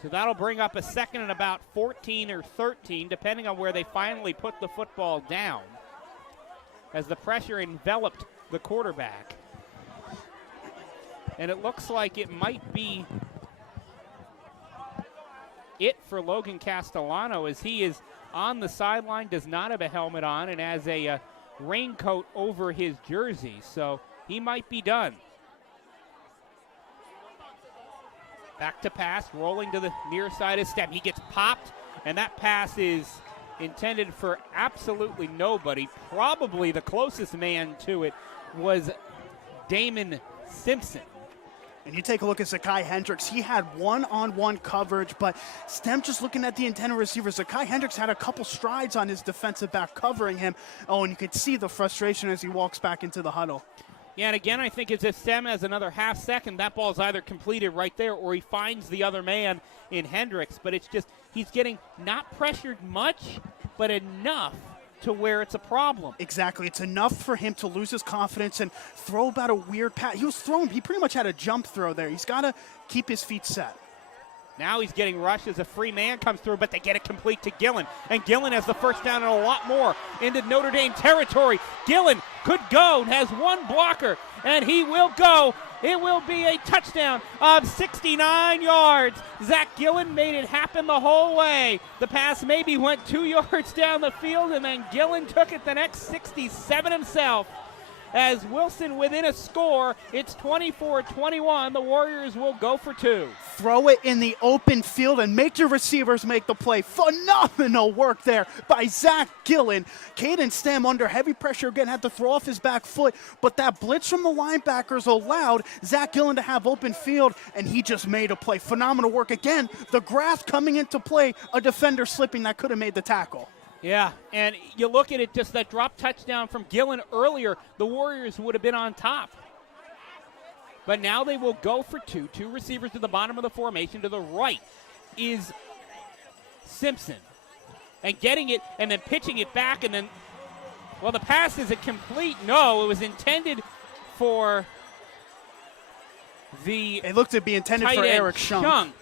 So that'll bring up a 2nd and about 14 or 13, depending on where they finally put the football down, as the pressure enveloped the quarterback. And it looks like it might be it for Logan Castellano, as he is on the sideline, does not have a helmet on, and has a raincoat over his jersey. So he might be done. Back to pass, rolling to the near side of Stem. He gets popped, and that pass is intended for absolutely nobody. Probably the closest man to it was Damien Simpson. And you take a look at Zakai Hendricks. He had one-on-one coverage, but Stem just looking at the intended receiver. Zakai Hendricks had a couple strides on his defensive back covering him. Oh, and you could see the frustration as he walks back into the huddle. Yeah, and again, I think as if Stem has another half second, that ball's either completed right there or he finds the other man in Hendricks. But it's just, he's getting not pressured much, but enough to where it's a problem. Exactly. It's enough for him to lose his confidence and throw about a weird pass. He pretty much had a jump throw there. He's got to keep his feet set. Now he's getting rushed as a free man comes through, but they get it complete to Gillen. And Gillen has the first down and a lot more into Notre Dame territory. Gillen could go, has one blocker, and he will go. It will be a touchdown of 69 yards. Zach Gillen made it happen the whole way. The pass maybe went 2 yards down the field, and then Gillen took it the next 67 himself. as Wilson within a score. It's 24-21. The Warriors will go for two. Throw it in the open field and make your receivers make the play. Phenomenal work there by Zach Gillen. Caden Stem under heavy pressure again, had to throw off his back foot, but that blitz from the linebackers allowed Zach Gillen to have open field, and he just made a play. Phenomenal work again. The grass coming into play, a defender slipping that could have made the tackle. Yeah, and you look at it, just that drop touchdown from Gillen earlier, the Warriors would have been on top. But now they will go for two. Two receivers to the bottom of the formation. To the right is Simpson. And getting it and then pitching it back, and then, well, the pass is incomplete. No, it was intended for It looked to be intended for Eric Shunk.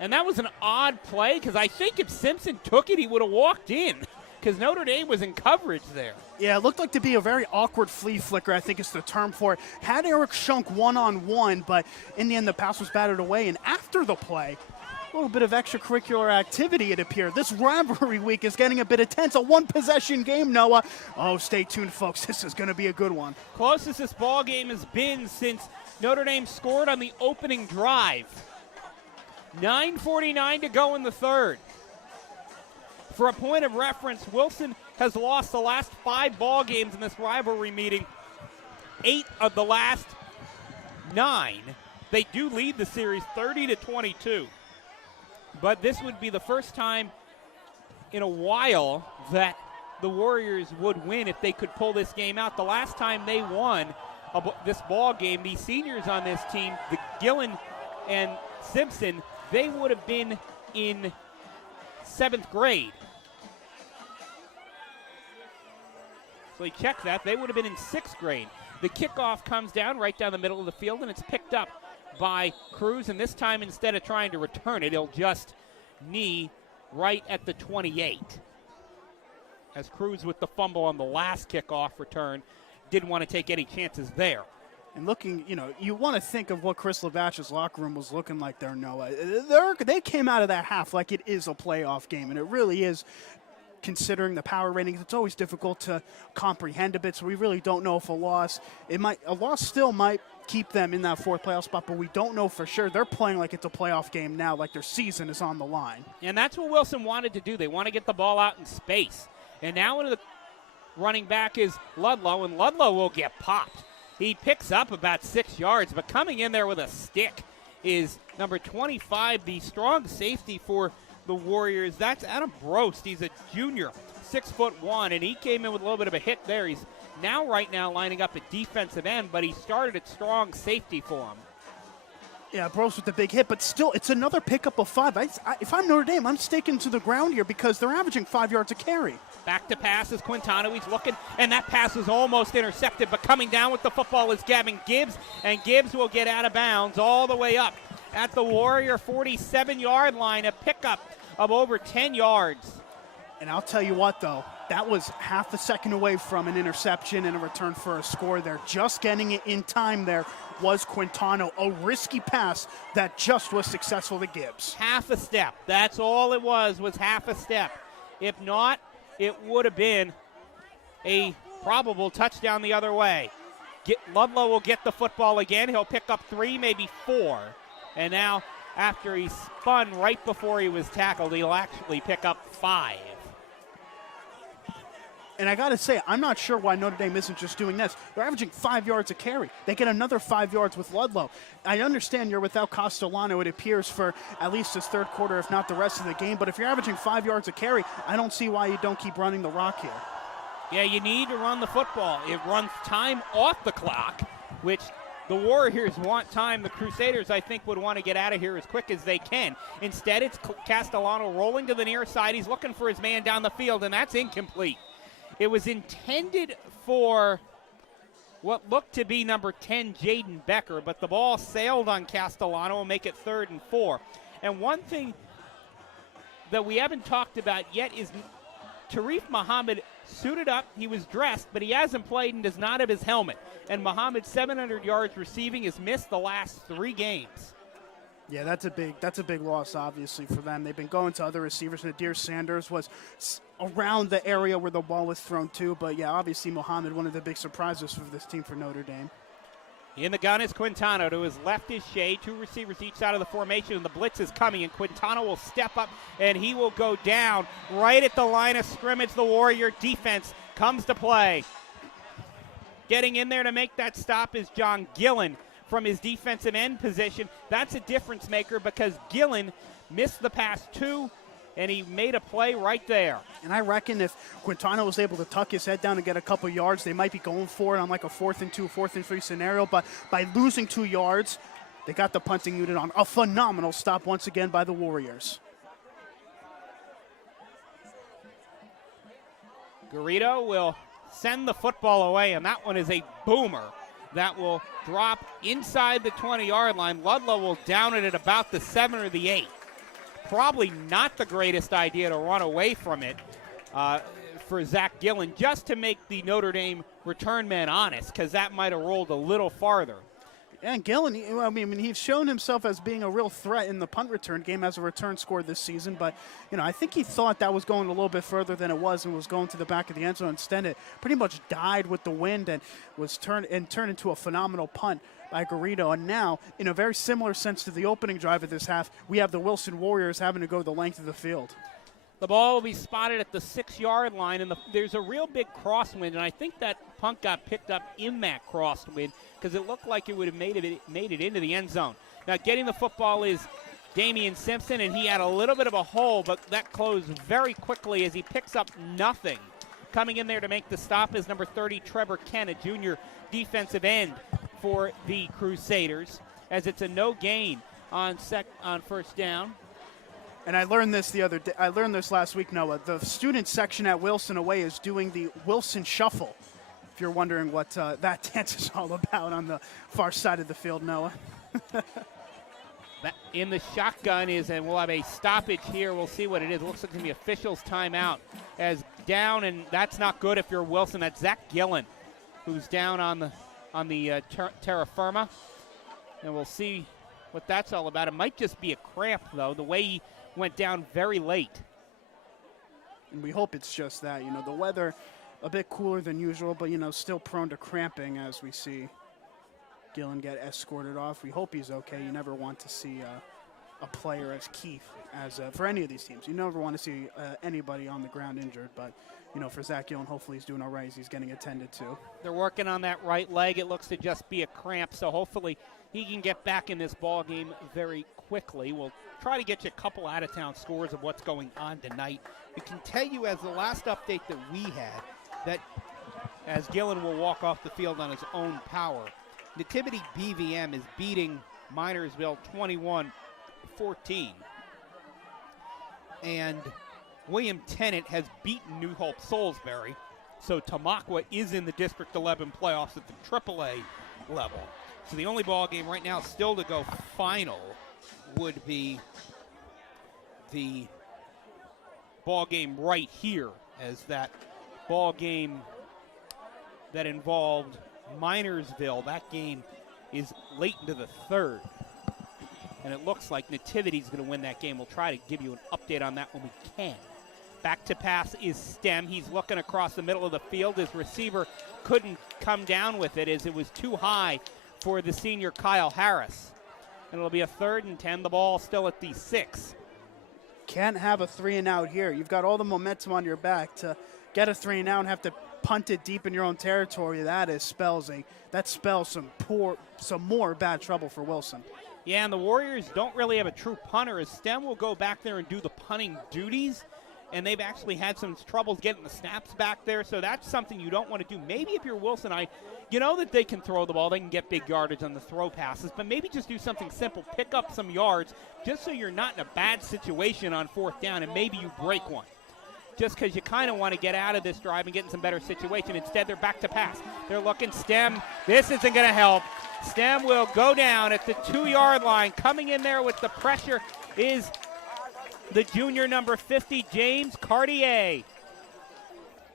And that was an odd play, because I think if Simpson took it, he would have walked in, because Notre Dame was in coverage there. Yeah, it looked like to be a very awkward flea flicker, I think is the term for it. Had Eric Shunk one-on-one, but in the end the pass was batted away. And after the play, a little bit of extracurricular activity, it appeared. This rivalry week is getting a bit intense. A one-possession game, Noah. Oh, stay tuned, folks. This is going to be a good one. Closest this ball game has been since Notre Dame scored on the opening drive. 9:49 to go in the third. For a point of reference, Wilson has lost the last 5 ball games in this rivalry meeting. 8 of the last 9. They do lead the series 30-22. But this would be the first time in a while that the Warriors would win if they could pull this game out. The last time they won this ball game, the seniors on this team, the Gillen and Simpson, they would have been in 7th grade. So he checked that. They would have been in 6th grade. The kickoff comes down right down the middle of the field, and it's picked up by Cruz. And this time, instead of trying to return it, he'll just knee right at the 28. As Cruz, with the fumble on the last kickoff return, didn't want to take any chances there. And looking, you want to think of what Chris Lavach's locker room was looking like there, Noah. They came out of that half like it is a playoff game, and it really is. Considering the power ratings, it's always difficult to comprehend a bit, so we really don't know if a loss still might keep them in that 4th playoff spot, but we don't know for sure. They're playing like it's a playoff game now, like their season is on the line. And that's what Wilson wanted to do. They want to get the ball out in space. And now into the running back is Ludlow, and Ludlow will get popped. He picks up about 6 yards, but coming in there with a stick is number 25, the strong safety for the Warriors. That's Adam Brost. He's a junior, 6'1", and he came in with a little bit of a hit there. He's right now lining up at defensive end, but he started at strong safety for him. Yeah, Brost with the big hit, but still, it's another pickup of 5. If I'm Notre Dame, I'm sticking to the ground here because they're averaging 5 yards a carry. Back to pass is Quintano. He's looking, and that pass was almost intercepted, but coming down with the football is Gavin Gibbs, and Gibbs will get out of bounds all the way up at the Warrior 47-yard line, a pickup of over 10 yards. And I'll tell you what, though, that was half a second away from an interception and a return for a score there. Just getting it in time there was Quintano. A risky pass that just was successful to Gibbs. Half a step. That's all it was half a step. If not, it would have been a probable touchdown the other way. Ludlow will get the football again. He'll pick up 3, maybe 4. And now, after he spun right before he was tackled, he'll actually pick up 5. And I got to say, I'm not sure why Notre Dame isn't just doing this. They're averaging 5 yards a carry. They get another 5 yards with Ludlow. I understand you're without Castellano, it appears, for at least this third quarter, if not the rest of the game. But if you're averaging 5 yards a carry, I don't see why you don't keep running the rock here. Yeah, you need to run the football. It runs time off the clock, which the Warriors want time. The Crusaders, I think, would want to get out of here as quick as they can. Instead, it's Castellano rolling to the near side. He's looking for his man down the field, and that's incomplete. It was intended for what looked to be number 10, Jaden Becker, but the ball sailed on Castellano and make it 3rd and 4. And one thing that we haven't talked about yet is Tarif Muhammad suited up. He was dressed, but he hasn't played and does not have his helmet. And Muhammad's 700 yards receiving has missed the last 3 games. Yeah, that's a big loss, obviously, for them. They've been going to other receivers. Nadir Sanders was around the area where the ball was thrown to, but yeah, obviously Mohammed, one of the big surprises for this team for Notre Dame. In the gun is Quintana. To his left is Shea. 2 receivers each side of the formation, and the blitz is coming, and Quintana will step up, and he will go down right at the line of scrimmage. The Warrior defense comes to play. Getting in there to make that stop is John Gillen from his defensive end position. That's a difference maker because Gillen missed the pass 2, and he made a play right there. And I reckon if Quintana was able to tuck his head down and get a couple yards, they might be going for it on like a 4th and 2, 4th and 3 scenario. But by losing 2 yards, they got the punting unit on. A phenomenal stop once again by the Warriors. Garrido will send the football away, and that one is a boomer that will drop inside the 20-yard line. Ludlow will down it at about the 7 or the 8. Probably not the greatest idea to run away from it for Zach Gillen, just to make the Notre Dame return men honest, because that might have rolled a little farther. And Gillen, he's shown himself as being a real threat in the punt return game as a return score this season. But, I think he thought that was going a little bit further than it was and was going to the back of the end zone. Instead, it pretty much died with the wind and was turned into a phenomenal punt by Garrido. And now, in a very similar sense to the opening drive of this half, we have the Wilson Warriors having to go the length of the field. The ball will be spotted at the 6-yard line, and there's a real big crosswind, and I think that punt got picked up in that crosswind because it looked like it would have made it into the end zone. Now, getting the football is Damien Simpson, and he had a little bit of a hole, but that closed very quickly as he picks up nothing. Coming in there to make the stop is number 30, Trevor Ken, a junior defensive end for the Crusaders, as it's a no gain on first down. And I learned this last week, Noah. The student section at Wilson away is doing the Wilson Shuffle. If you're wondering what that dance is all about on the far side of the field, Noah. In the shotgun and we'll have a stoppage here. We'll see what it is. It looks like it's going to be officials' timeout as down, and that's not good if you're Wilson. That's Zach Gillen, who's down on the terra firma. And we'll see what that's all about. It might just be a cramp, though, the way he went down very late. And we hope it's just that. The weather a bit cooler than usual, but, still prone to cramping as we see Gillen get escorted off. We hope he's okay. You never want to see a player as Keith as for any of these teams. You never want to see anybody on the ground injured, but, for Zach Gillen, hopefully he's doing all right as he's getting attended to. They're working on that right leg. It looks to just be a cramp, so hopefully he can get back in this ball game very quickly. We'll try to get you a couple out-of-town scores of what's going on tonight. We can tell you as the last update that we had that as Gillen will walk off the field on his own power, Nativity BVM is beating Minersville 21-14. And William Tennant has beaten New Hope Salisbury. So Tamaqua is in the District 11 playoffs at the AAA level. So the only ball game right now still to go final would be the ball game right here, as that ball game that involved Minersville, that game is late into the third. And it looks like Nativity's going to win that game. We'll try to give you an update on that when we can. Back to pass is Stem. He's looking across the middle of the field. His receiver couldn't come down with it as it was too high for the senior Kyle Harris. And it'll be a 3rd and 10. The ball still at the 6. Can't have a 3-and-out here. You've got all the momentum on your back to get a 3-and-out and have to punt it deep in your own territory. That spells some more bad trouble for Wilson. Yeah, and the Warriors don't really have a true punter, as Stem will go back there and do the punting duties, and they've actually had some troubles getting the snaps back there, so that's something you don't want to do. Maybe if you're Wilson, you know that they can throw the ball, they can get big yardage on the throw passes, but maybe just do something simple, pick up some yards, just so you're not in a bad situation on 4th down, and maybe you break one. Just because you kind of want to get out of this drive and get in some better situation. Instead, they're back to pass. They're looking Stem. This isn't going to help. Stem will go down at the 2-yard line. Coming in there with the pressure is the junior number 50, James Cartier.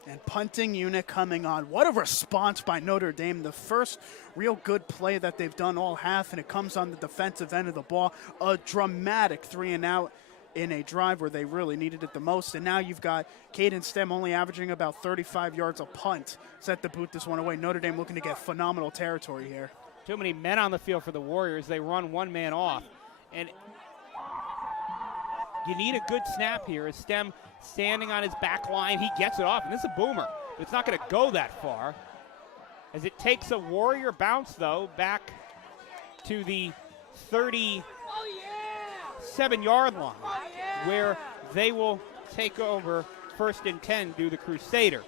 And punting unit coming on. What a response by Notre Dame. The first real good play that they've done all half, and it comes on the defensive end of the ball. A dramatic 3-and-out in a drive where they really needed it the most. And now you've got Caden Stem only averaging about 35 yards a punt set to boot this one away. Notre Dame looking to get phenomenal territory here. Too many men on the field for the Warriors. They run one man off. And you need a good snap here. As Stem standing on his back line, he gets it off, and this is a boomer. It's not going to go that far. As it takes a Warrior bounce, though, back to the 37-yard line, where they will take over 1st and 10 to the Crusaders.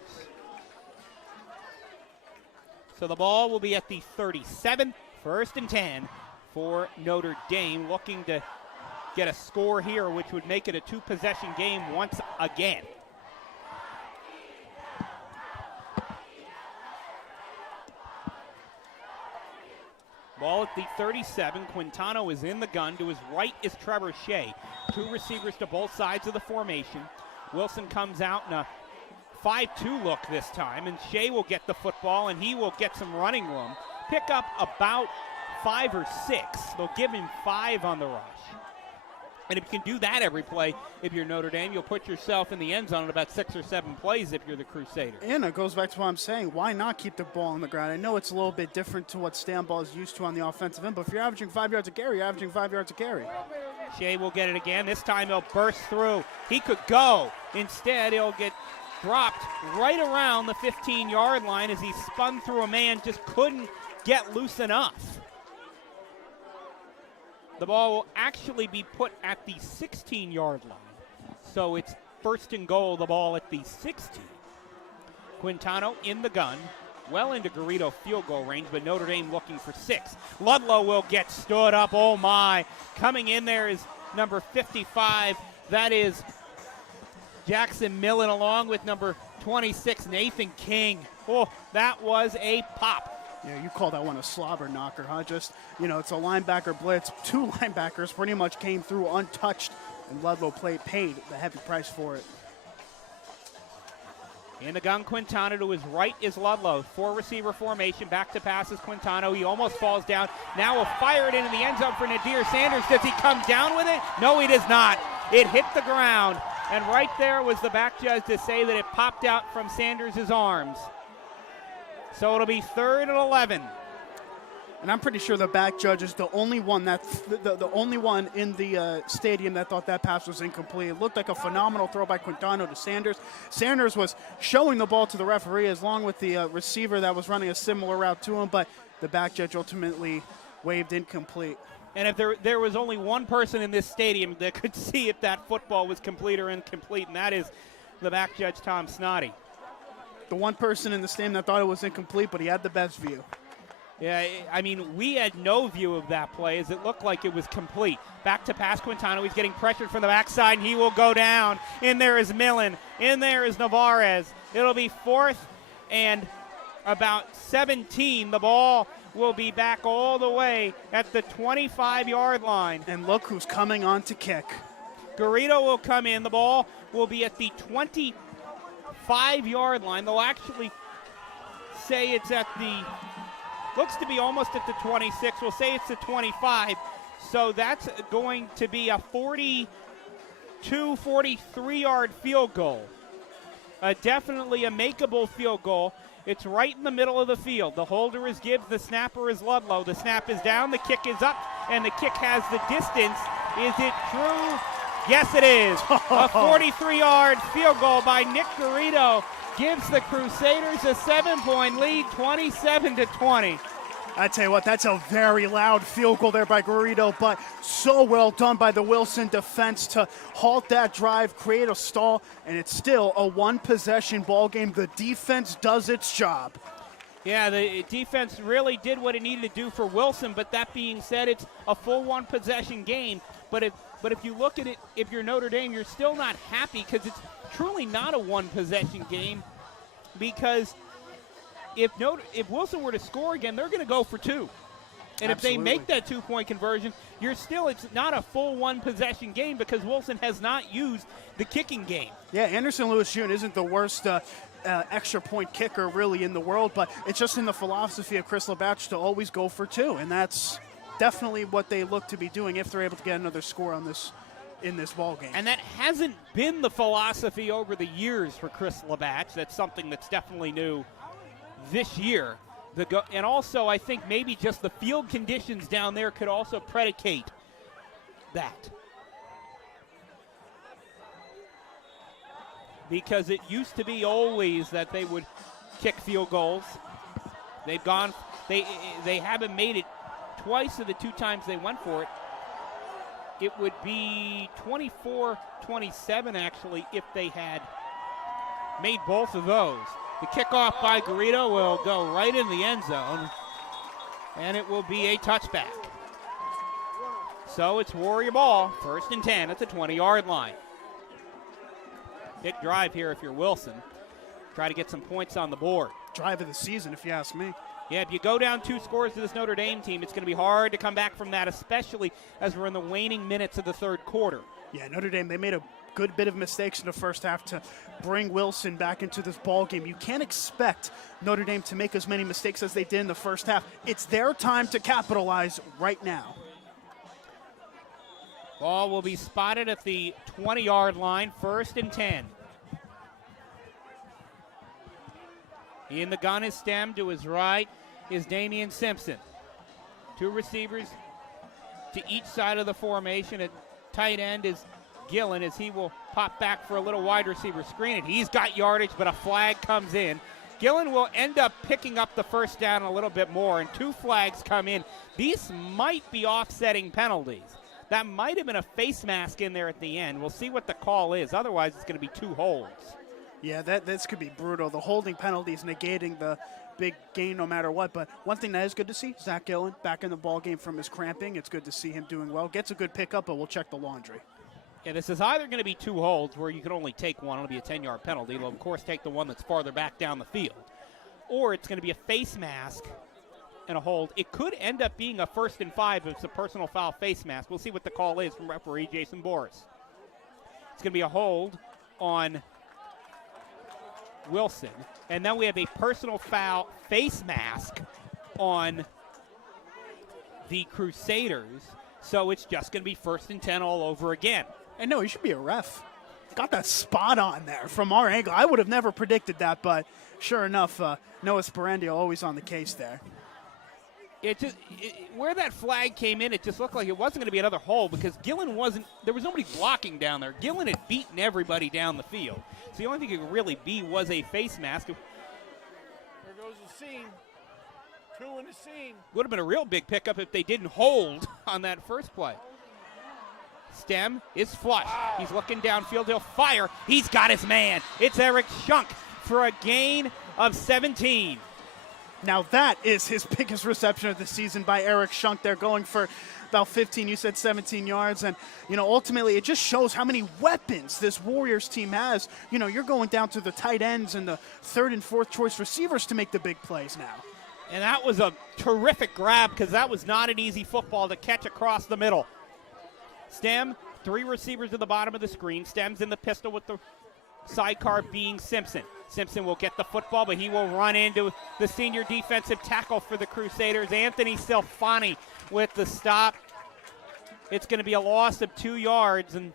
So the ball will be at the 37, 1st and 10 for Notre Dame, looking to get a score here, which would make it a 2-possession game once again. Ball at the 37. Quintano is in the gun. To his right is Trevor Shea. 2 receivers to both sides of the formation. Wilson comes out in a 5-2 look this time, and Shea will get the football, and he will get some running room. Pick up about 5 or 6. They'll give him 5 on the rush. And if you can do that every play, if you're Notre Dame, you'll put yourself in the end zone in about 6 or 7 plays if you're the Crusaders. And it goes back to what I'm saying. Why not keep the ball on the ground? I know it's a little bit different to what Stambaugh is used to on the offensive end, but if you're averaging 5 yards a carry, you're averaging 5 yards a carry. Shea will get it again. This time he'll burst through. He could go. Instead, he'll get dropped right around the 15-yard line as he spun through a man, just couldn't get loose enough. The ball will actually be put at the 16-yard line. So it's 1st and goal, the ball at the 16. Quintano in the gun, well into Garrido field goal range, but Notre Dame looking for 6. Ludlow will get stood up, oh my. Coming in there is number 55, that is Jackson Millen, along with number 26, Nathan King. Oh, that was a pop. Yeah, you call that one a slobber knocker, huh? Just, it's a linebacker blitz. 2 linebackers pretty much came through untouched, and Ludlow paid the heavy price for it. In the gun, Quintano. To his right is Ludlow. 4-receiver formation. Back to passes Quintano. He almost falls down. Now will fire it into the end zone for Nadir Sanders. Does he come down with it? No, he does not. It hit the ground. And right there was the back judge to say that it popped out from Sanders' arms. So it'll be 3rd and 11. And I'm pretty sure the back judge is the only one the only one in the stadium that thought that pass was incomplete. It looked like a phenomenal throw by Quintano to Sanders. Sanders was showing the ball to the referee along with the receiver that was running a similar route to him, but the back judge ultimately waved incomplete. And if there was only one person in this stadium that could see if that football was complete or incomplete, and that is the back judge, Tom Snoddy. The one person in the stadium that thought it was incomplete, but he had the best view. Yeah, I mean, we had no view of that play as it looked like it was complete. Back to pass Quintano. He's getting pressured from the backside, and he will go down. In there is Millen. In there is Navarez. It'll be 4th and about 17. The ball will be back all the way at the 25-yard line. And look who's coming on to kick. Garrido will come in. The ball will be at the 25-yard line. They'll actually say it's at the, looks to be almost at the 26. We'll say it's the 25. So that's going to be a 42, 43-yard field goal. Definitely a makeable field goal. It's right in the middle of the field. The holder is Gibbs. The snapper is Ludlow. The snap is down. The kick is up. And the kick has the distance. Is it true? Yes, it is. A 43-yard field goal by Nick Garrido gives the Crusaders a 7-point lead, 27-20. I tell you what, that's a very loud field goal there by Garrido, but so well done by the Wilson defense to halt that drive, create a stall, and it's still a 1-possession ball game. The defense does its job. Yeah, the defense really did what it needed to do for Wilson, but that being said, it's a full 1-possession game. But if you look at it, if you're Notre Dame, you're still not happy because it's truly not a 1-possession game, because if Wilson were to score again, they're going to go for 2. And if they make that 2-point conversion, it's not a full 1-possession game because Wilson has not used the kicking game. Yeah, Anderson Lewis Jr. isn't the worst extra point kicker really in the world, but it's just in the philosophy of Chris Labatch to always go for 2, and that's definitely what they look to be doing if they're able to get another score on this in this ball game. And that hasn't been the philosophy over the years for Chris Labatch. That's something that's definitely new this year. And also, I think maybe just the field conditions down there could also predicate that. Because it used to be always that they would kick field goals. They haven't made it twice of the 2 times they went for it. It would be 24-27 actually if they had made both of those. The kickoff by Garrido will go right in the end zone, and it will be a touchback. So it's Warrior ball, 1st and 10 at the 20-yard line. Big drive here if you're Wilson. Try to get some points on the board. Drive of the season, if you ask me. Yeah, if you go down 2 scores to this Notre Dame team, it's going to be hard to come back from that, especially as we're in the waning minutes of the 3rd quarter. Yeah, Notre Dame, they made a good bit of mistakes in the first half to bring Wilson back into this ball game. You can't expect Notre Dame to make as many mistakes as they did in the first half. It's their time to capitalize right now. Ball will be spotted at the 20-yard line, 1st and 10. In the gun is Stem. To his right is Damien Simpson. 2 receivers to each side of the formation. At tight end is Gillen as he will pop back for a little wide receiver screen. And he's got yardage, but a flag comes in. Gillen will end up picking up the 1st down a little bit more, and 2 flags come in. These might be offsetting penalties. That might have been a face mask in there at the end. We'll see what the call is. Otherwise, it's going to be 2 holds. Yeah, this could be brutal. The holding penalties negating the big gain no matter what. But one thing that is good to see, Zach Gillen back in the ball game from his cramping. It's good to see him doing well. Gets a good pickup, but we'll check the laundry. Yeah, this is either going to be 2 holds where you can only take one. It'll be a 10-yard penalty. They'll, of course, take the one that's farther back down the field. Or it's going to be a face mask and a hold. It could end up being a 1st and 5 if it's a personal foul face mask. We'll see what the call is from referee Jason Boris. It's going to be a hold on Wilson. And then we have a personal foul face mask on the Crusaders. So it's just going to be 1st and 10 all over again. And no, he should be a ref. Got that spot on there from our angle. I would have never predicted that, but sure enough, Noah Sperandio always on the case there. Where that flag came in, it just looked like it wasn't going to be another hold because Gillen there was nobody blocking down there. Gillen had beaten everybody down the field. So the only thing it could really be was a face mask. There goes the seam. 2 in the seam. Would have been a real big pickup if they didn't hold on that first play. Stem is flush. Wow. He's looking downfield. He'll fire. He's got his man. It's Eric Shunk for a gain of 17. Now that is his biggest reception of the season by Eric Shunk. They're going for about 15, you said 17 yards. And, ultimately it just shows how many weapons this Warriors team has. You're going down to the tight ends and the 3rd and 4th choice receivers to make the big plays now. And that was a terrific grab because that was not an easy football to catch across the middle. Stem, 3 receivers at the bottom of the screen. Stem's in the pistol with the sidecar being Simpson. Simpson will get the football, but he will run into the senior defensive tackle for the Crusaders, Anthony Silfani, with the stop. It's going to be a loss of 2 yards, and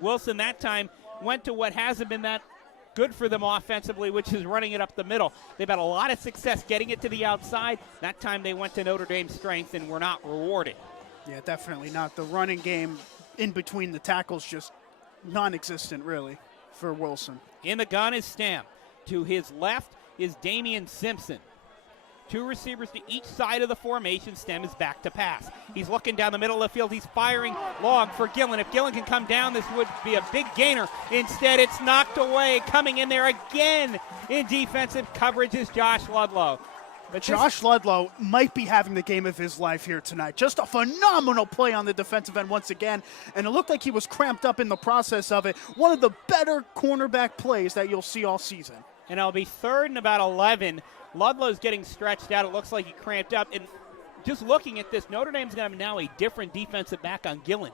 Wilson that time went to what hasn't been that good for them offensively, which is running it up the middle. They've had a lot of success getting it to the outside. That time they went to Notre Dame's strength and were not rewarded. Yeah, definitely not. The running game in between the tackles just non-existent, really, for Wilson. In the gun is Stem. To his left is Damien Simpson. 2 receivers to each side of the formation. Stem is back to pass. He's looking down the middle of the field. He's firing long for Gillen. If Gillen can come down, this would be a big gainer. Instead, it's knocked away. Coming in there again in defensive coverage is Josh Ludlow. But Josh Ludlow might be having the game of his life here tonight. Just a phenomenal play on the defensive end once again. And it looked like he was cramped up in the process of it. One of the better cornerback plays that you'll see all season. And it'll be 3rd and about 11. Ludlow's getting stretched out. It looks like he cramped up. And just looking at this, Notre Dame's going to have now a different defensive back on Gillen.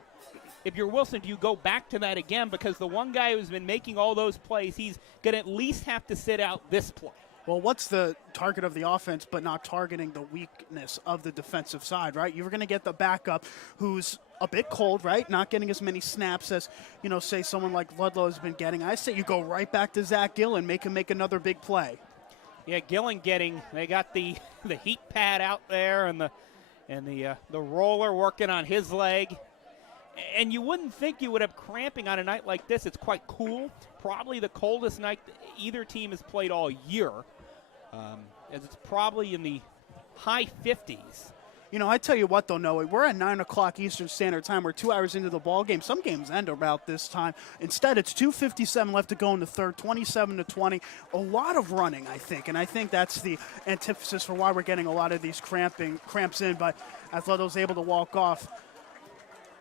if you're Wilson, do you go back to that again? Because the one guy who's been making all those plays, he's going to at least have to sit out this play. Well, what's the target of the offense but not targeting the weakness of the defensive side, right? You're going to get the backup who's a bit cold, right? Not getting as many snaps as, say someone like Ludlow has been getting. I say you go right back to Zach Gillen, make him make another big play. Yeah, Gillen they got the heat pad out there and the roller working on his leg. And you wouldn't think you would have cramping on a night like this. It's quite cool. Probably the coldest night either team has played all year, as it's probably in the high 50s. I tell you what, though, Noah, we're at 9 o'clock Eastern Standard Time. We're 2 hours into the ball game. Some games end about this time. Instead, it's 2:57 left to go in the third, 27-20. A lot of running, I think, and I think that's the antithesis for why we're getting a lot of these cramps in. But as Ludlow's able to walk off,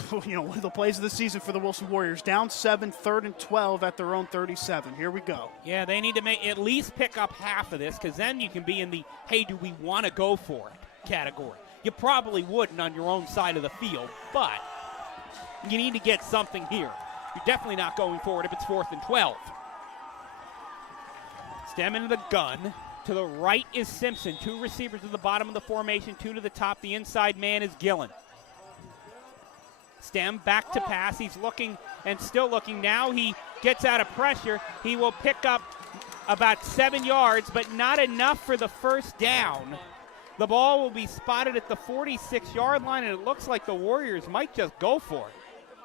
one of the plays of the season for the Wilson Warriors. Down 7, 3rd and 12 at their own 37. Here we go. Yeah, they need to at least pick up half of this, because then you can be in the, hey, do we want to go for it category. You probably wouldn't on your own side of the field, but you need to get something here. You're definitely not going for it if it's 4th and 12. Stem into the gun. To the right is Simpson. 2 receivers at the bottom of the formation, 2 to the top. The inside man is Gillen. Stem back to pass. He's looking and still looking. Now he gets out of pressure. He will pick up about 7 yards, but not enough for the first down. The ball will be spotted at the 46-yard line, and it looks like the Warriors might just go for it.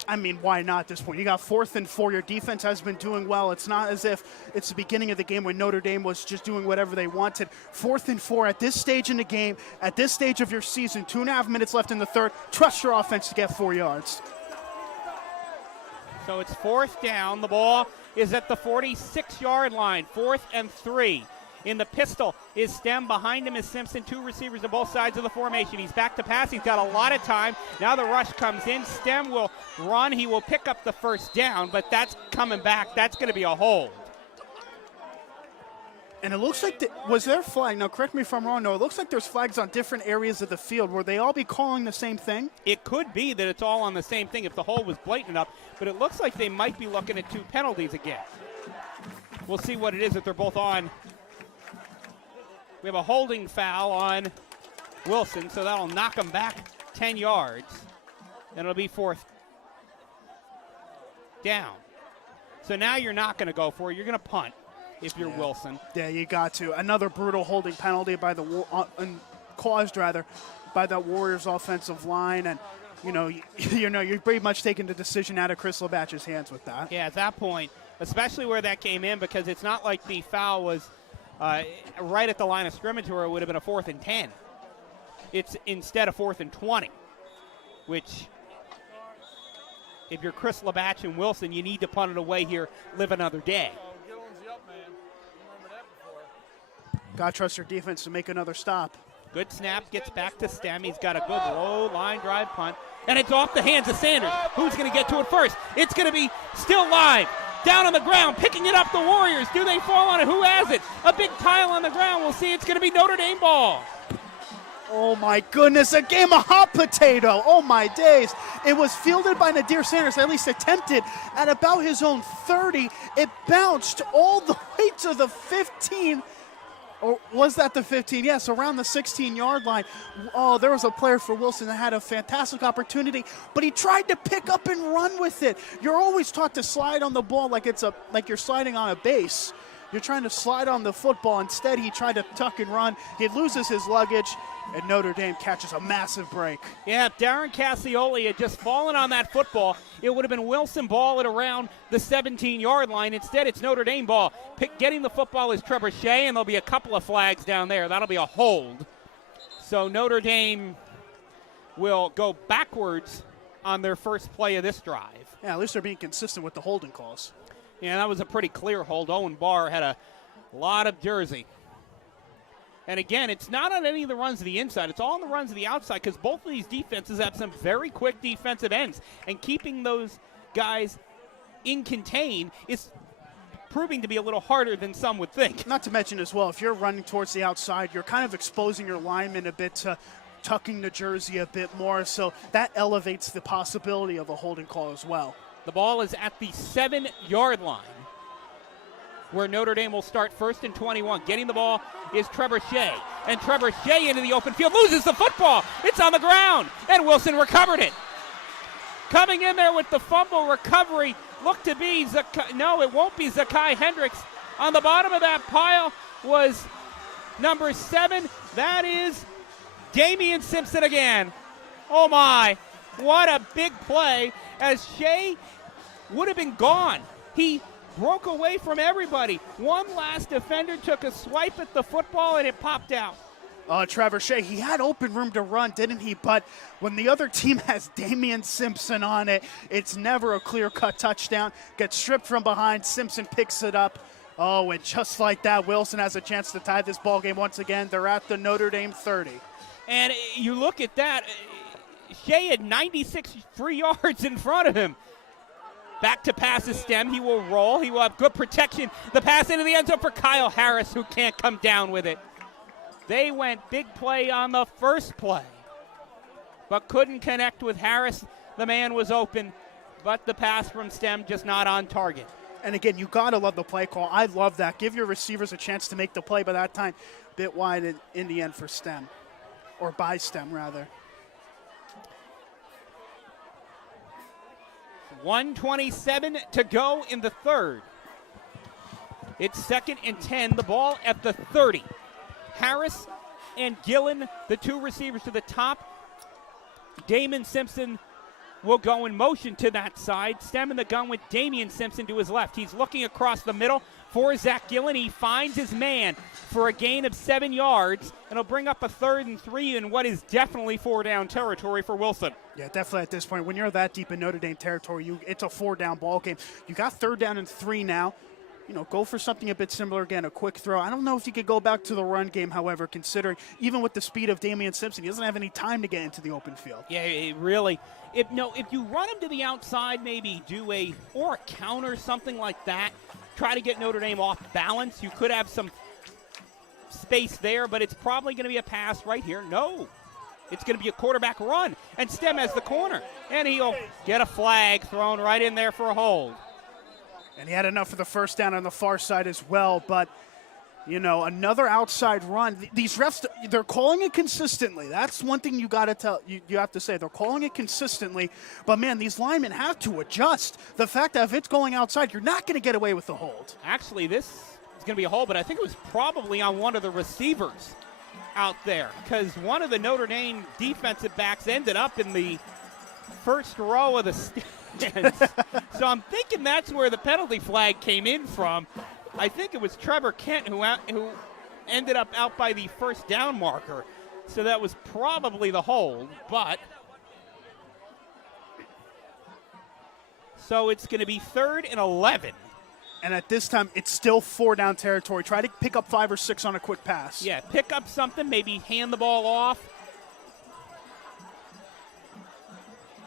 I mean, why not at this point? You got 4th and 4. Your defense has been doing well. It's not as if it's the beginning of the game when Notre Dame was just doing whatever they wanted. 4th and 4 at this stage in the game, at this stage of your season, 2.5 minutes left in the third. Trust your offense to get 4 yards. So it's 4th down. The ball is at the 46-yard line. 4th and 3. In the pistol is Stem. Behind him is Simpson. 2 receivers on both sides of the formation. He's back to pass. He's got a lot of time. Now the rush comes in. Stem will run. He will pick up the first down, but that's coming back. That's going to be a hold. And it looks like, was there a flag? Now, correct me if I'm wrong, no. It looks like there's flags on different areas of the field. Will they all be calling the same thing? It could be that it's all on the same thing if the hold was blatant enough, but it looks like they might be looking at 2 penalties again. We'll see what it is if they're both on. We have a holding foul on Wilson, so that'll knock him back 10 yards. And it'll be 4th down. So now you're not going to go for it. You're going to punt if you're Wilson. Yeah, you got to. Another brutal holding penalty caused by that Warriors offensive line. And, you're pretty much taking the decision out of Chris Labatch's hands with that. Yeah, at that point, especially where that came in, because it's not like the foul was right at the line of scrimmage where it would have been a 4th and 10. It's instead a 4th and 20, which if you're Chris Labatch and Wilson, you need to punt it away here, live another day. Got to trust your defense to make another stop. Good snap, gets back to Stem. He's got a good low line drive punt, and it's off the hands of Sanders. Who's going to get to it first? It's going to be still live. Down on the ground, picking it up, the Warriors. Do they fall on it? Who has it? A big pile on the ground. We'll see. It's going to be Notre Dame ball. Oh, my goodness. A game of hot potato. Oh, my days. It was fielded by Nadir Sanders, at least attempted, at about his own 30. It bounced all the way to the 15. Or was that the 15? Yes, around the 16-yard line. Oh, there was a player for Wilson that had a fantastic opportunity, but he tried to pick up and run with it. You're always taught to slide on the ball like you're sliding on a base. You're trying to slide on the football. Instead, he tried to tuck and run. He loses his luggage, and Notre Dame catches a massive break. Yeah, if Darren Cassioli had just fallen on that football, it would have been Wilson ball at around the 17-yard line. Instead, it's Notre Dame ball. Getting the football is Trevor Shea, and there'll be a couple of flags down there. That'll be a hold. So Notre Dame will go backwards on their first play of this drive. Yeah, at least they're being consistent with the holding calls. Yeah, that was a pretty clear hold. Owen Barr had a lot of jersey. And again, it's not on any of the runs of the inside. It's all on the runs of the outside because both of these defenses have some very quick defensive ends. And keeping those guys in contain is proving to be a little harder than some would think. Not to mention as well, if you're running towards the outside, you're kind of exposing your linemen a bit to tucking the jersey a bit more, so that elevates the possibility of a holding call as well. The ball is at the 7-yard line, where Notre Dame will start 1st and 21. Getting the ball is Trevor Shea. And Trevor Shea into the open field, loses the football. It's on the ground, and Wilson recovered it. Coming in there with the fumble recovery, looked to be no, it won't be Zakai Hendricks. On the bottom of that pile was number 7. That is Damien Simpson again. Oh my, what a big play, as Shea would have been gone. He broke away from everybody. One last defender took a swipe at the football and it popped out. Trevor Shea, he had open room to run, didn't he? But when the other team has Damien Simpson on it, it's never a clear-cut touchdown. Gets stripped from behind. Simpson picks it up. Oh, and just like that, Wilson has a chance to tie this ball game once again. They're at the Notre Dame 30. And you look at that, Shea had 96 free yards in front of him. Back to pass is Stem. He will roll. He will have good protection. The pass into the end zone for Kyle Harris, who can't come down with it. They went big play on the first play, but couldn't connect with Harris. The man was open, but the pass from Stem just not on target. And again, you got to love the play call. I love that. Give your receivers a chance to make the play, but that time a bit wide in the end for Stem, or by Stem, rather. 1:27 to go in the third. It's 2nd and 10. The ball at the 30. Harris and Gillen, the two receivers to the top. Damien Simpson will go in motion to that side. Stem in the gun with Damien Simpson to his left. He's looking across the middle for Zach Gillen. He finds his man for a gain of 7 yards, and he'll bring up a 3rd and 3 in what is definitely 4-down territory for Wilson. Yeah, definitely at this point. When you're that deep in Notre Dame territory, it's a 4-down ball game. You got 3rd down and 3 now. You know, go for something a bit similar again, a quick throw. I don't know if you could go back to the run game, however, considering even with the speed of Damien Simpson, he doesn't have any time to get into the open field. Yeah, it really. If you run him to the outside, maybe do a counter, something like that, try to get Notre Dame off balance. You could have some space there, but it's probably going to be a pass right here. No, it's going to be a quarterback run, and Stem has the corner, and he'll get a flag thrown right in there for a hold. And he had enough for the first down on the far side as well. But, you know, another outside run. These refs, they're calling it consistently. That's one thing you got to tell. You have to say they're calling it consistently. But, man, these linemen have to adjust. The fact that if it's going outside, you're not going to get away with the hold. Actually, this is going to be a hold, but I think it was probably on one of the receivers out there, because one of the Notre Dame defensive backs ended up in the first row of the stands. So I'm thinking that's where the penalty flag came in from. I think it was Trevor Kent who ended up out by the first down marker. So that was probably the hold, but so it's going to be 3rd and 11. And at this time, it's still 4-down territory. Try to pick up 5 or 6 on a quick pass. Yeah, pick up something, maybe hand the ball off.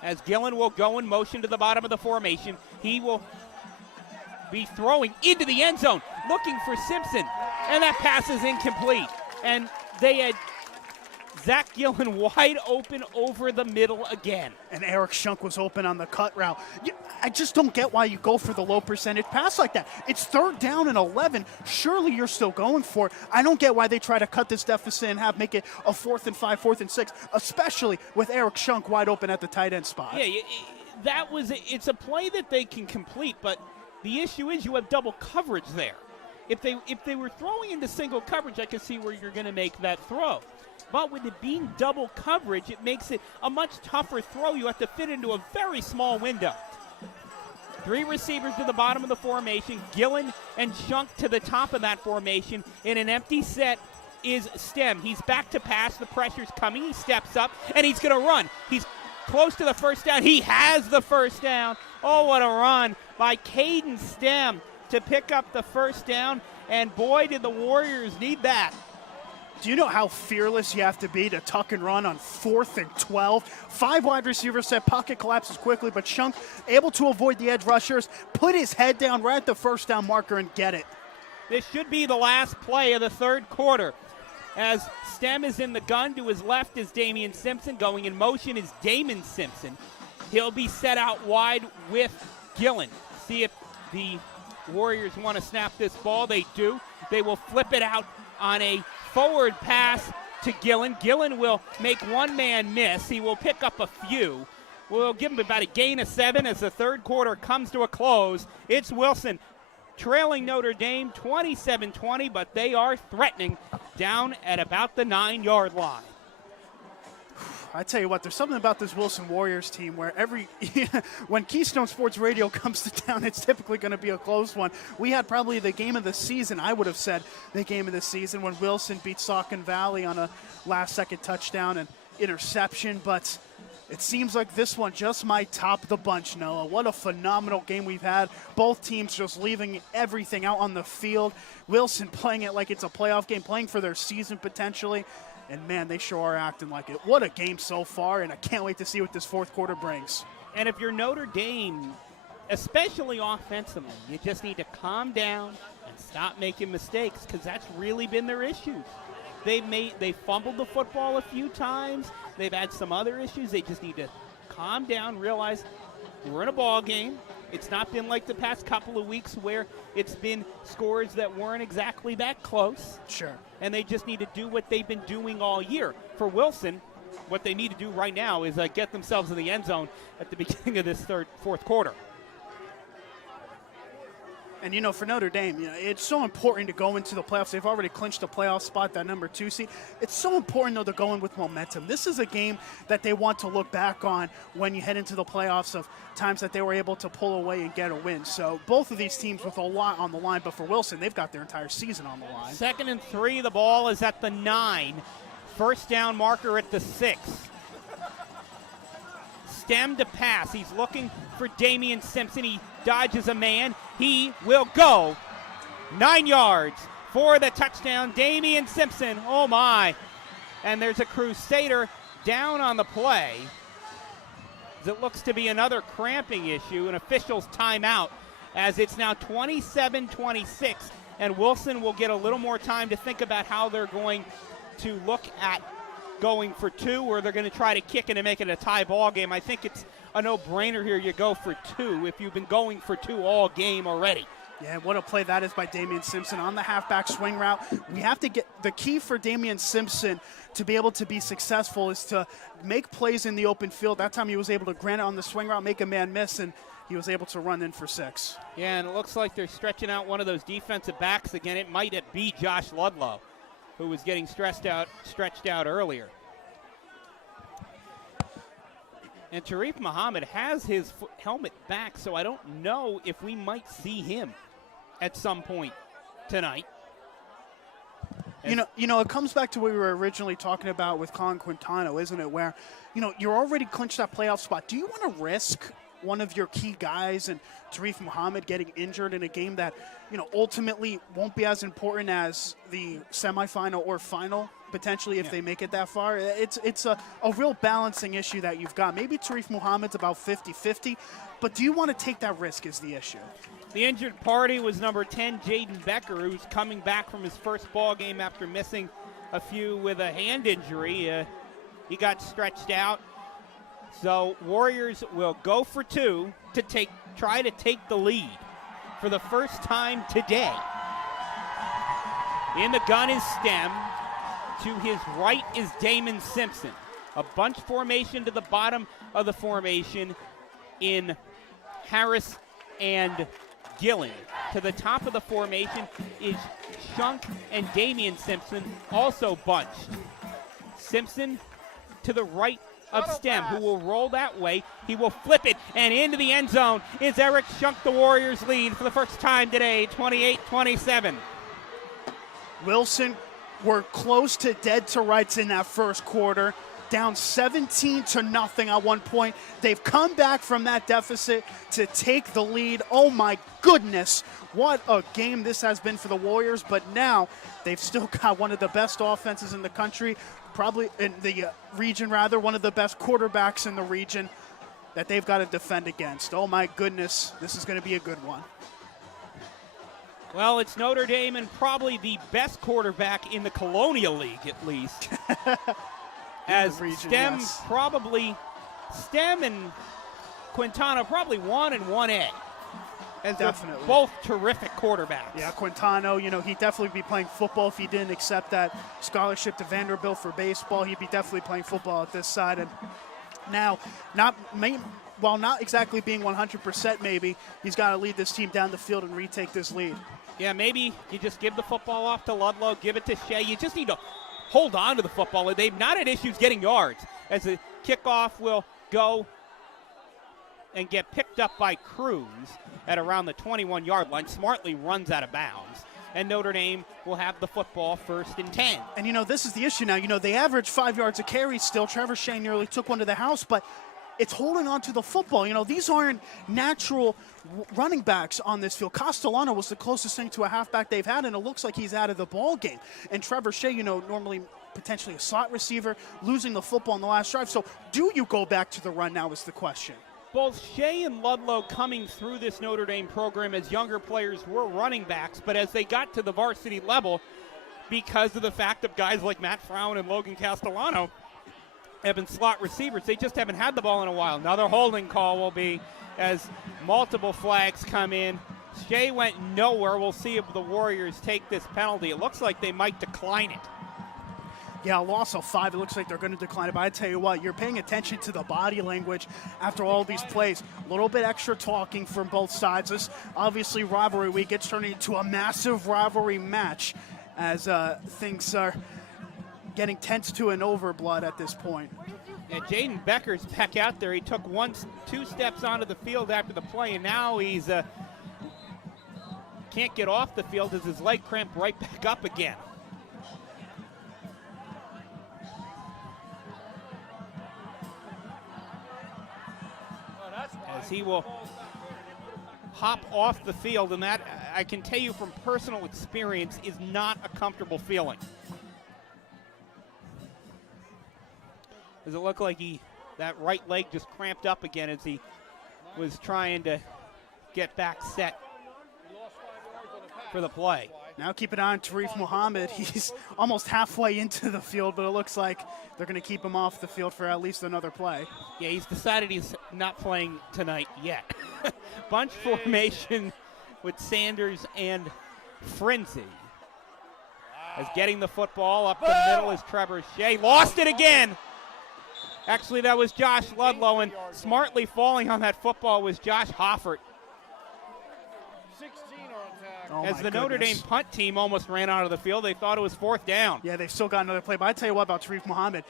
As Gillen will go in motion to the bottom of the formation. He will be throwing into the end zone, looking for Simpson. And that pass is incomplete. And they had Zach Gillen wide open over the middle again. And Eric Shunk was open on the cut route. I just don't get why you go for the low percentage pass like that. It's 3rd down and 11. Surely you're still going for it. I don't get why they try to cut this deficit and make it a 4th and 5, 4th and 6, especially with Eric Shunk wide open at the tight end spot. Yeah, it's a play that they can complete, but the issue is you have double coverage there. If they were throwing into single coverage, I could see where you're going to make that throw. But with it being double coverage, it makes it a much tougher throw. You have to fit into a very small window. 3 receivers to the bottom of the formation. Gillen and Shunk to the top of that formation. In an empty set is Stem. He's back to pass. The pressure's coming. He steps up, and he's going to run. He's close to the first down. He has the first down. Oh, what a run by Caden Stem to pick up the first down. And boy, did the Warriors need that. Do you know how fearless you have to be to tuck and run on 4th and 12? 5 wide receivers set, pocket collapses quickly, but Shunk able to avoid the edge rushers, put his head down right at the first down marker and get it. This should be the last play of the third quarter. as Stem is in the gun. To his left is Damien Simpson. Going in motion is Damien Simpson. He'll be set out wide with Gillen. See if the Warriors want to snap this ball. They do. They will flip it out on a forward pass to Gillen. Gillen will make one man miss. He will pick up a few. We'll give him about a gain of 7 as the third quarter comes to a close. It's Wilson trailing Notre Dame 27-20, but they are threatening down at about the 9-yard line. I tell you what, there's something about this Wilson Warriors team where when Keystone Sports Radio comes to town, it's typically going to be a close one. We had probably the game of the season, I would have said the game of the season, when Wilson beat Saucon Valley on a last-second touchdown and interception, but it seems like this one just might top the bunch, Noah. What a phenomenal game we've had. Both teams just leaving everything out on the field. Wilson playing it like it's a playoff game, playing for their season potentially. And, man, they sure are acting like it. What a game so far, and I can't wait to see what this fourth quarter brings. And if you're Notre Dame, especially offensively, you just need to calm down and stop making mistakes, because that's really been their issues. They fumbled the football a few times. They've had some other issues. They just need to calm down, realize we're in a ball game. It's not been like the past couple of weeks where it's been scores that weren't exactly that close. Sure. And they just need to do what they've been doing all year. For Wilson, what they need to do right now is get themselves in the end zone at the beginning of this fourth quarter. And, for Notre Dame, it's so important to go into the playoffs. They've already clinched a playoff spot, that number 2 seed. It's so important, though, to go in with momentum. This is a game that they want to look back on when you head into the playoffs of times that they were able to pull away and get a win. So both of these teams with a lot on the line. But for Wilson, they've got their entire season on the line. 2nd and 3, the ball is at the 9. First down marker at the 6. Stem to pass. He's looking for Damien Simpson. He dodges a man. He will go 9 yards for the touchdown. Damien Simpson. Oh, my. And there's a Crusader down on the play. It looks to be another cramping issue, an official's timeout, as it's now 27-26, and Wilson will get a little more time to think about how they're going to look at going for 2, or they're going to try to kick it and make it a tie ball game. I think it's a no-brainer here. You go for 2 if you've been going for 2 all game already. Yeah, what a play that is by Damien Simpson on the halfback swing route. We have to get the key for Damien Simpson to be able to be successful is to make plays in the open field. That time he was able to grant it on the swing route, make a man miss, and he was able to run in for 6. Yeah, and it looks like they're stretching out one of those defensive backs again. It might be Josh Ludlow, who was getting stretched out earlier. And Tarif Muhammad has his helmet back, so I don't know if we might see him at some point tonight. It comes back to what we were originally talking about with Colin Quintano, isn't it? Where, you're already clinched that playoff spot. Do you want to risk one of your key guys and Tarif Muhammad getting injured in a game that, ultimately won't be as important as the semifinal or final, potentially, if they make it that far? It's a real balancing issue that you've got. Maybe Tarif Muhammad's about 50-50, but do you want to take that risk is the issue. The injured party was number 10, Jaden Becker, who's coming back from his first ball game after missing a few with a hand injury. He got stretched out. So Warriors will go for 2 to try to take the lead for the first time today. In the gun is Stem. To his right is Damon Simpson. A bunch formation to the bottom of the formation in Harris and Gillen. To the top of the formation is Shunk and Damien Simpson, also bunched. Simpson to the right of Stem, who will roll that way. He will flip it, and into the end zone is Eric Shunk. The Warriors lead for the first time today, 28-27. Wilson were close to dead to rights in that first quarter, down 17-0 at one point. They've come back from that deficit to take the lead. Oh my goodness, what a game this has been for the Warriors, but now they've still got one of the best offenses in the country, probably in the region rather, one of the best quarterbacks in the region that they've got to defend against. Oh my goodness, this is going to be a good one. Well, it's Notre Dame and probably the best quarterback in the Colonial League, at least. As region, Stem yes. Stem and Quintana probably 1 and 1A. As they're Definitely. both terrific quarterbacks. Yeah, Quintano, he'd definitely be playing football if he didn't accept that scholarship to Vanderbilt for baseball. He'd be definitely playing football at this side. And now, while not exactly being 100% maybe, he's got to lead this team down the field and retake this lead. Yeah, maybe you just give the football off to Ludlow, give it to Shea. You just need to hold on to the football. They've not had issues getting yards, as the kickoff will go and get picked up by Cruz at around the 21-yard line. Smartly runs out of bounds, and Notre Dame will have the football 1st and 10. And, this is the issue now. They average 5 yards a carry still. Trevor Shea nearly took one to the house, but it's holding on to the football. These aren't natural running backs on this field. Castellano was the closest thing to a halfback they've had, and it looks like he's out of the ball game. And Trevor Shea, normally potentially a slot receiver, losing the football in the last drive. So do you go back to the run now is the question. Both Shea and Ludlow coming through this Notre Dame program as younger players were running backs, but as they got to the varsity level, because of the fact of guys like Matt Frown and Logan Castellano have been slot receivers, they just haven't had the ball in a while. Another holding call will be as multiple flags come in. Shea went nowhere. We'll see if the Warriors take this penalty. It looks like they might decline it. Yeah, a loss of 5. It looks like they're going to decline it. But I tell you what, you're paying attention to the body language after all these plays. A little bit extra talking from both sides. This obviously rivalry week. It's turning into a massive rivalry match as things are getting tense to an overblood at this point. Yeah, Jaden Becker's back out there. He took 2 steps onto the field after the play, and now he's can't get off the field as his leg cramped right back up again. As he will hop off the field, and that, I can tell you from personal experience, is not a comfortable feeling. Does it look like that right leg just cramped up again as he was trying to get back set for the play? Now keep an eye on Tarif Muhammad. He's almost halfway into the field, but it looks like they're going to keep him off the field for at least another play. Yeah, he's decided he's not playing tonight yet. Bunch formation with Sanders and Frenzy. As getting the football up the middle is Trevor Shea. Lost it again. Actually, that was Josh Ludlow, and smartly falling on that football was Josh Hoffert. 16 on tackle. Oh As my the Notre Dame goodness. punt team almost ran out of the field, they thought it was 4th down. Yeah, they've still got another play. But I tell you what about Tarif Muhammad.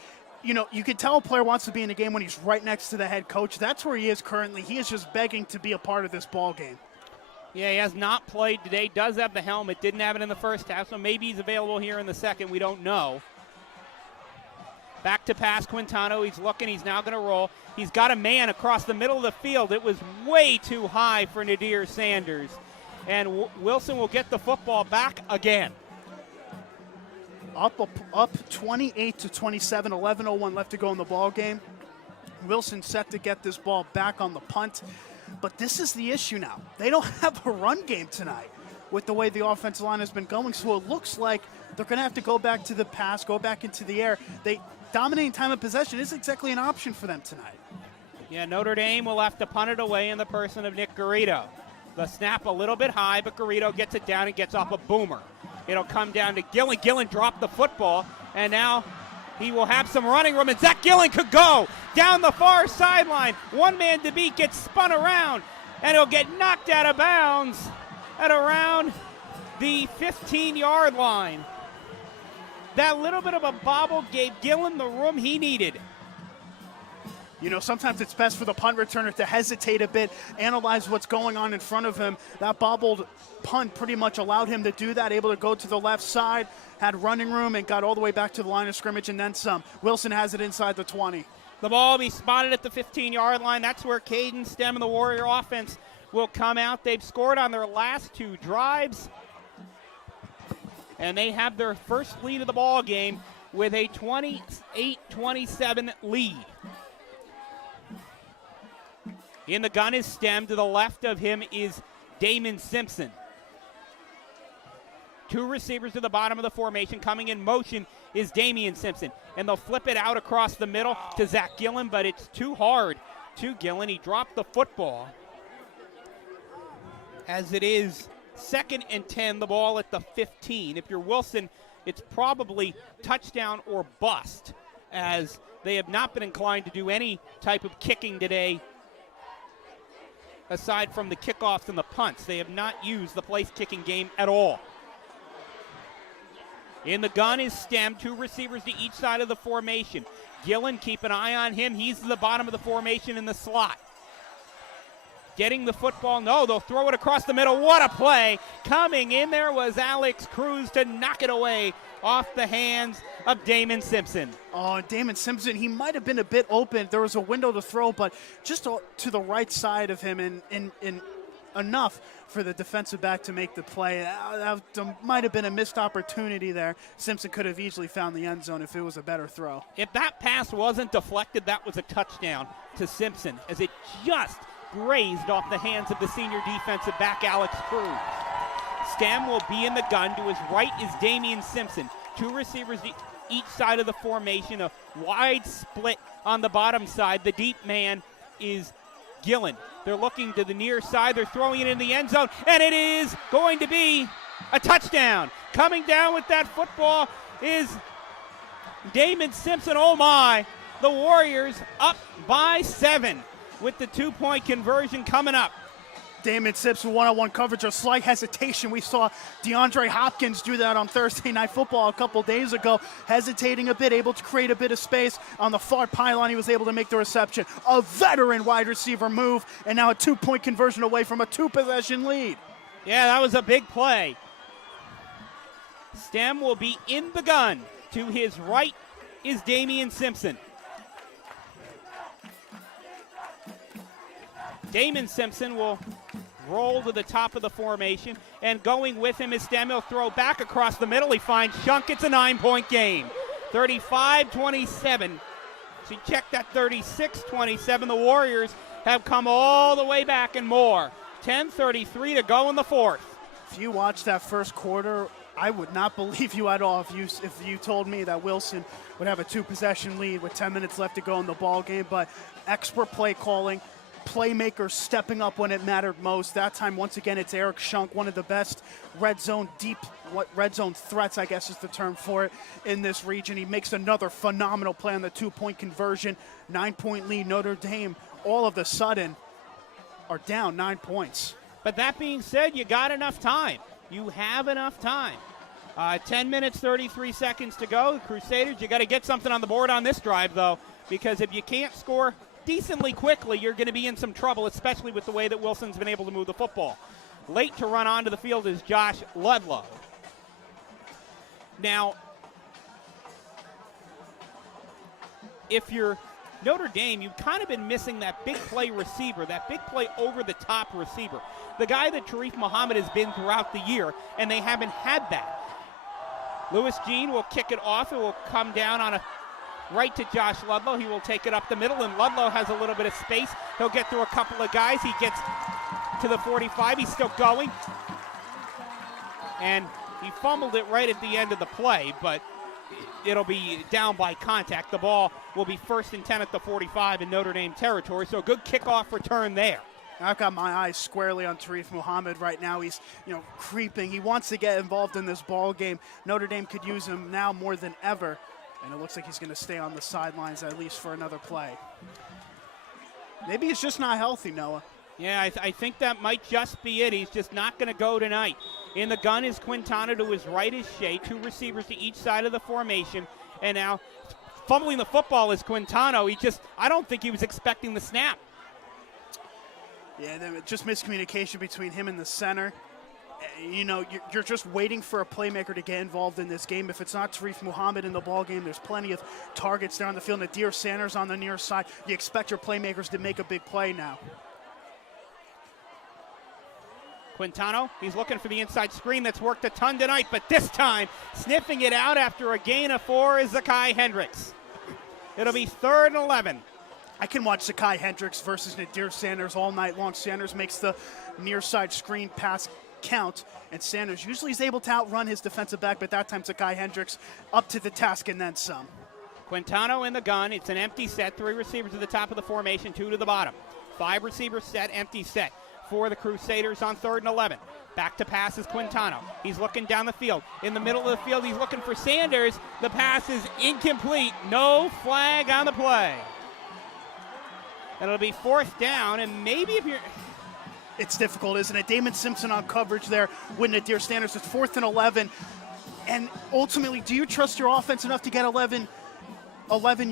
You can tell a player wants to be in the game when he's right next to the head coach. That's where he is currently. He is just begging to be a part of this ball game. Yeah, he has not played today. Does have the helmet. Didn't have it in the first half, so maybe he's available here in the second. We don't know. Back to pass Quintano. He's looking. He's now going to roll. He's got a man across the middle of the field. It was way too high for Nadir Sanders. And Wilson will get the football back again. Up 28-27, 11:01 left to go in the ball game. Wilson set to get this ball back on the punt. But this is the issue now. They don't have a run game tonight with the way the offensive line has been going. So it looks like they're going to have to go back to the pass, go back into the air. Dominating time of possession isn't exactly an option for them tonight. Yeah, Notre Dame will have to punt it away in the person of Nick Garrido. The snap a little bit high, but Garrido gets it down and gets off a boomer. It'll come down to Gillen. Gillen dropped the football, and now he will have some running room, and Zach Gillen could go down the far sideline. One man to beat, gets spun around, and he'll get knocked out of bounds at around the 15-yard line. That little bit of a bobble gave Gillen the room he needed. Sometimes it's best for the punt returner to hesitate a bit, analyze what's going on in front of him. That bobbled punt pretty much allowed him to do that, able to go to the left side, had running room, and got all the way back to the line of scrimmage and then some. Wilson has it inside the 20. The ball will be spotted at the 15-yard line. That's where Caden Stem and the Warrior offense will come out. They've scored on their last 2 drives, and they have their first lead of the ball game with a 28-27 lead. In the gun is Stem. To the left of him is Damien Simpson. Two receivers to the bottom of the formation. Coming in motion is Damien Simpson. And they'll flip it out across the middle to Zach Gillen, but it's too hard to Gillen. He dropped the football. As it is 2nd and 10, the ball at the 15. If you're Wilson, it's probably touchdown or bust, as they have not been inclined to do any type of kicking today aside from the kickoffs and the punts. They have not used the place kicking game at all. In the gun is Stem, two receivers to each side of the formation. Gillen, keep an eye on him. He's at the bottom of the formation in the slot. Getting the football, no, they'll throw it across the middle. What a play. Coming in there was Alex Cruz to knock it away off the hands of Damien Simpson. Oh, Damien Simpson, he might have been a bit open. There was a window to throw, but just to the right side of him in enough for the defensive back to make the play. That might have been a missed opportunity there. Simpson could have easily found the end zone if it was a better throw. If that pass wasn't deflected, that was a touchdown to Simpson, as it just grazed off the hands of the senior defensive back, Alex Cruz. Stem will be in the gun. To his right is Damien Simpson. Two receivers to each side of the formation. A wide split on the bottom side. The deep man is Gillen. They're looking to the near side. They're throwing it in the end zone, and it is going to be a touchdown. Coming down with that football is Damien Simpson. Oh my, the Warriors up by 7 with the 2-point conversion coming up. Damien Simpson, one-on-one coverage, a slight hesitation. We saw DeAndre Hopkins do that on Thursday Night Football a couple days ago, hesitating a bit, able to create a bit of space. On the far pylon, he was able to make the reception. A veteran wide receiver move, and now a 2-point conversion away from a 2-possession lead. Yeah, that was a big play. Stem will be in the gun. To his right is Damien Simpson. Damien Simpson will roll to the top of the formation, and going with him is Stem. He'll throw back across the middle. He finds Shunk. It's a 9-point game. 35-27. So check that 36-27. The Warriors have come all the way back and more. 10:33 to go in the fourth. If you watched that first quarter, I would not believe you at all if you told me that Wilson would have a 2-possession lead with 10 minutes left to go in the ball game. But expert play calling, playmakers stepping up when it mattered most. That time, once again, it's Eric Shunk, one of the best red zone threats, I guess is the term for it, in this region. He makes another phenomenal play on the 2-point conversion. 9-point lead. Notre Dame, all of a sudden, are down 9 points. But that being said, you got enough time. You have enough time. 10 minutes, 33 seconds to go. The Crusaders, you got to get something on the board on this drive, though, because if you can't score decently quickly, you're going to be in some trouble, especially with the way that Wilson's been able to move the football. Late to run onto the field is Josh Ludlow. Now, if you're Notre Dame, you've kind of been missing that big play receiver, that big play over-the-top receiver, the guy that Sharif Muhammad has been throughout the year, and they haven't had that. Lewis Jean will kick it off. It will come down on a right to Josh Ludlow. He will take it up the middle, and Ludlow has a little bit of space. He'll get through a couple of guys. He gets to the 45. He's still going. And he fumbled it right at the end of the play, but it'll be down by contact. The ball will be 1st and 10 at the 45 in Notre Dame territory, so a good kickoff return there. I've got my eyes squarely on Sharif Muhammad right now. He's, creeping. He wants to get involved in this ball game. Notre Dame could use him now more than ever. And it looks like he's going to stay on the sidelines at least for another play. Maybe he's just not healthy, Noah. Yeah, I think that might just be it. He's just not going to go tonight. In the gun is Quintana. To his right is Shea. Two receivers to each side of the formation. And now fumbling the football is Quintana. I don't think he was expecting the snap. Yeah, just miscommunication between him and the center. You're just waiting for a playmaker to get involved in this game. If it's not Sharif Muhammad in the ball game, there's plenty of targets there on the field. Nadir Sanders on the near side. You expect your playmakers to make a big play now. Quintano, he's looking for the inside screen that's worked a ton tonight, but this time sniffing it out after a gain of 4 is Zakai Hendricks. It'll be 3rd and 11. I can watch Zakai Hendricks versus Nadir Sanders all night long. Sanders makes the near side screen pass count. And Sanders usually is able to outrun his defensive back, but that time Zakai Hendricks up to the task and then some. Quintano in the gun. It's an empty set. 3 receivers at the top of the formation, 2 to the bottom. 5 receiver set, empty set for the Crusaders on 3rd and 11. Back to pass is Quintano. He's looking down the field. In the middle of the field, he's looking for Sanders. The pass is incomplete. No flag on the play. And it'll be 4th down, and maybe if you're... It's difficult, isn't it? Damien Simpson on coverage there with Nadir Sanders. It's 4th and 11. And ultimately, do you trust your offense enough to get 11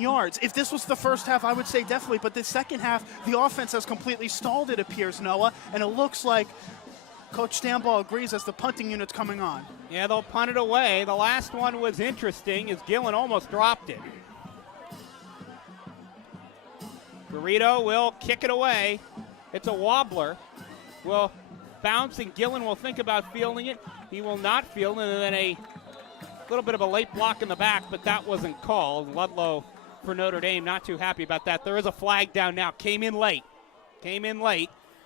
yards? If this was the first half, I would say definitely. But the second half, the offense has completely stalled, it appears, Noah. And it looks like Coach Stanball agrees as the punting unit's coming on. Yeah, they'll punt it away. The last one was interesting as Gillen almost dropped it. Garrido will kick it away. It's a wobbler. Will bounce, and Gillen will think about fielding it. He will not field, and then a little bit of a late block in the back, but that wasn't called. Ludlow for Notre Dame, not too happy about that. There is a flag down now. Came in late.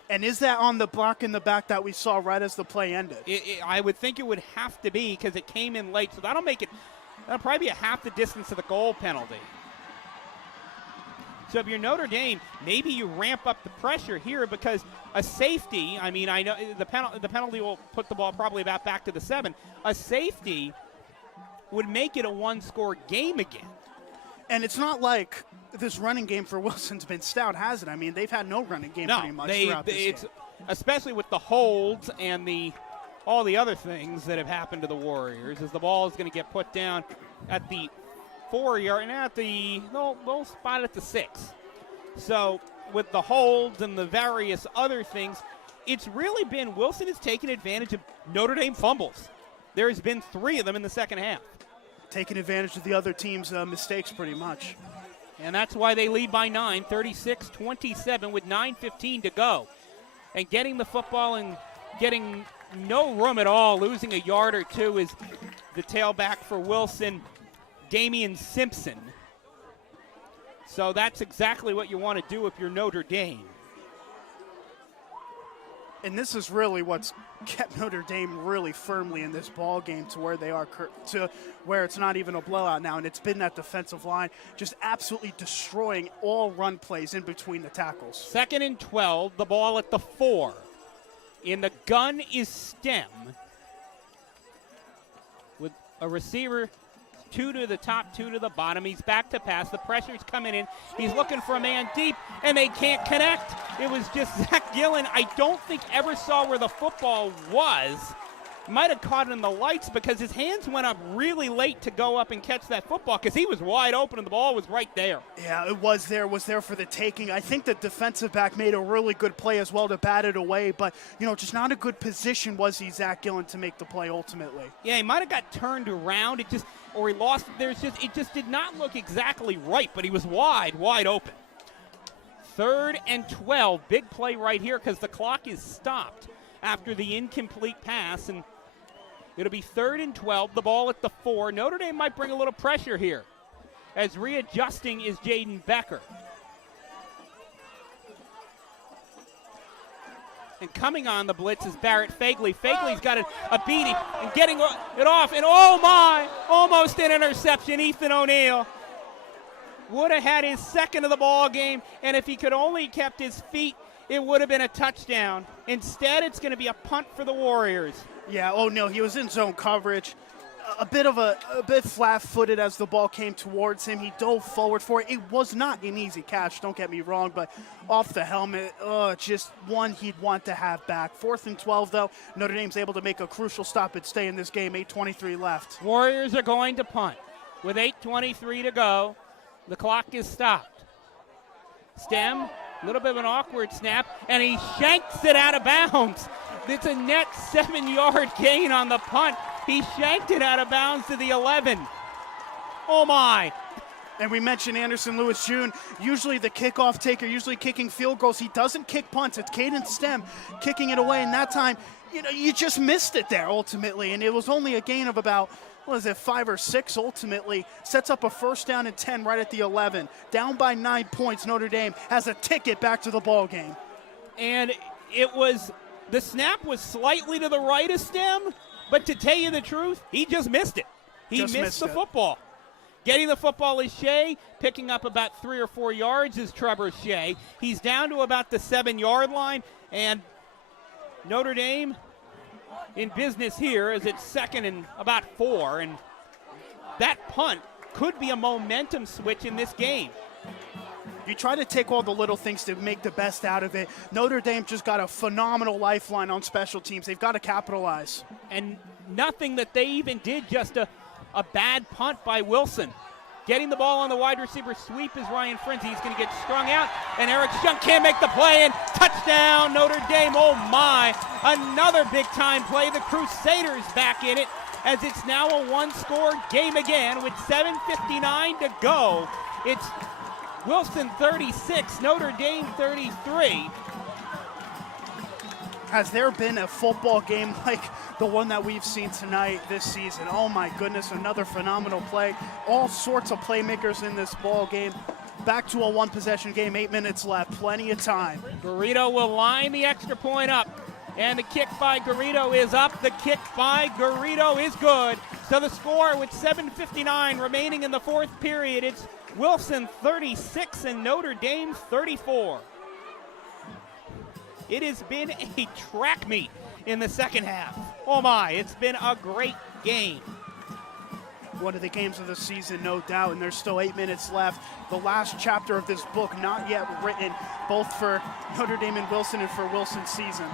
And is that on the block in the back that we saw right as the play ended? I would think it would have to be because it came in late. So that'll probably be a half the distance of the goal penalty. So if you're Notre Dame, maybe you ramp up the pressure here because a safety, I know the penalty will put the ball probably about back to the 7. A safety would make it a 1-score game again. And it's not like this running game for Wilson's been stout, has it? I mean, they've had no running game pretty much throughout this game. Especially with the holds and all the other things that have happened to the Warriors, as the ball is going to get put down at the 4-yard, and they'll spot it at the 6. So with the holds and the various other things, it's really been Wilson has taken advantage of Notre Dame fumbles. There's been 3 of them in the second half. Taking advantage of the other team's mistakes pretty much. And that's why they lead by 9, 36-27 with 9:15 to go. And getting the football and getting no room at all, losing a yard or 2 is the tailback for Wilson, Damien Simpson. So that's exactly what you want to do if you're Notre Dame. And this is really what's kept Notre Dame really firmly in this ball game to where they are, to where it's not even a blowout now. And it's been that defensive line just absolutely destroying all run plays in between the tackles. 2nd and 12, the ball at the 4. In the gun is Stem with a receiver, 2 to the top, 2 to the bottom. He's back to pass. The pressure's coming in. He's looking for a man deep, and they can't connect. It was just Zach Gillen. I don't think ever saw where the football was. Might have caught it in the lights because his hands went up really late to go up and catch that football because he was wide open and the ball was right there. Yeah, it was there for the taking. I think the defensive back made a really good play as well to bat it away, but, just not a good position was he, Zach Gillen, to make the play ultimately. Yeah, he might have got turned around. It just did not look exactly right, but he was wide open. 3rd and 12, big play right here because the clock is stopped after the incomplete pass, and it'll be 3rd and 12, the ball at the 4. Notre Dame might bring a little pressure here as readjusting is Jaden Becker. And coming on the blitz is Barrett Fagley. Fagley's got a beating and getting it off, and oh my, almost an interception. Ethan O'Neill would have had his 2nd of the ball game, and if he could only kept his feet, it would have been a touchdown. Instead, it's going to be a punt for the Warriors. Yeah, O'Neill, he was in zone coverage. A bit flat-footed as the ball came towards him. He dove forward for it. It was not an easy catch, don't get me wrong, but off the helmet, just one he'd want to have back. 4th and 12, though. Notre Dame's able to make a crucial stop and stay in this game. 8:23 left. Warriors are going to punt. With 8:23 to go, the clock is stopped. Stem, a little bit of an awkward snap, and he shanks it out of bounds. It's a net 7-yard gain on the punt. He shanked it out of bounds to the 11. Oh, my. And we mentioned Anderson Lewis Jr., usually the kickoff taker, usually kicking field goals. He doesn't kick punts. It's Caden Stem kicking it away. And that time, you just missed it there ultimately. And it was only a gain of about, 5 or 6 ultimately. Sets up a 1st down and 10 right at the 11. Down by 9 points, Notre Dame has a ticket back to the ball game. And it was The snap was slightly to the right of Stem, but to tell you the truth, he just missed it. He missed the football. Getting the football is Shea. Picking up about 3 or 4 yards is Trevor Shea. He's down to about the 7-yard line, and Notre Dame in business here as it's 2nd and about 4, and that punt could be a momentum switch in this game. You try to take all the little things to make the best out of it. Notre Dame just got a phenomenal lifeline on special teams. They've got to capitalize. And nothing that they even did, just a bad punt by Wilson. Getting the ball on the wide receiver sweep is Ryan Frenzy. He's going to get strung out, and Eric Shunk can't make the play, and touchdown Notre Dame. Oh my, another big-time play. The Crusaders back in it as it's now a one-score game again with 7:59 to go. It's Wilson 36, Notre Dame 33. Has there been a football game like the one that we've seen tonight this season? Oh my goodness, another phenomenal play. All sorts of playmakers in this ball game. Back to a one-possession game, 8 minutes left, plenty of time. Garrido will line the extra point up, and the kick by Garrido is up. The kick by Garrido is good. So the score with 7:59 remaining in the fourth period, it's Wilson 36 and Notre Dame 34. It has been a track meet in the second half. Oh my, it's been a great game. One of the games of the season, no doubt, and there's still 8 minutes left. The last chapter of this book not yet written, both for Notre Dame and Wilson and for Wilson's season.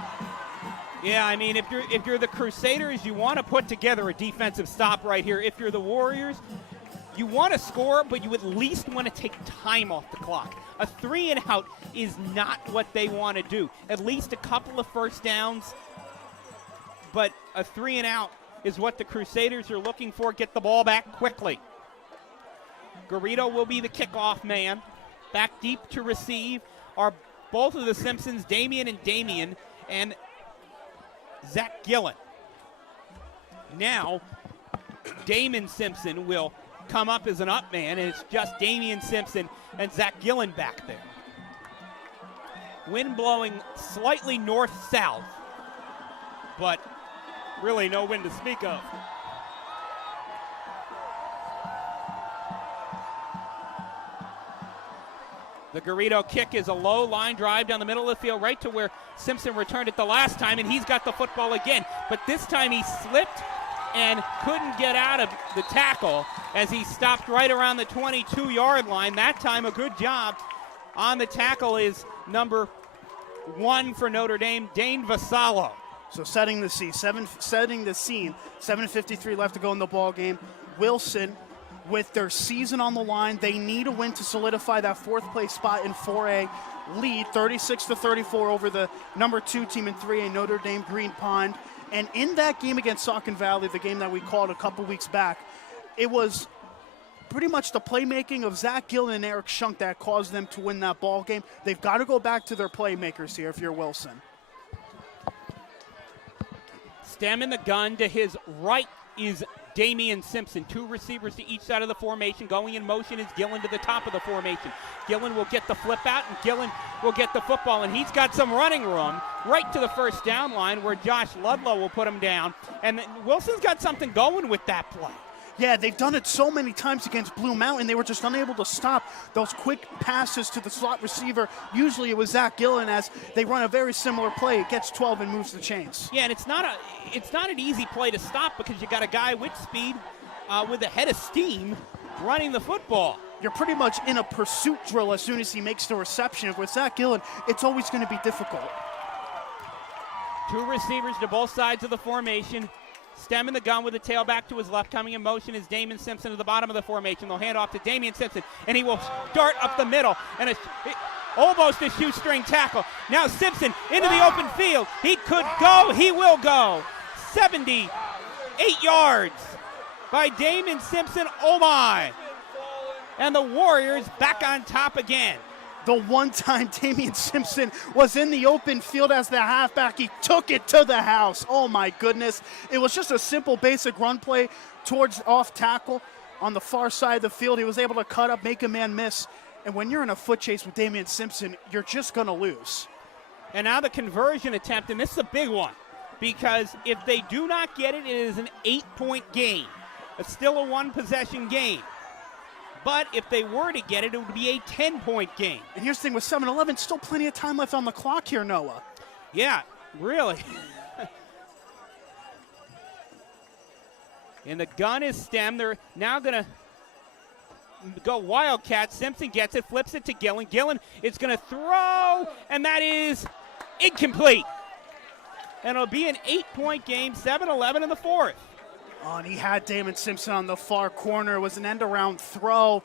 Yeah, I mean, if you're the Crusaders, you want to put together a defensive stop right here. If you're the Warriors, you want to score, but you at least want to take time off the clock. A 3-and-out is not what they want to do. At least a couple of first downs, but a 3-and-out is what the Crusaders are looking for. Get the ball back quickly. Garrido will be the kickoff man. Back deep to receive are both of the Simpsons, Damien and Zach Gillen. Now, Damien Simpson will come up as an up man, and it's just Damien Simpson and Zach Gillen back there. Wind blowing slightly north-south, but really no wind to speak of. The Garrido kick is a low line drive down the middle of the field, right to where Simpson returned it the last time, and he's got the football again. But this time he slipped and couldn't get out of the tackle as he stopped right around the 22-yard line. That time a good job on the tackle is number 1 for Notre Dame, Dane Vasallo. So setting the scene, 7:53 left to go in the ball game. Wilson, with their season on the line, they need a win to solidify that fourth place spot in 4A, lead 36-34 over the number 2 team in 3A, Notre Dame Green Pond. And in that game against Saucon Valley, the game that we called a couple weeks back, it was pretty much the playmaking of Zach Gillen and Eric Shunk that caused them to win that ball game. They've got to go back to their playmakers here if you're Wilson. Stem in the gun. To his right is Damien Simpson. 2 receivers to each side of the formation. Going in motion is Gillen to the top of the formation. Gillen will get the flip out, and Gillen will get the football, and he's got some running room right to the first down line where Josh Ludlow will put him down. And Wilson's got something going with that play. Yeah, they've done it so many times against Blue Mountain. They were just unable to stop those quick passes to the slot receiver. Usually it was Zach Gillen as they run a very similar play. It gets 12 and moves the chains. Yeah, and it's not an easy play to stop because you got a guy with speed, with a head of steam, running the football. You're pretty much in a pursuit drill as soon as he makes the reception. With Zach Gillen, it's always going to be difficult. 2 receivers to both sides of the formation. Stem in the gun with the tailback to his left. Coming in motion is Damien Simpson at the bottom of the formation. They'll hand off to Damien Simpson, and he will dart up the middle. And almost a shoestring tackle. Now Simpson into the open field. He could go. He will go. 78 yards by Damien Simpson. Oh, my. And the Warriors back on top again. The one time Damien Simpson was in the open field as the halfback, he took it to the house. Oh my goodness. It was just a simple basic run play towards off tackle on the far side of the field. He was able to cut up, make a man miss. And when you're in a foot chase with Damien Simpson, you're just going to lose. And now the conversion attempt, and this is a big one, because if they do not get it, it is an 8-point game. It's still a one-possession game. But if they were to get it, it would be a 10-point game. And here's the thing with 7-11, still plenty of time left on the clock here, Noah. Yeah, really. And the gun is stemmed. They're now going to go Wildcat. Simpson gets it, flips it to Gillen. Gillen is going to throw, and that is incomplete. And it'll be an 8-point game, 7-11 in the fourth. Oh, and he had Damien Simpson on the far corner. It was an end-around throw.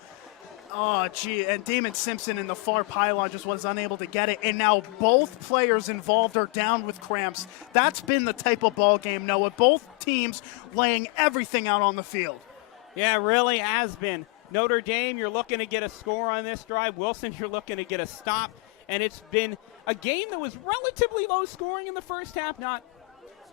Oh, gee, and Damien Simpson in the far pylon just was unable to get it. And now both players involved are down with cramps. That's been the type of ball game, Noah. Both teams laying everything out on the field. Yeah, it really has been. Notre Dame, you're looking to get a score on this drive. Wilson, you're looking to get a stop. And it's been a game that was relatively low scoring in the first half.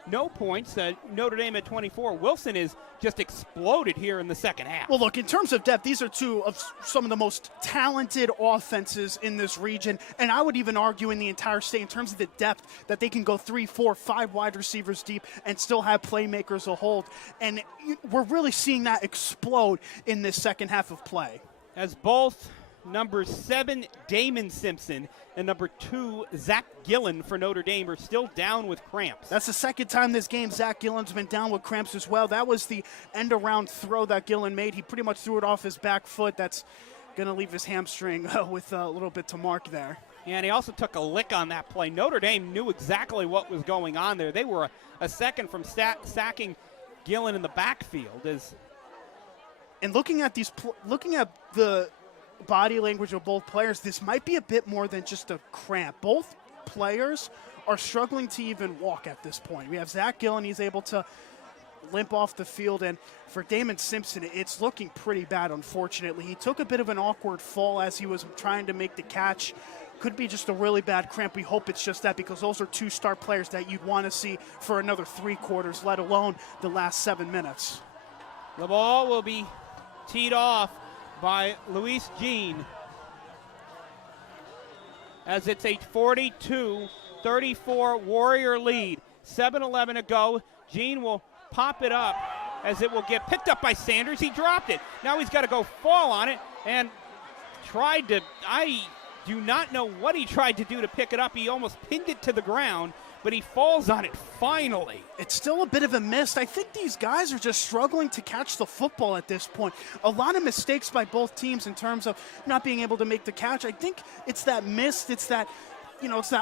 No points. Notre Dame at 24. Wilson is just exploded here in the second half. Well, look, in terms of depth, these are two of some of the most talented offenses in this region. And I would even argue in the entire state in terms of the depth that they can go 3, 4, 5 wide receivers deep and still have playmakers to hold. And we're really seeing that explode in this second half of play. As both number 7, Damien Simpson, and number 2, Zach Gillen for Notre Dame are still down with cramps. That's the second time this game Zach Gillen's been down with cramps as well. That was the end-around throw that Gillen made. He pretty much threw it off his back foot. That's going to leave his hamstring with a little bit to mark there. Yeah, and he also took a lick on that play. Notre Dame knew exactly what was going on there. They were a second from sacking Gillen in the backfield. And looking at the body language of both players, this might be a bit more than just a cramp. Both players are struggling to even walk at this point. We have Zach Gillen, he's able to limp off the field, and for Damien Simpson, it's looking pretty bad, unfortunately. He took a bit of an awkward fall as he was trying to make the catch. Could be just a really bad cramp. We hope it's just that, because those are two star players that you'd want to see for another 3 quarters, let alone the last 7 minutes. The ball will be teed off by Luis Jean, as it's a 42-34 Warrior lead. 7-11 to go. Jean will pop it up as it will get picked up by Sanders. He dropped it. Now he's got to go fall on it and I do not know what he tried to do to pick it up. He almost pinned it to the ground, but he falls on it finally. It's still a bit of a miss. I think these guys are just struggling to catch the football at this point. A lot of mistakes by both teams in terms of not being able to make the catch. I think it's that miss, it's that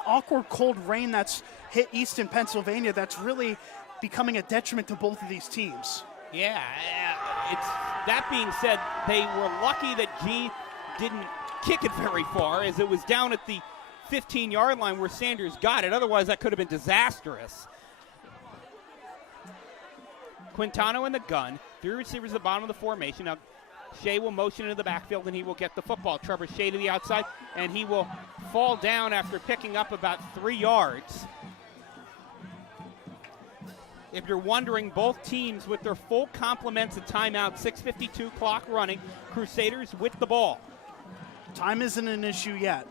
awkward cold rain that's hit Easton, Pennsylvania that's really becoming a detriment to both of these teams. Yeah, that being said, they were lucky that Jean didn't kick it very far, as it was down at the 15-yard line where Sanders got it. Otherwise, that could have been disastrous. Quintano in the gun. 3 receivers at the bottom of the formation. Now, Shea will motion into the backfield, and he will get the football. Trevor Shea to the outside, and he will fall down after picking up about 3 yards. If you're wondering, both teams with their full complements of timeout, 6:52 clock running. Crusaders with the ball. Time isn't an issue yet.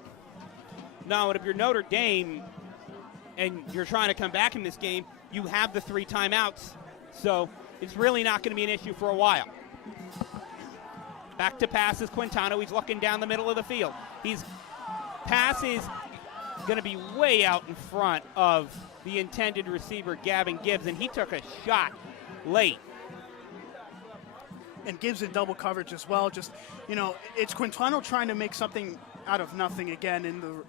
No, and if you're Notre Dame and you're trying to come back in this game, you have the 3 timeouts. So it's really not going to be an issue for a while. Back to pass is Quintano. He's looking down the middle of the field. His pass is going to be way out in front of the intended receiver, Gavin Gibbs, and he took a shot late. And Gibbs in double coverage as well. Just, it's Quintano trying to make something out of nothing again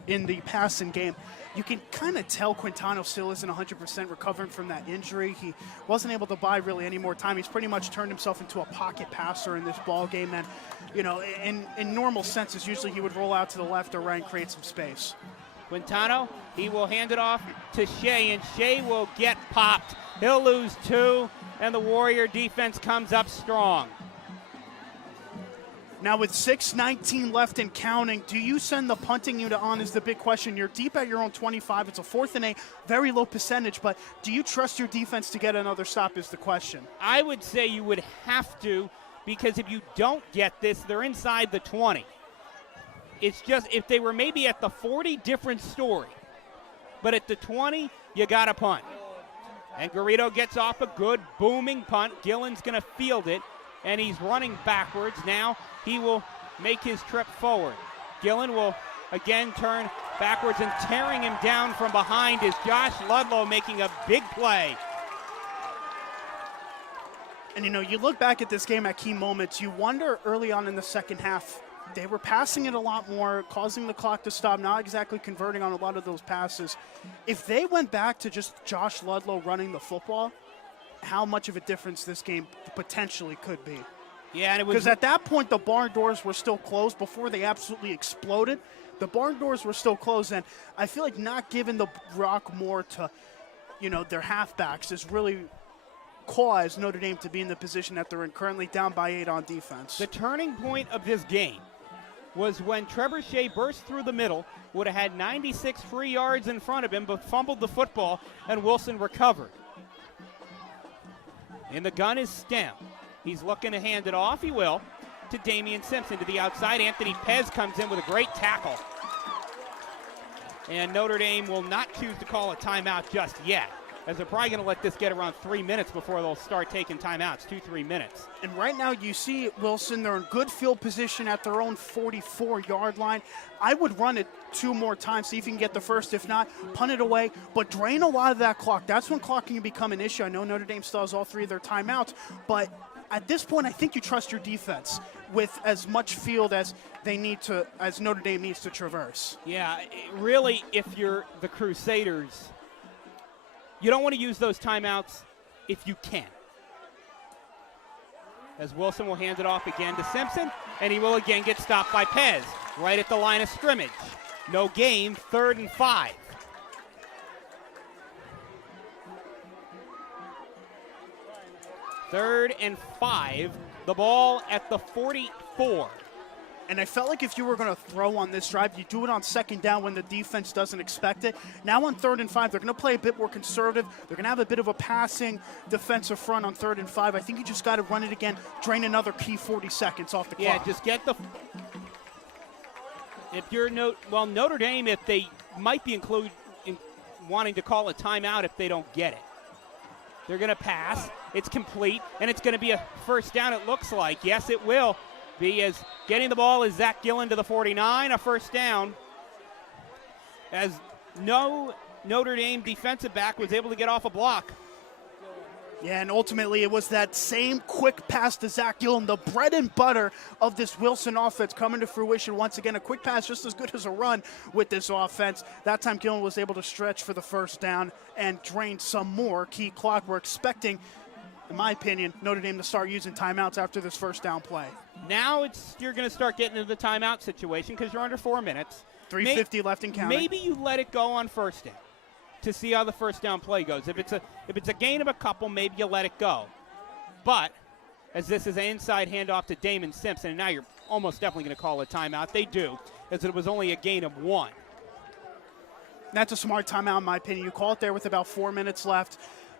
in the passing game. You can kind of tell Quintano still isn't 100% recovering from that injury. He wasn't able to buy really any more time. He's pretty much turned himself into a pocket passer in this ball game. And, in normal senses, usually he would roll out to the left or right and create some space. Quintano, he will hand it off to Shea, and Shea will get popped. He'll lose 2, and the Warrior defense comes up strong. Now with 6:19 left and counting, do you send the punting unit on is the big question. You're deep at your own 25. It's a 4th and 8, very low percentage, but do you trust your defense to get another stop is the question. I would say you would have to, because if you don't get this, they're inside the 20. It's just, if they were maybe at the 40, different story. but at the 20, you got to punt. And Garrido gets off a good booming punt. Gillen's going to field it, and he's running backwards. Now he will make his trip forward. Gillen will again turn backwards, and tearing him down from behind is Josh Ludlow making a big play. And, you look back at this game at key moments, you wonder early on in the second half, they were passing it a lot more, causing the clock to stop, not exactly converting on a lot of those passes. If they went back to just Josh Ludlow running the football, how much of a difference this game potentially could be. Yeah, and it was because at that point the barn doors were still closed before they absolutely exploded. The barn doors were still closed, and I feel like not giving the rock more to, their halfbacks is really caused Notre Dame to be in the position that they're in, currently down by 8 on defense. The turning point of this game was when Trevor Shea burst through the middle, would have had 96 free yards in front of him, but fumbled the football, and Wilson recovered. And the gun is Stem. He's looking to hand it off. He will to Damien Simpson to the outside. Anthony Pez comes in with a great tackle. And Notre Dame will not choose to call a timeout just yet, as they're probably going to let this get around 3 minutes before they'll start taking timeouts, 2-3 minutes. And right now you see Wilson, they're in good field position at their own 44-yard line. I would run it 2 more times, see if you can get the first. If not, punt it away, but drain a lot of that clock. That's when clock can become an issue. I know Notre Dame still has all 3 of their timeouts, but at this point, I think you trust your defense with as much field as they need to, as Notre Dame needs to traverse. Yeah, really, if you're the Crusaders, you don't want to use those timeouts if you can. As Wilson will hand it off again to Simpson, and he will again get stopped by Pez right at the line of scrimmage. No game, 3rd and 5. Third and 5, the ball at the 44. And I felt like if you were going to throw on this drive, you do it on 2nd down when the defense doesn't expect it. Now on 3rd and 5, they're going to play a bit more conservative. They're going to have a bit of a passing defensive front on 3rd and 5. I think you just got to run it again, drain another key 40 seconds off the clock. Yeah, just get the... If you're Notre Dame, if they might be wanting to call a timeout if they don't get it. They're going to pass. It's complete, and it's going to be a first down, it looks like. Yes, it will be, as getting the ball is Zach Gillen to the 49, a first down, as no Notre Dame defensive back was able to get off a block. Yeah, and ultimately it was that same quick pass to Zach Gillen, the bread and butter of this Wilson offense coming to fruition once again. A quick pass just as good as a run with this offense. That time Gillen was able to stretch for the first down and drain some more key clock. We're expecting, in my opinion, Notre Dame to start using timeouts after this first down play. Now you're going to start getting into the timeout situation because you're under 4 minutes. 3:50 left in counting. Maybe you let it go on first down to see how the first down play goes. If it's a gain of a couple, maybe you let it go. But as this is an inside handoff to Damien Simpson, and now you're almost definitely going to call a timeout. They do, as it was only a gain of 1. That's a smart timeout in my opinion. You call it there with about 4 minutes left.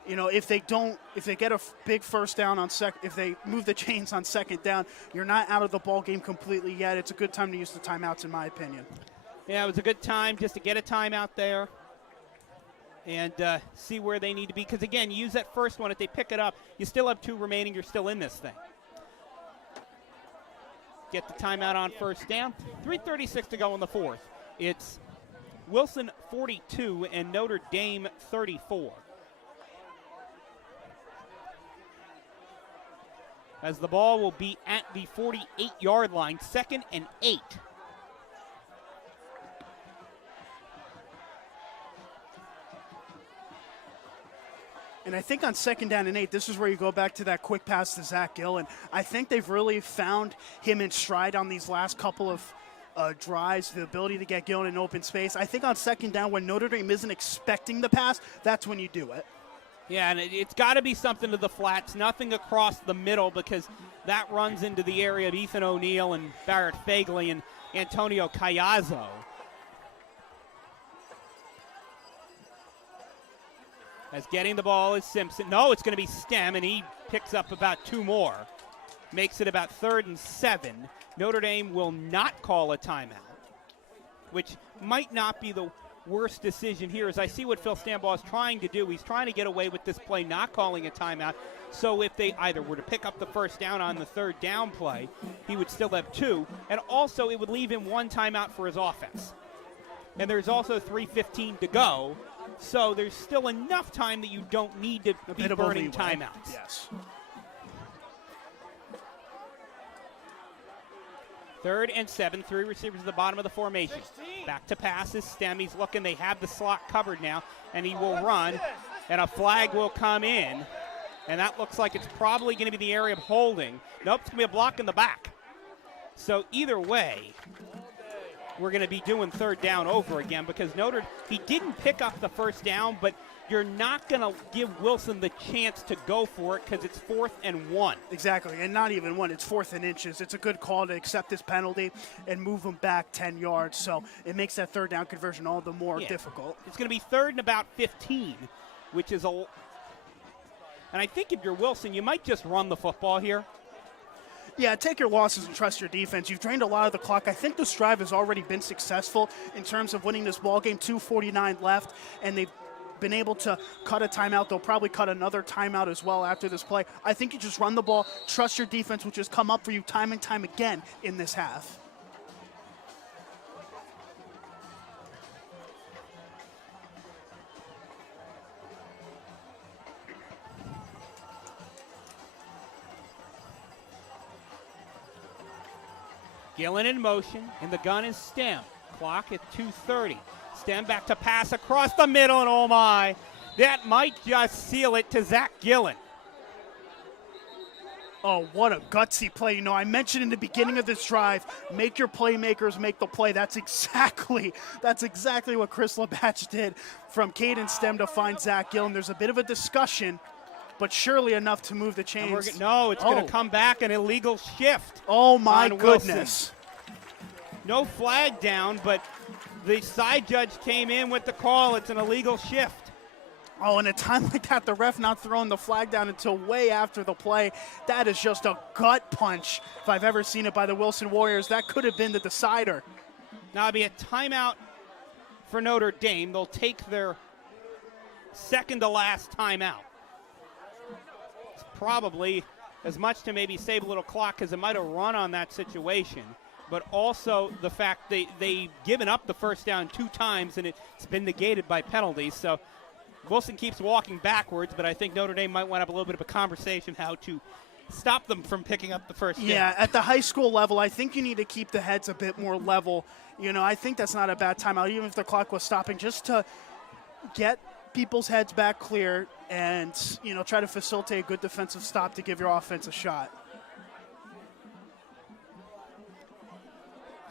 If they get a big first down on if they move the chains on 2nd down, you're not out of the ball game completely yet. It's a good time to use the timeouts in my opinion. Yeah, it was a good time just to get a timeout there and see where they need to be. Because, again, use that first one. If they pick it up, you still have 2 remaining. You're still in this thing. Get the timeout on first down. 3:36 to go in the 4th. It's Wilson 42 and Notre Dame 34. As the ball will be at the 48-yard line, 2nd and 8. And I think on 2nd down and 8, this is where you go back to that quick pass to Zach Gillen. I think they've really found him in stride on these last couple of drives, the ability to get Gillen in open space. I think on 2nd down, when Notre Dame isn't expecting the pass, that's when you do it. Yeah, and it's got to be something to the flats, nothing across the middle, because that runs into the area of Ethan O'Neill and Barrett Fagley and Antonio Caiazzo. As getting the ball is Simpson. No, it's going to be Stem, and he picks up about 2 more. Makes it about 3rd and 7. Notre Dame will not call a timeout, which might not be the worst decision here is I see what Phil Stambaugh is trying to do. He's trying to get away with this play, not calling a timeout. So if they either were to pick up the first down on the third down play, he would still have 2. And also it would leave him 1 timeout for his offense. And there's also 3:15 to go. So there's still enough time that you don't need to be burning timeouts. Yes. 3rd and 7, 3 receivers at the bottom of the formation. 16. Back to passes. Stemme's looking. They have the slot covered now, and he will run, and a flag will come in, and that looks like it's probably going to be the area of holding. Nope, it's going to be a block in the back. So either way, we're going to be doing 3rd down over again because Notre, he didn't pick up the first down, but you're not going to give Wilson the chance to go for it because it's 4th and 1. Exactly, and not even 1. It's 4th and inches. It's a good call to accept this penalty and move them back 10 yards. So it makes that 3rd down conversion all the more difficult. It's going to be 3rd and about 15, which is and I think if you're Wilson, you might just run the football here. Yeah, take your losses and trust your defense. You've drained a lot of the clock. I think this drive has already been successful in terms of winning this ball game. 2:49 left, and they've been able to cut a timeout. They'll probably cut another timeout as well after this play. I think you just run the ball, trust your defense, which has come up for you time and time again in this half. Gillen in motion, and the gun is Stem. Clock at 2:30. Stem back to pass across the middle, and oh my, that might just seal it to Zach Gillen. Oh, what a gutsy play. You know, I mentioned in the beginning of this drive, make your playmakers make the play. That's exactly what Chris Labatch did from Caden Stem to find Zach Gillen. There's a bit of a discussion, but surely enough to move the chains. It's going to come back, an illegal shift. Oh, my goodness. Wilson. No flag down, but the side judge came in with the call. It's an illegal shift. Oh, and a time like that, the ref not throwing the flag down until way after the play. That is just a gut punch, if I've ever seen it by the Wilson Warriors. That could have been the decider. Now it'll be a timeout for Notre Dame. They'll take their second to last timeout. It's probably as much to maybe save a little clock because it might have run on that situation, but also the fact they've given up the first down 2 times and it's been negated by penalties. So Wilson keeps walking backwards, but I think Notre Dame might want to have a little bit of a conversation how to stop them from picking up the first down. Yeah, at the high school level, I think you need to keep the heads a bit more level. You know, I think that's not a bad timeout, even if the clock was stopping, just to get people's heads back clear and, you know, try to facilitate a good defensive stop to give your offense a shot.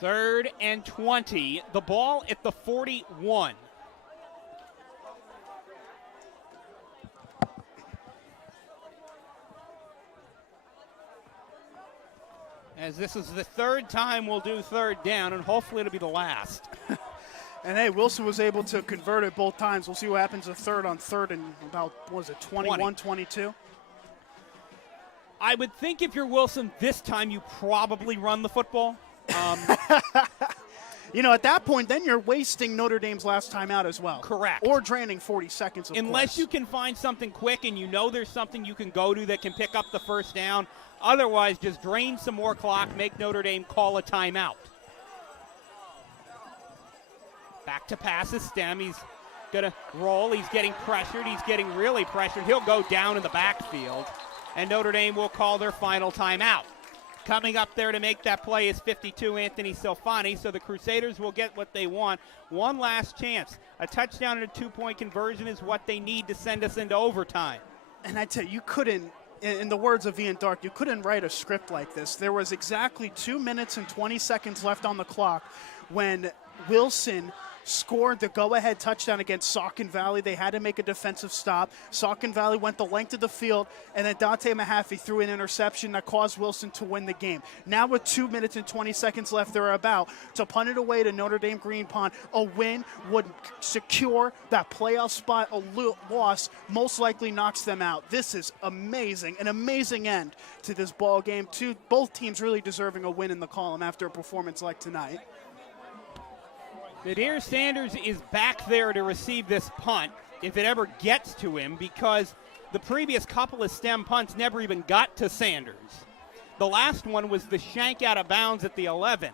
3rd and 20. The ball at the 41. As this is the 3rd time we'll do 3rd down, and hopefully it'll be the last. And, hey, Wilson was able to convert it both times. We'll see what happens a 3rd on 3rd and about, 21, 22? I would think if you're Wilson this time, you probably run the football. You know, at that point, then you're wasting Notre Dame's last time out as well. Correct. Or draining 40 seconds, Unless course. you can find something quick and you know there's something you can go to that can pick up the first down. Otherwise, just drain some more clock, make Notre Dame call a timeout. Back to passes, Stem. He's going to roll. He's getting pressured. He's getting really pressured. He'll go down in the backfield, and Notre Dame will call their final timeout. Coming up there to make that play is 52, Anthony Silfani, so the Crusaders will get what they want. One last chance. A touchdown and a 2-point conversion is what they need to send us into overtime. And I tell you, you couldn't, in the words of Ian Dark, you couldn't write a script like this. There was exactly 2 minutes and 20 seconds left on the clock when Wilson scored the go-ahead touchdown against Saucon Valley. They had to make a defensive stop. Saucon Valley went the length of the field, and then Dante Mahaffey threw an interception that caused Wilson to win the game. Now with 2 minutes and 20 seconds left, they're about to punt it away to Notre Dame Green Pond. A win would secure that playoff spot. A loss most likely knocks them out. This is amazing, an amazing end to this ball game. Both teams really deserving a win in the column after a performance like tonight. Nadir Sanders is back there to receive this punt, if it ever gets to him, because the previous couple of stem punts never even got to Sanders. The last one was the shank out of bounds at the 11,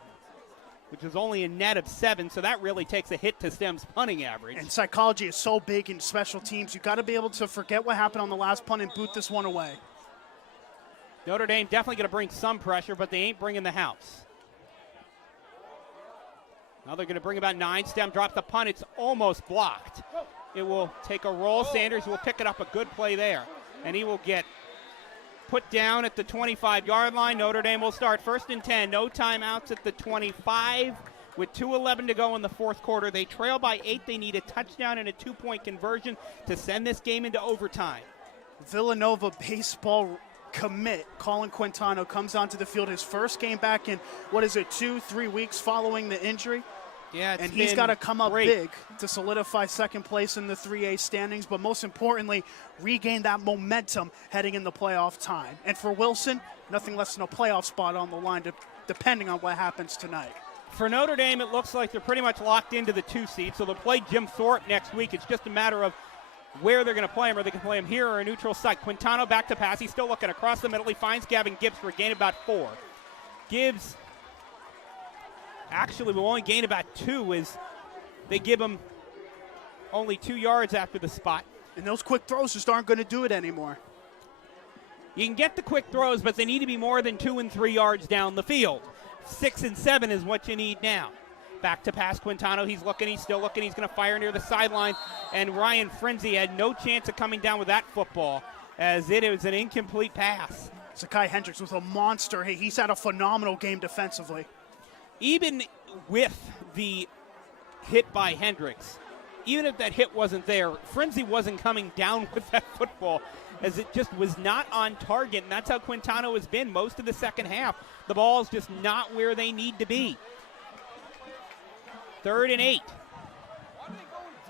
which was only a net of 7, so that really takes a hit to Stem's punting average. And psychology is so big in special teams. You've got to be able to forget what happened on the last punt and boot this one away. Notre Dame definitely going to bring some pressure, but they ain't bringing the house. Now they're going to bring about 9. Stem drops the punt. It's almost blocked. It will take a roll. Sanders will pick it up. A good play there. And he will get put down at the 25-yard line. Notre Dame will start 1st and 10. No timeouts at the 25 with 2:11 to go in the fourth quarter. They trail by 8. They need a touchdown and a 2-point conversion to send this game into overtime. Villanova baseball commit Colin Quintano comes onto the field. His first game back in, 2-3 weeks following the injury? Yeah, and he's got to come up big to solidify second place in the 3A standings, but most importantly, regain that momentum heading in the playoff time. And for Wilson, nothing less than a playoff spot on the line, depending on what happens tonight. For Notre Dame, it looks like they're pretty much locked into the 2 seed, so they'll play Jim Thorpe next week. It's just a matter of where they're going to play him, or they can play him here or a neutral site. Quintano back to pass. He's still looking across the middle. He finds Gavin Gibbs for a gain of about 4. Gibbs actually will only gain about 2 as they give him only 2 yards after the spot. And those quick throws just aren't going to do it anymore. You can get the quick throws, but they need to be more than 2 and 3 yards down the field. 6 and 7 is what you need now. Back to pass Quintano. He's looking. He's still looking. He's going to fire near the sideline. And Ryan Frenzy had no chance of coming down with that football, as it was an incomplete pass. Zakai Hendricks with a monster hit. He's had a phenomenal game defensively. Even with the hit by Hendricks, even if that hit wasn't there, Frenzy wasn't coming down with that football, as it just was not on target, and that's how Quintano has been most of the second half. The ball is just not where they need to be. 3rd and 8.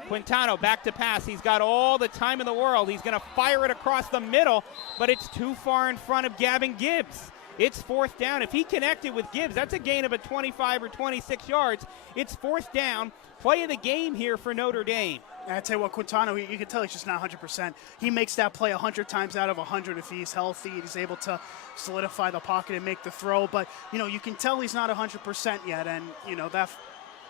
Quintano back to pass. He's got all the time in the world. He's going to fire it across the middle, but it's too far in front of Gavin Gibbs. It's 4th down. If he connected with Gibbs, that's a gain of a 25 or 26 yards. It's 4th down. Play of the game here for Notre Dame. And I tell you what, Quintano, you can tell he's just not 100%. He makes that play 100 times out of 100 if he's healthy. He's able to solidify the pocket and make the throw. But, you can tell he's not 100% yet. And, that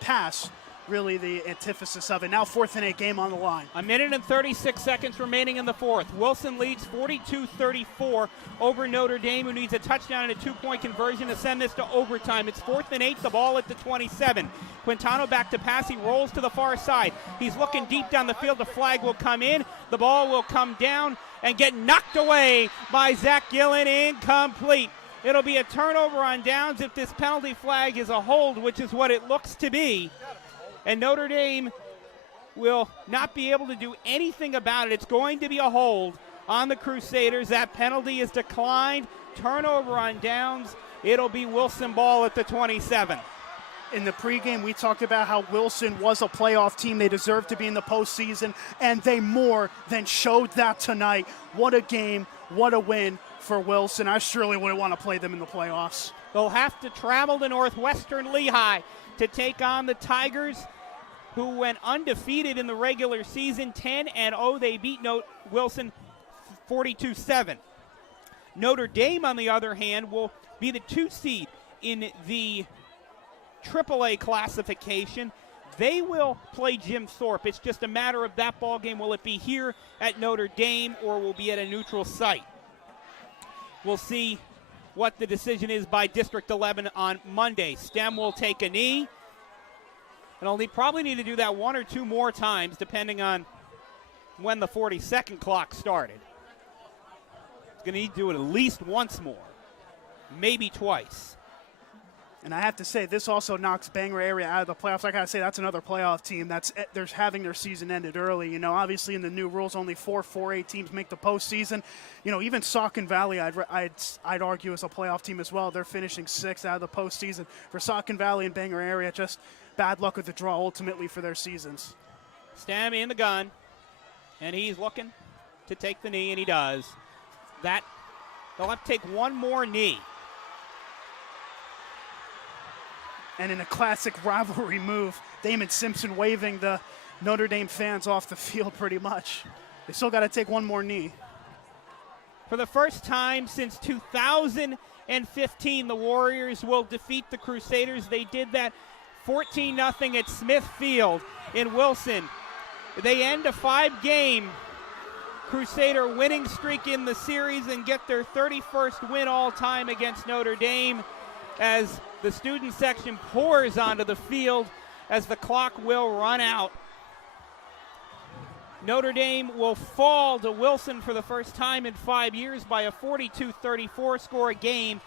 pass, really the antithesis of it. Now 4th and 8, game on the line. 1 minute and 36 seconds remaining in the fourth. Wilson leads 42-34 over Notre Dame, who needs a touchdown and a 2-point conversion to send this to overtime. It's 4th and 8, the ball at the 27. Quintano back to pass. He rolls to the far side. He's looking deep down the field. The flag will come in. The ball will come down and get knocked away by Zach Gillen. Incomplete. It'll be a turnover on downs if this penalty flag is a hold, which is what it looks to be. And Notre Dame will not be able to do anything about it. It's going to be a hold on the Crusaders. That penalty is declined. Turnover on downs. It'll be Wilson ball at the 27. In the pregame, we talked about how Wilson was a playoff team. They deserved to be in the postseason, and they more than showed that tonight. What a game. What a win for Wilson. I surely wouldn't want to play them in the playoffs. They'll have to travel to Northwestern Lehigh to take on the Tigers, who went undefeated in the regular season, 10-0. They beat Wilson 42-7. Notre Dame, on the other hand, will be the 2 seed in the AAA classification. They will play Jim Thorpe. It's just a matter of that ball game. Will it be here at Notre Dame or will it be at a neutral site? We'll see what the decision is by District 11 on Monday. Stem will take a knee. And they'll probably need to do that 1 or 2 more times, depending on when the 40-second clock started. It's going to need to do it at least once more, maybe twice. And I have to say, this also knocks Bangor area out of the playoffs. I got to say, that's another playoff team they're having their season ended early. Obviously in the new rules, only 4 4A teams make the postseason. Even Saucon Valley, I'd argue, is a playoff team as well. They're finishing 6th out of the postseason. For Saucon Valley and Bangor area, just bad luck with the draw ultimately for their seasons. Stam in the gun, and he's looking to take the knee, and he does. They'll have to take one more knee. And in a classic rivalry move, Damien Simpson waving the Notre Dame fans off the field pretty much. They still got to take one more knee. For the first time since 2015, the Warriors will defeat the Crusaders. They did that 14-0 at Smith Field in Wilson. They end a 5-game Crusader winning streak in the series and get their 31st win all time against Notre Dame as the student section pours onto the field as the clock will run out. Notre Dame will fall to Wilson for the first time in 5 years by a 42-34 score. A game